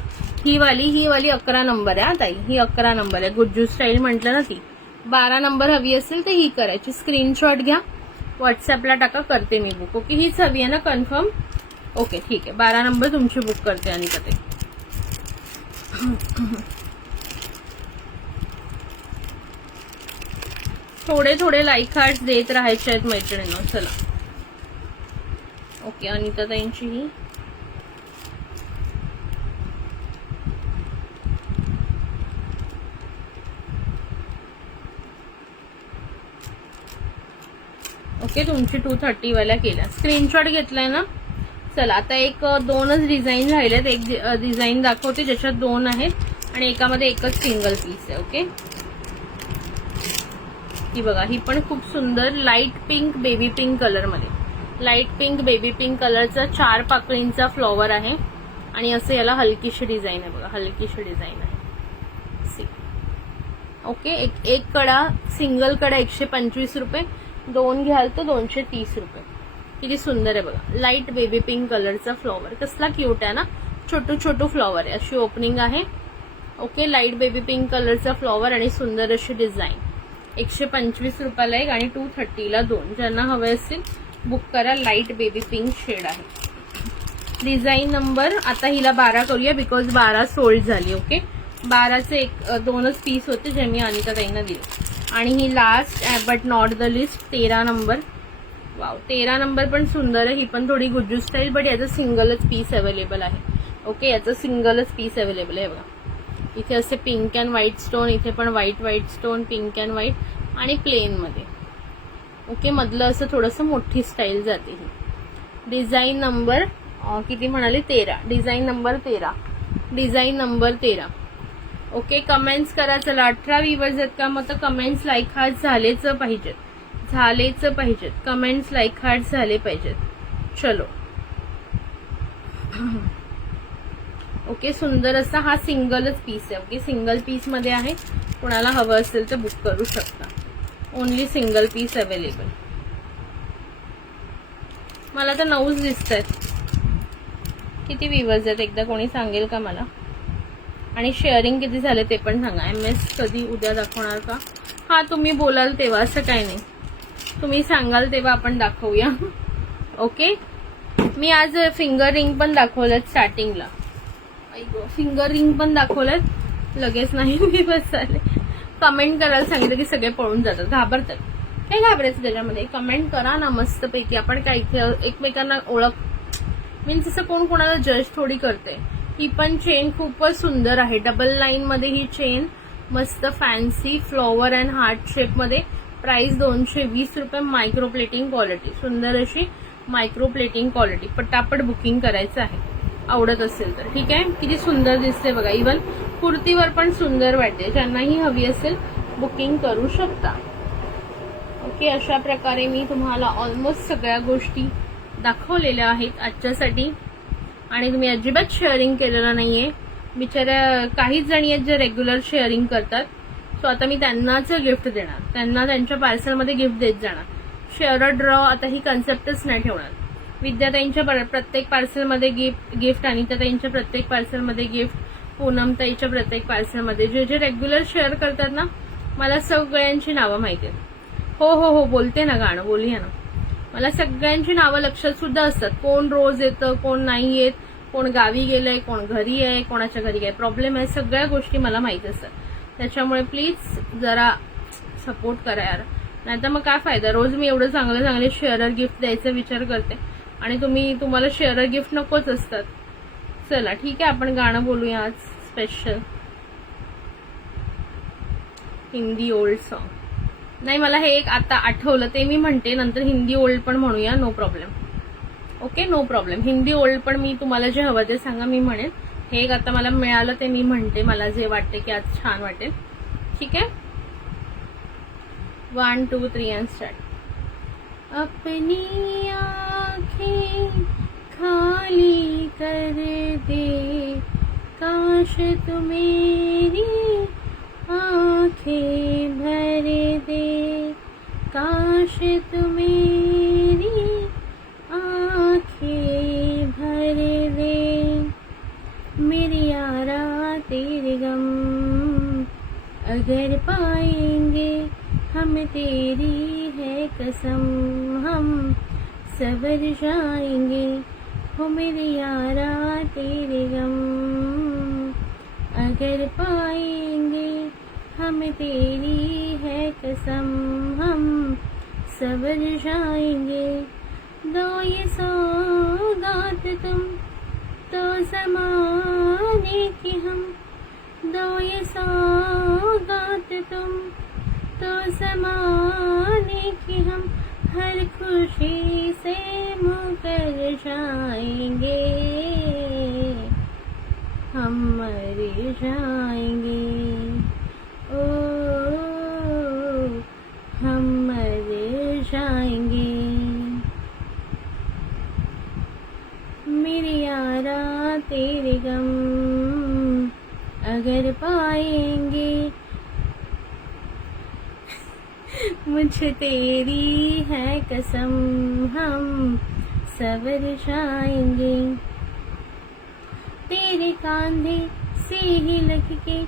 ही वाली 11 नंबर आहे. ताई ही 11 नंबर आहे. गुज्जू स्टाईल म्हटलं ना ती. 12 नंबर हवी असेल तर ही करायची. स्क्रीनशॉट घ्या, व्हॉट्सअपला टाका, करते मी बुक. ओके, हीच हवी आहे ना कन्फर्म. ओके ठीक आहे, 12 नंबर तुमची बुक करते. आणि ते थोडे थोडे लाईक हार्ट्स देत राहायचे आहेत मैत्रिणींनो. चला. ओके, अनिता ताईंची ही ओके, तुमची 230 वाल्या केल्या. स्क्रीनशॉट घेतलाय ना. चला, आता एक 2च डिझाईन राहिलेत. एक डिझाईन दाखवते ज्याच्यात 2 आहेत आणि एकामध्ये एकच सिंगल पीस आहे. ओके, ती बघा, ही पण खूप सुंदर light pink baby pink colour मध्ये, लाईट पिंक बेबी पिंक कलरचा 4 पाकळींचा फ्लॉवर आहे आणि असं याला हलकीशी डिझाईन आहे बघा, हलकीशी डिझाईन आहे सी. ओके, एक कडा सिंगल कडा 125 रुपये, 2 घ्याल तर 230 रुपये. किती सुंदर आहे बघा, लाईट बेबी पिंक कलरचा फ्लॉवर, कसला क्यूट आहे ना, छोटू छोटू फ्लॉवर आहे, अशी ओपनिंग आहे. ओके, लाईट बेबी पिंक कलरचा फ्लॉवर आणि सुंदर अशी डिझाईन. 125 रुपयाला एक आणि 230 ला 2. ज्यांना हवे असतील बुक करा. लाईट बेबी पिंक शेड आहे. डिझाईन नंबर, आता हिला 12 करूया बिकॉज 12 सोल्ड झाली. ओके, 12चे 2च पीस होते जे मी अनिता ताईंना दिले. आणि ही last but not the list 13 नंबर. वाव, 13 नंबर पण सुंदर आहे. ही पण थोडी गुज्जू स्टाईल, बट याचं सिंगलच पीस अवेलेबल आहे. ओके, याचं सिंगलच पीस अवेलेबल आहे बघा. इथे असे पिंक अँड व्हाईट स्टोन, इथे पण white stone, pink and white आणि प्लेन मध्ये. ओके, मधलं असं थोडंसं मोठी स्टाईल जाते ही. डिझाईन नंबर किती म्हणाले, 13. Design number 13. Design number 13. Okay, comments करा. चला 18 व्ह्यूअर्स आहेत का, मग तर कमेंट्स लाईक हार्ट झालेच पाहिजेत. कमेंट्स लाईक हार्ट झाले पाहिजेत. चलो. ओके, सुंदर असा हा सिंगलच पीस आहे. ओके, सिंगल पीस मध्ये आहे. कोणाला हवं असेल तर बुक करू शकता. Only single piece available. मला तर 9च दिसत आहेत. किती व्ह्यूअर्स आहेत एकदा कोणी सांगेल का मला, आणि शेअरिंग किती झाले ते पण सांगा. MS कधी उद्या दाखवणार का? हा, तुम्ही बोलाल तेव्हा, असं काही नाही, तुम्ही सांगाल तेव्हा आपण दाखवूया. ओके, मी आज फिंगर रिंग पण दाखवलं स्टार्टिंगला. फिंगर रिंग पण दाखवलं, लगेच नाही मी बसले. कमेंट करायला सांगितलं की सगळे पळून जातात, घाबरतात. काय घाबरायचं त्याच्यामध्ये, कमेंट करा ना मस्तपैकी. आपण काय इथे एकमेकांना ओळख, मीन्स असं कोण कोणाला जज थोडी करते. ही पण चेन खूपच सुंदर आहे. डबल लाईन मध्ये ही चेन, मस्त fancy flower and heart shape मध्ये. प्राइस 220 रुपये. मायक्रो प्लेटिंग क्वालिटी, सुंदर अशी मायक्रो प्लेटिंग क्वालिटी. पटापट बुकिंग करायचं आहे आवडत असेल तर. ठीक आहे, किती सुंदर दिसते बघा. इव्हन कुर्तीवर पण सुंदर वाटते. ज्यांनाही हवी असेल बुकिंग करू शकता. ओके, अशा प्रकारे मी तुम्हाला ऑलमोस्ट सगळ्या गोष्टी दाखवलेल्या आहेत आजच्यासाठी. आणि तुम्ही अजिबात शेअरिंग केलेलं नाहीये. बिचाऱ्या काहीच जणी आहेत जे रेग्युलर शेअरिंग करतात. सो आता मी त्यांनाच गिफ्ट देणार, त्यांना त्यांच्या पार्सलमध्ये गिफ्ट देत जाणार. शेअर ड्रॉ आता ही कन्सेप्टच नाही ठेवणार. विद्याताईंच्या प्रत्येक पार्सलमध्ये गिफ्ट, अनिताताईंच्या प्रत्येक पार्सलमध्ये गिफ्ट, पूनमताईच्या प्रत्येक पार्सलमध्ये. जे जे रेग्युलर शेअर करतात ना, मला सगळ्यांची नावं माहिती आहेत. हो, बोलते ना, गाणं बोलूया ना. मला सगळ्यांची नावं लक्षात सुद्धा असतात. कोण रोज येतं, कोण नाही येत, कोण गावी गेलंय, कोण घरी आहे, कोणाच्या घरी काय प्रॉब्लेम आहे, सगळ्या गोष्टी मला माहित असतात. त्याच्यामुळे प्लीज जरा सपोर्ट करा यार, नाहीतर मग काय फायदा. रोज मी एवढं चांगले शेअरर गिफ्ट द्यायचा विचार करते आणि तुम्हाला शेअरर गिफ्ट नकोच असतात. चला ठीक आहे, आपण गाणं बोलूया आज स्पेशल हिंदी ओल्ड सॉन्ग. नाही, मला हे एक आता आठवलं ते मी म्हणते, नंतर हिंदी ओल्ड पण म्हणूया, no problem. Okay, no problem. Hindi old पण मी तुम्हाला जे हवं ते सांगा, मी म्हणेन. हे एक आता मला मिळालं ते मी म्हणते, मला जे वाटते की आज छान वाटेल. ठीक आहे, 1 2 3 and start. अपनी आँखें खाली कर दे, काश तू मेरी आँखें भर दे, काश तू मेरी आँखें भर दे, मेरी यारा तेरे गम अगर पाएंगे हम, तेरी है कसम हम सबर जाएंगे. हो मेरे यारा तेरे गम अगर पाएंगे हम, तेरी है कसम हम सबर जाएंगे. दो ये सौगात तुम तो ज़माने की हम, दो ये सौगात तुम तो ज़माने की हम, हर खुशी से मुकर जाएंगे, हम मर जाएंगे. ओ मेरे यारा तेरे गम अगर पाएंगे, मुझे तेरी है कसम हम सवर जाएंगे। तेरे कांधे से ही लग के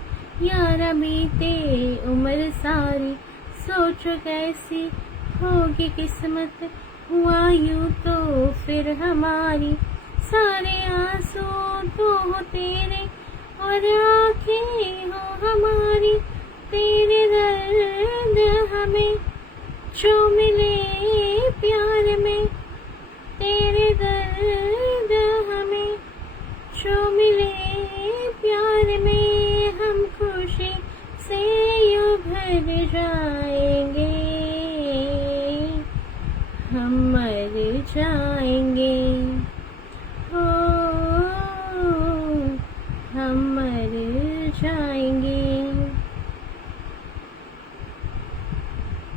यारा बीते उम्र सारी, सोचो कैसी होगी किस्मत हुआ यूं तो फिर हमारी। सारे आंसू तो हो तेरे और आँखें हो हमारी, तेरे दर्द हमें जो मिले प्यार में, तेरे दर्द हमें जो मिले प्यार में, हम खुशी से यूं भर जाएंगे, हम मर जाएंगे, हो हम मर जाएंगे।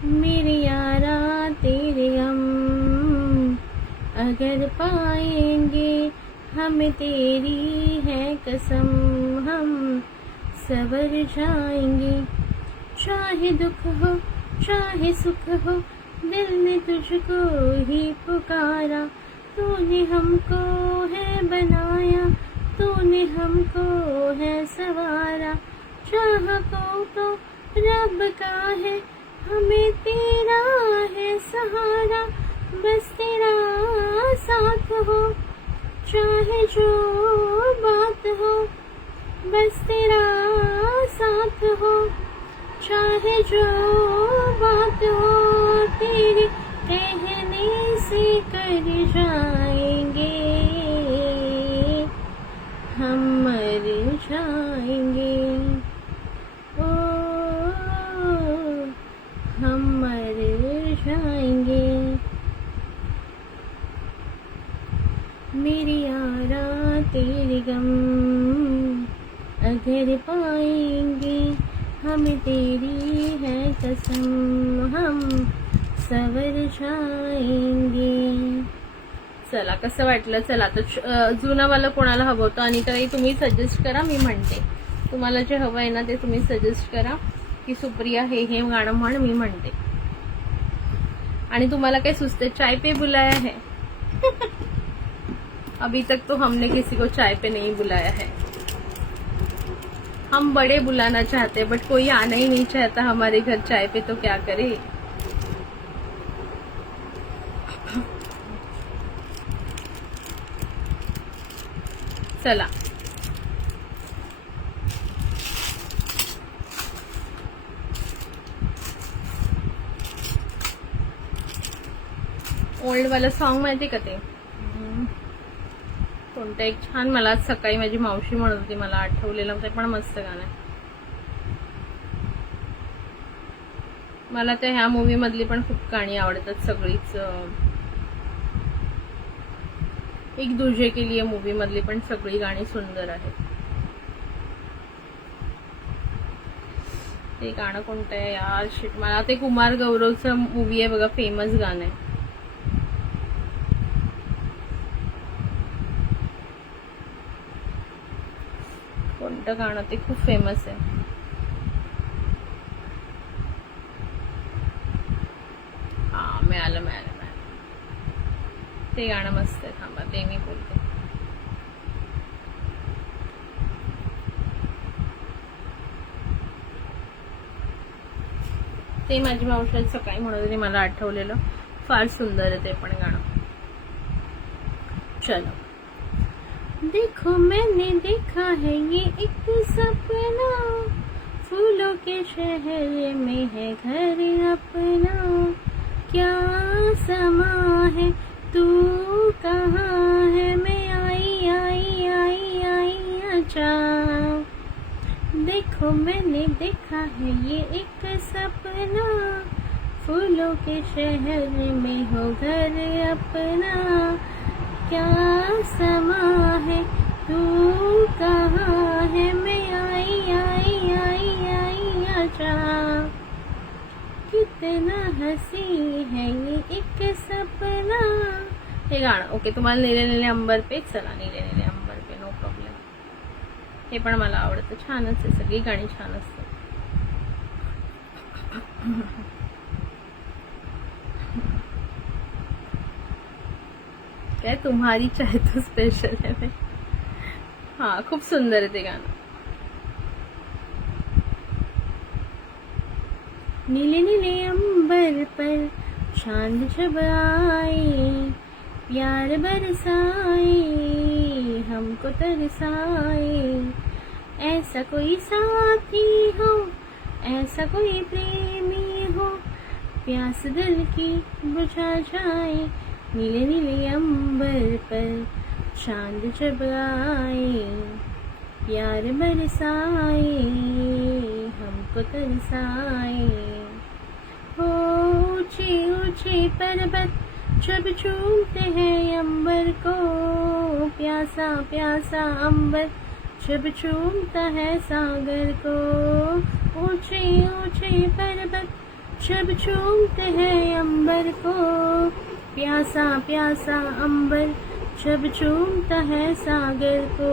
मेरे यारा तेरे गम अगर पाएंगे, हमें तेरी है कसम हम सवर जाएंगे। चाहे दुख हो चाहे सुख हो, दिल ने तुझको ही पुकारा, तूने हमको है बनाया, तूने हमको है सवारा। चाह को तो रब का है, हमें तेरा है सहारा, बस तेरा साथ हो चाहे जो बात हो, बस तेरा साथ हो चाहे जो बात हो, तेरे कहने से कर जाएंगे, हम मर जाएंगे, ओ हम मर जाएंगे। मेरे यारा तेरे गम अगर पाएंगे, हमें तेरी है कसम हम सवर जाएंगे। चला कसं वाटलं? चला आता जुनावाला कोणाला हवं होतं आणि काही तुम्ही सजेस्ट करा, मी म्हणते तुम्हाला जे हवं आहे ना ते तुम्ही सजेस्ट करा की सुप्रिया हे गाणं म्हण, मी म्हणते। आणि तुम्हाला काय सुचते? चाय पे बुलाया है अभी तक तो हमने किसी को चाय पे नहीं बुलाया है, हम बड़े बुलाना चाहते हैं बट कोई आना ही नहीं चाहता हमारे घर चाय पे, तो क्या करे। चला ओल्ड वाला सॉन्ग माहिती का ते कोणतं? एक छान, मला आज सकाळी माझी मावशी म्हणत होती, मला आठवलेलं, ते पण मस्त गाणं आहे। मला तर ह्या मूवी मधली पण खूप गाणी आवडतात सगळीच। एक दूजे के लिए मूवी मधली पण सगळी गाणी सुंदर आहेत। ते गाणं कोणतं आहे यार, शिट, मला ते कुमार गौरवचं मूवी आहे बघा, फेमस गाणं आहे। कोणतं गाणं ते खूप फेमस आहे? हा, मिळालं मिळालं मिळालं, ते गाणं मस्त आहे, थांबा ते मी बोलते। ते माझी मावशी सकाळी म्हणत होती, मला आठवलेलं, फार सुंदर आहे ते पण गाणं। चलो। देखो मैंने देखा है ये एक सपना, फूलों के शहर में है घर अपना, क्या समा है तू कहाँ है, मैं आई आई आई आई आजा। देखो मैंने देखा है ये एक सपना, फूलों के शहर में हो घर अपना, क्या समा है तू कहाँ है, मैं आई आई आई आई आजा। कितना हंसी है ये एक सपना, हे गाणं ओके. तुम्हाला नीले नीले अंबर पे, चला नीले नीले अंबर पे, नो प्रॉब्लेम. हे पण मला आवडतं, छानच आहे, सगळी गाणी छान असतात. काय तुम्हारी चाय तो स्पेशल है. हा खूप सुंदर आहे ते गाणं. नीले नीले अंबर पर चांद जब आए, प्यार बरसाए, हमको तरसाए, ऐसा कोई साथी हो, ऐसा कोई प्रेमी हो, प्यास दिल की बुझा जाए. नीले नीले अंबर पर चांद जब आए, प्यार बरसाए, हमको तरसाए. हो ऊंचे ऊंचे पर्वत जब चूमते हैं अंबर को, प्यासा प्यासा अंबर जब चूमता है सागर को. ऊंचे ऊंचे पर्वत जब चूमते हैं अंबर को, प्यासा प्यासा अंबर जब चूमता है सागर को.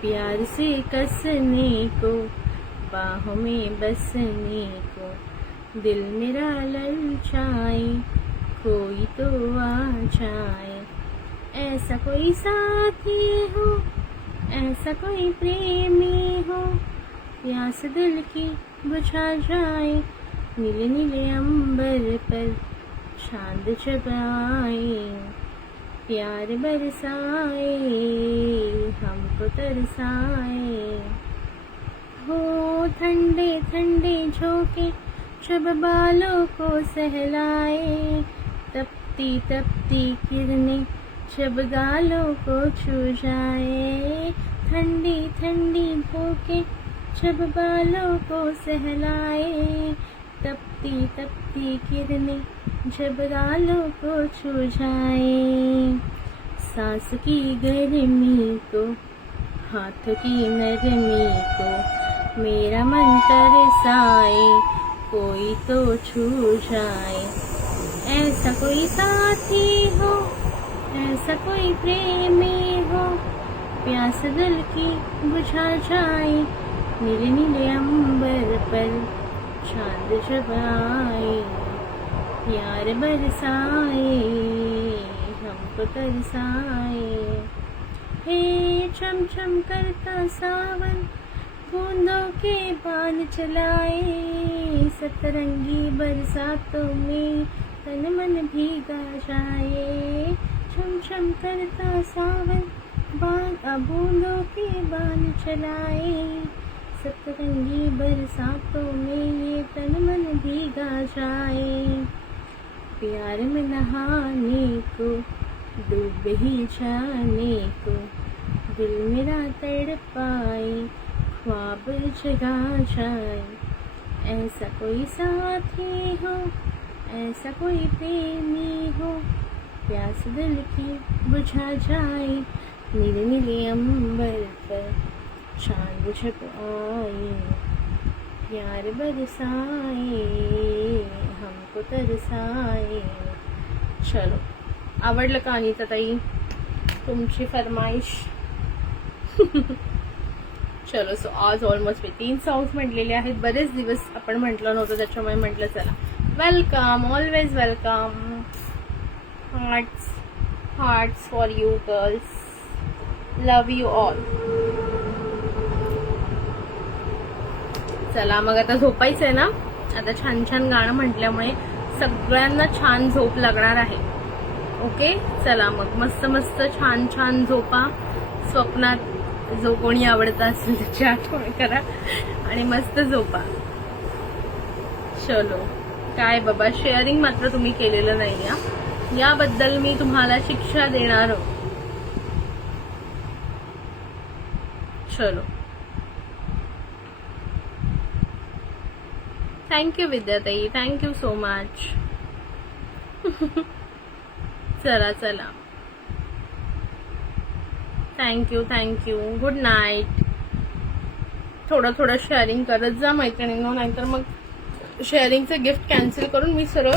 प्यार से कसने को, बाहों में बसने को, दिल मेरा ललचाए, कोई तो आ जाए. ऐसा कोई साथी हो, ऐसा कोई प्रेमी हो, प्यास दिल की बुझा जाए. नीले नीले अंबर पर चांद जब आए, प्यार बरसाए, हमको तरसाए. हो ठंडे ठंडे झोंके जब बालों को सहलाए, तपती तपती किरणें जब गालों को छू जाए. ठंडी ठंडी झोंके जब बालों को सहलाए, तपती तपती किरणें जब गालों को छू जाए. सांस की गर्मी को, हाथों की नरमी को, मेरा मन तरसाए, कोई तो छू जाए. ऐसा कोई साथी हो, ऐसा कोई प्रेमी हो, प्यास दिल की बुझा जाए. नीले नीले अंबर पर चांद जब आए, प्यार बरसाए, हमको तरसाए. हे चम चम करता सावन बूंदों के बाल चलाए, सतरंगी बरसातों में तन मन भीगा जाए. चम चम करता सावन बूंदों के बाल चलाए, सतरंगी बरसातों में ये तन मन भीगा जाए. प्यार में नहाने को, डूब ही जाने को, दिल मेरा तड़पाए, ख्वाब जगा जाए. ऐसा कोई साथी हो, ऐसा कोई प्रेमी हो, प्यास दिल की बुझा जाए. नीले नीले अंबर पर चांद जब आए, प्यार बरसाए, हमको तरसाए. चलो, आवडलं का अनिता ताई तुमची फरमाईश? चलो, सो आज ऑलमोस्ट मी 3 सॉंग्स म्हटलेले आहेत. बरेच दिवस आपण म्हटलं नव्हतं, त्याच्यामुळे म्हटलं चला. Welcome, always welcome. Hearts hearts for you girls. Love you all. चला मग आता झोपायचं आहे ना. आता छान छान गाणं म्हटल्यामुळे सगळ्यांना छान झोप लागणार आहे. ओके, चला मग मस्त मस्त छान छान झोपा. स्वप्नात जो कोणी आवडता असेल त्याची आठवण करा आणि मस्त झोपा. चलो, काय बाबा, शेअरिंग मात्र तुम्ही केलेलं नाही, याबद्दल मी तुम्हाला शिक्षा देणार. चलो, थँक्यू विद्याताई, थँक्यू सो मच. चला चला, थँक्यू थँक्यू. Good night. थोडं थोडं शेअरिंग करत जा मैत्रिणींनो, नाहीतर मग शेअरिंगचं गिफ्ट कॅन्सल करून मी सरळ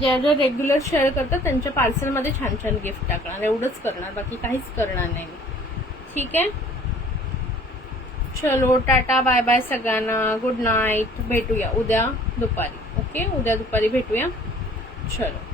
ज्या ज्या रेग्युलर शेअर करतात त्यांच्या पार्सलमध्ये छान छान गिफ्ट टाकणार, एवढंच करणार, बाकी काहीच करणार नाही. ठीक आहे, चलो टाटा बाय बाय सगळ्यांना, गुड नाईट. भेटूया उद्या दुपारी. ओके, उद्या दुपारी भेटूया. चलो.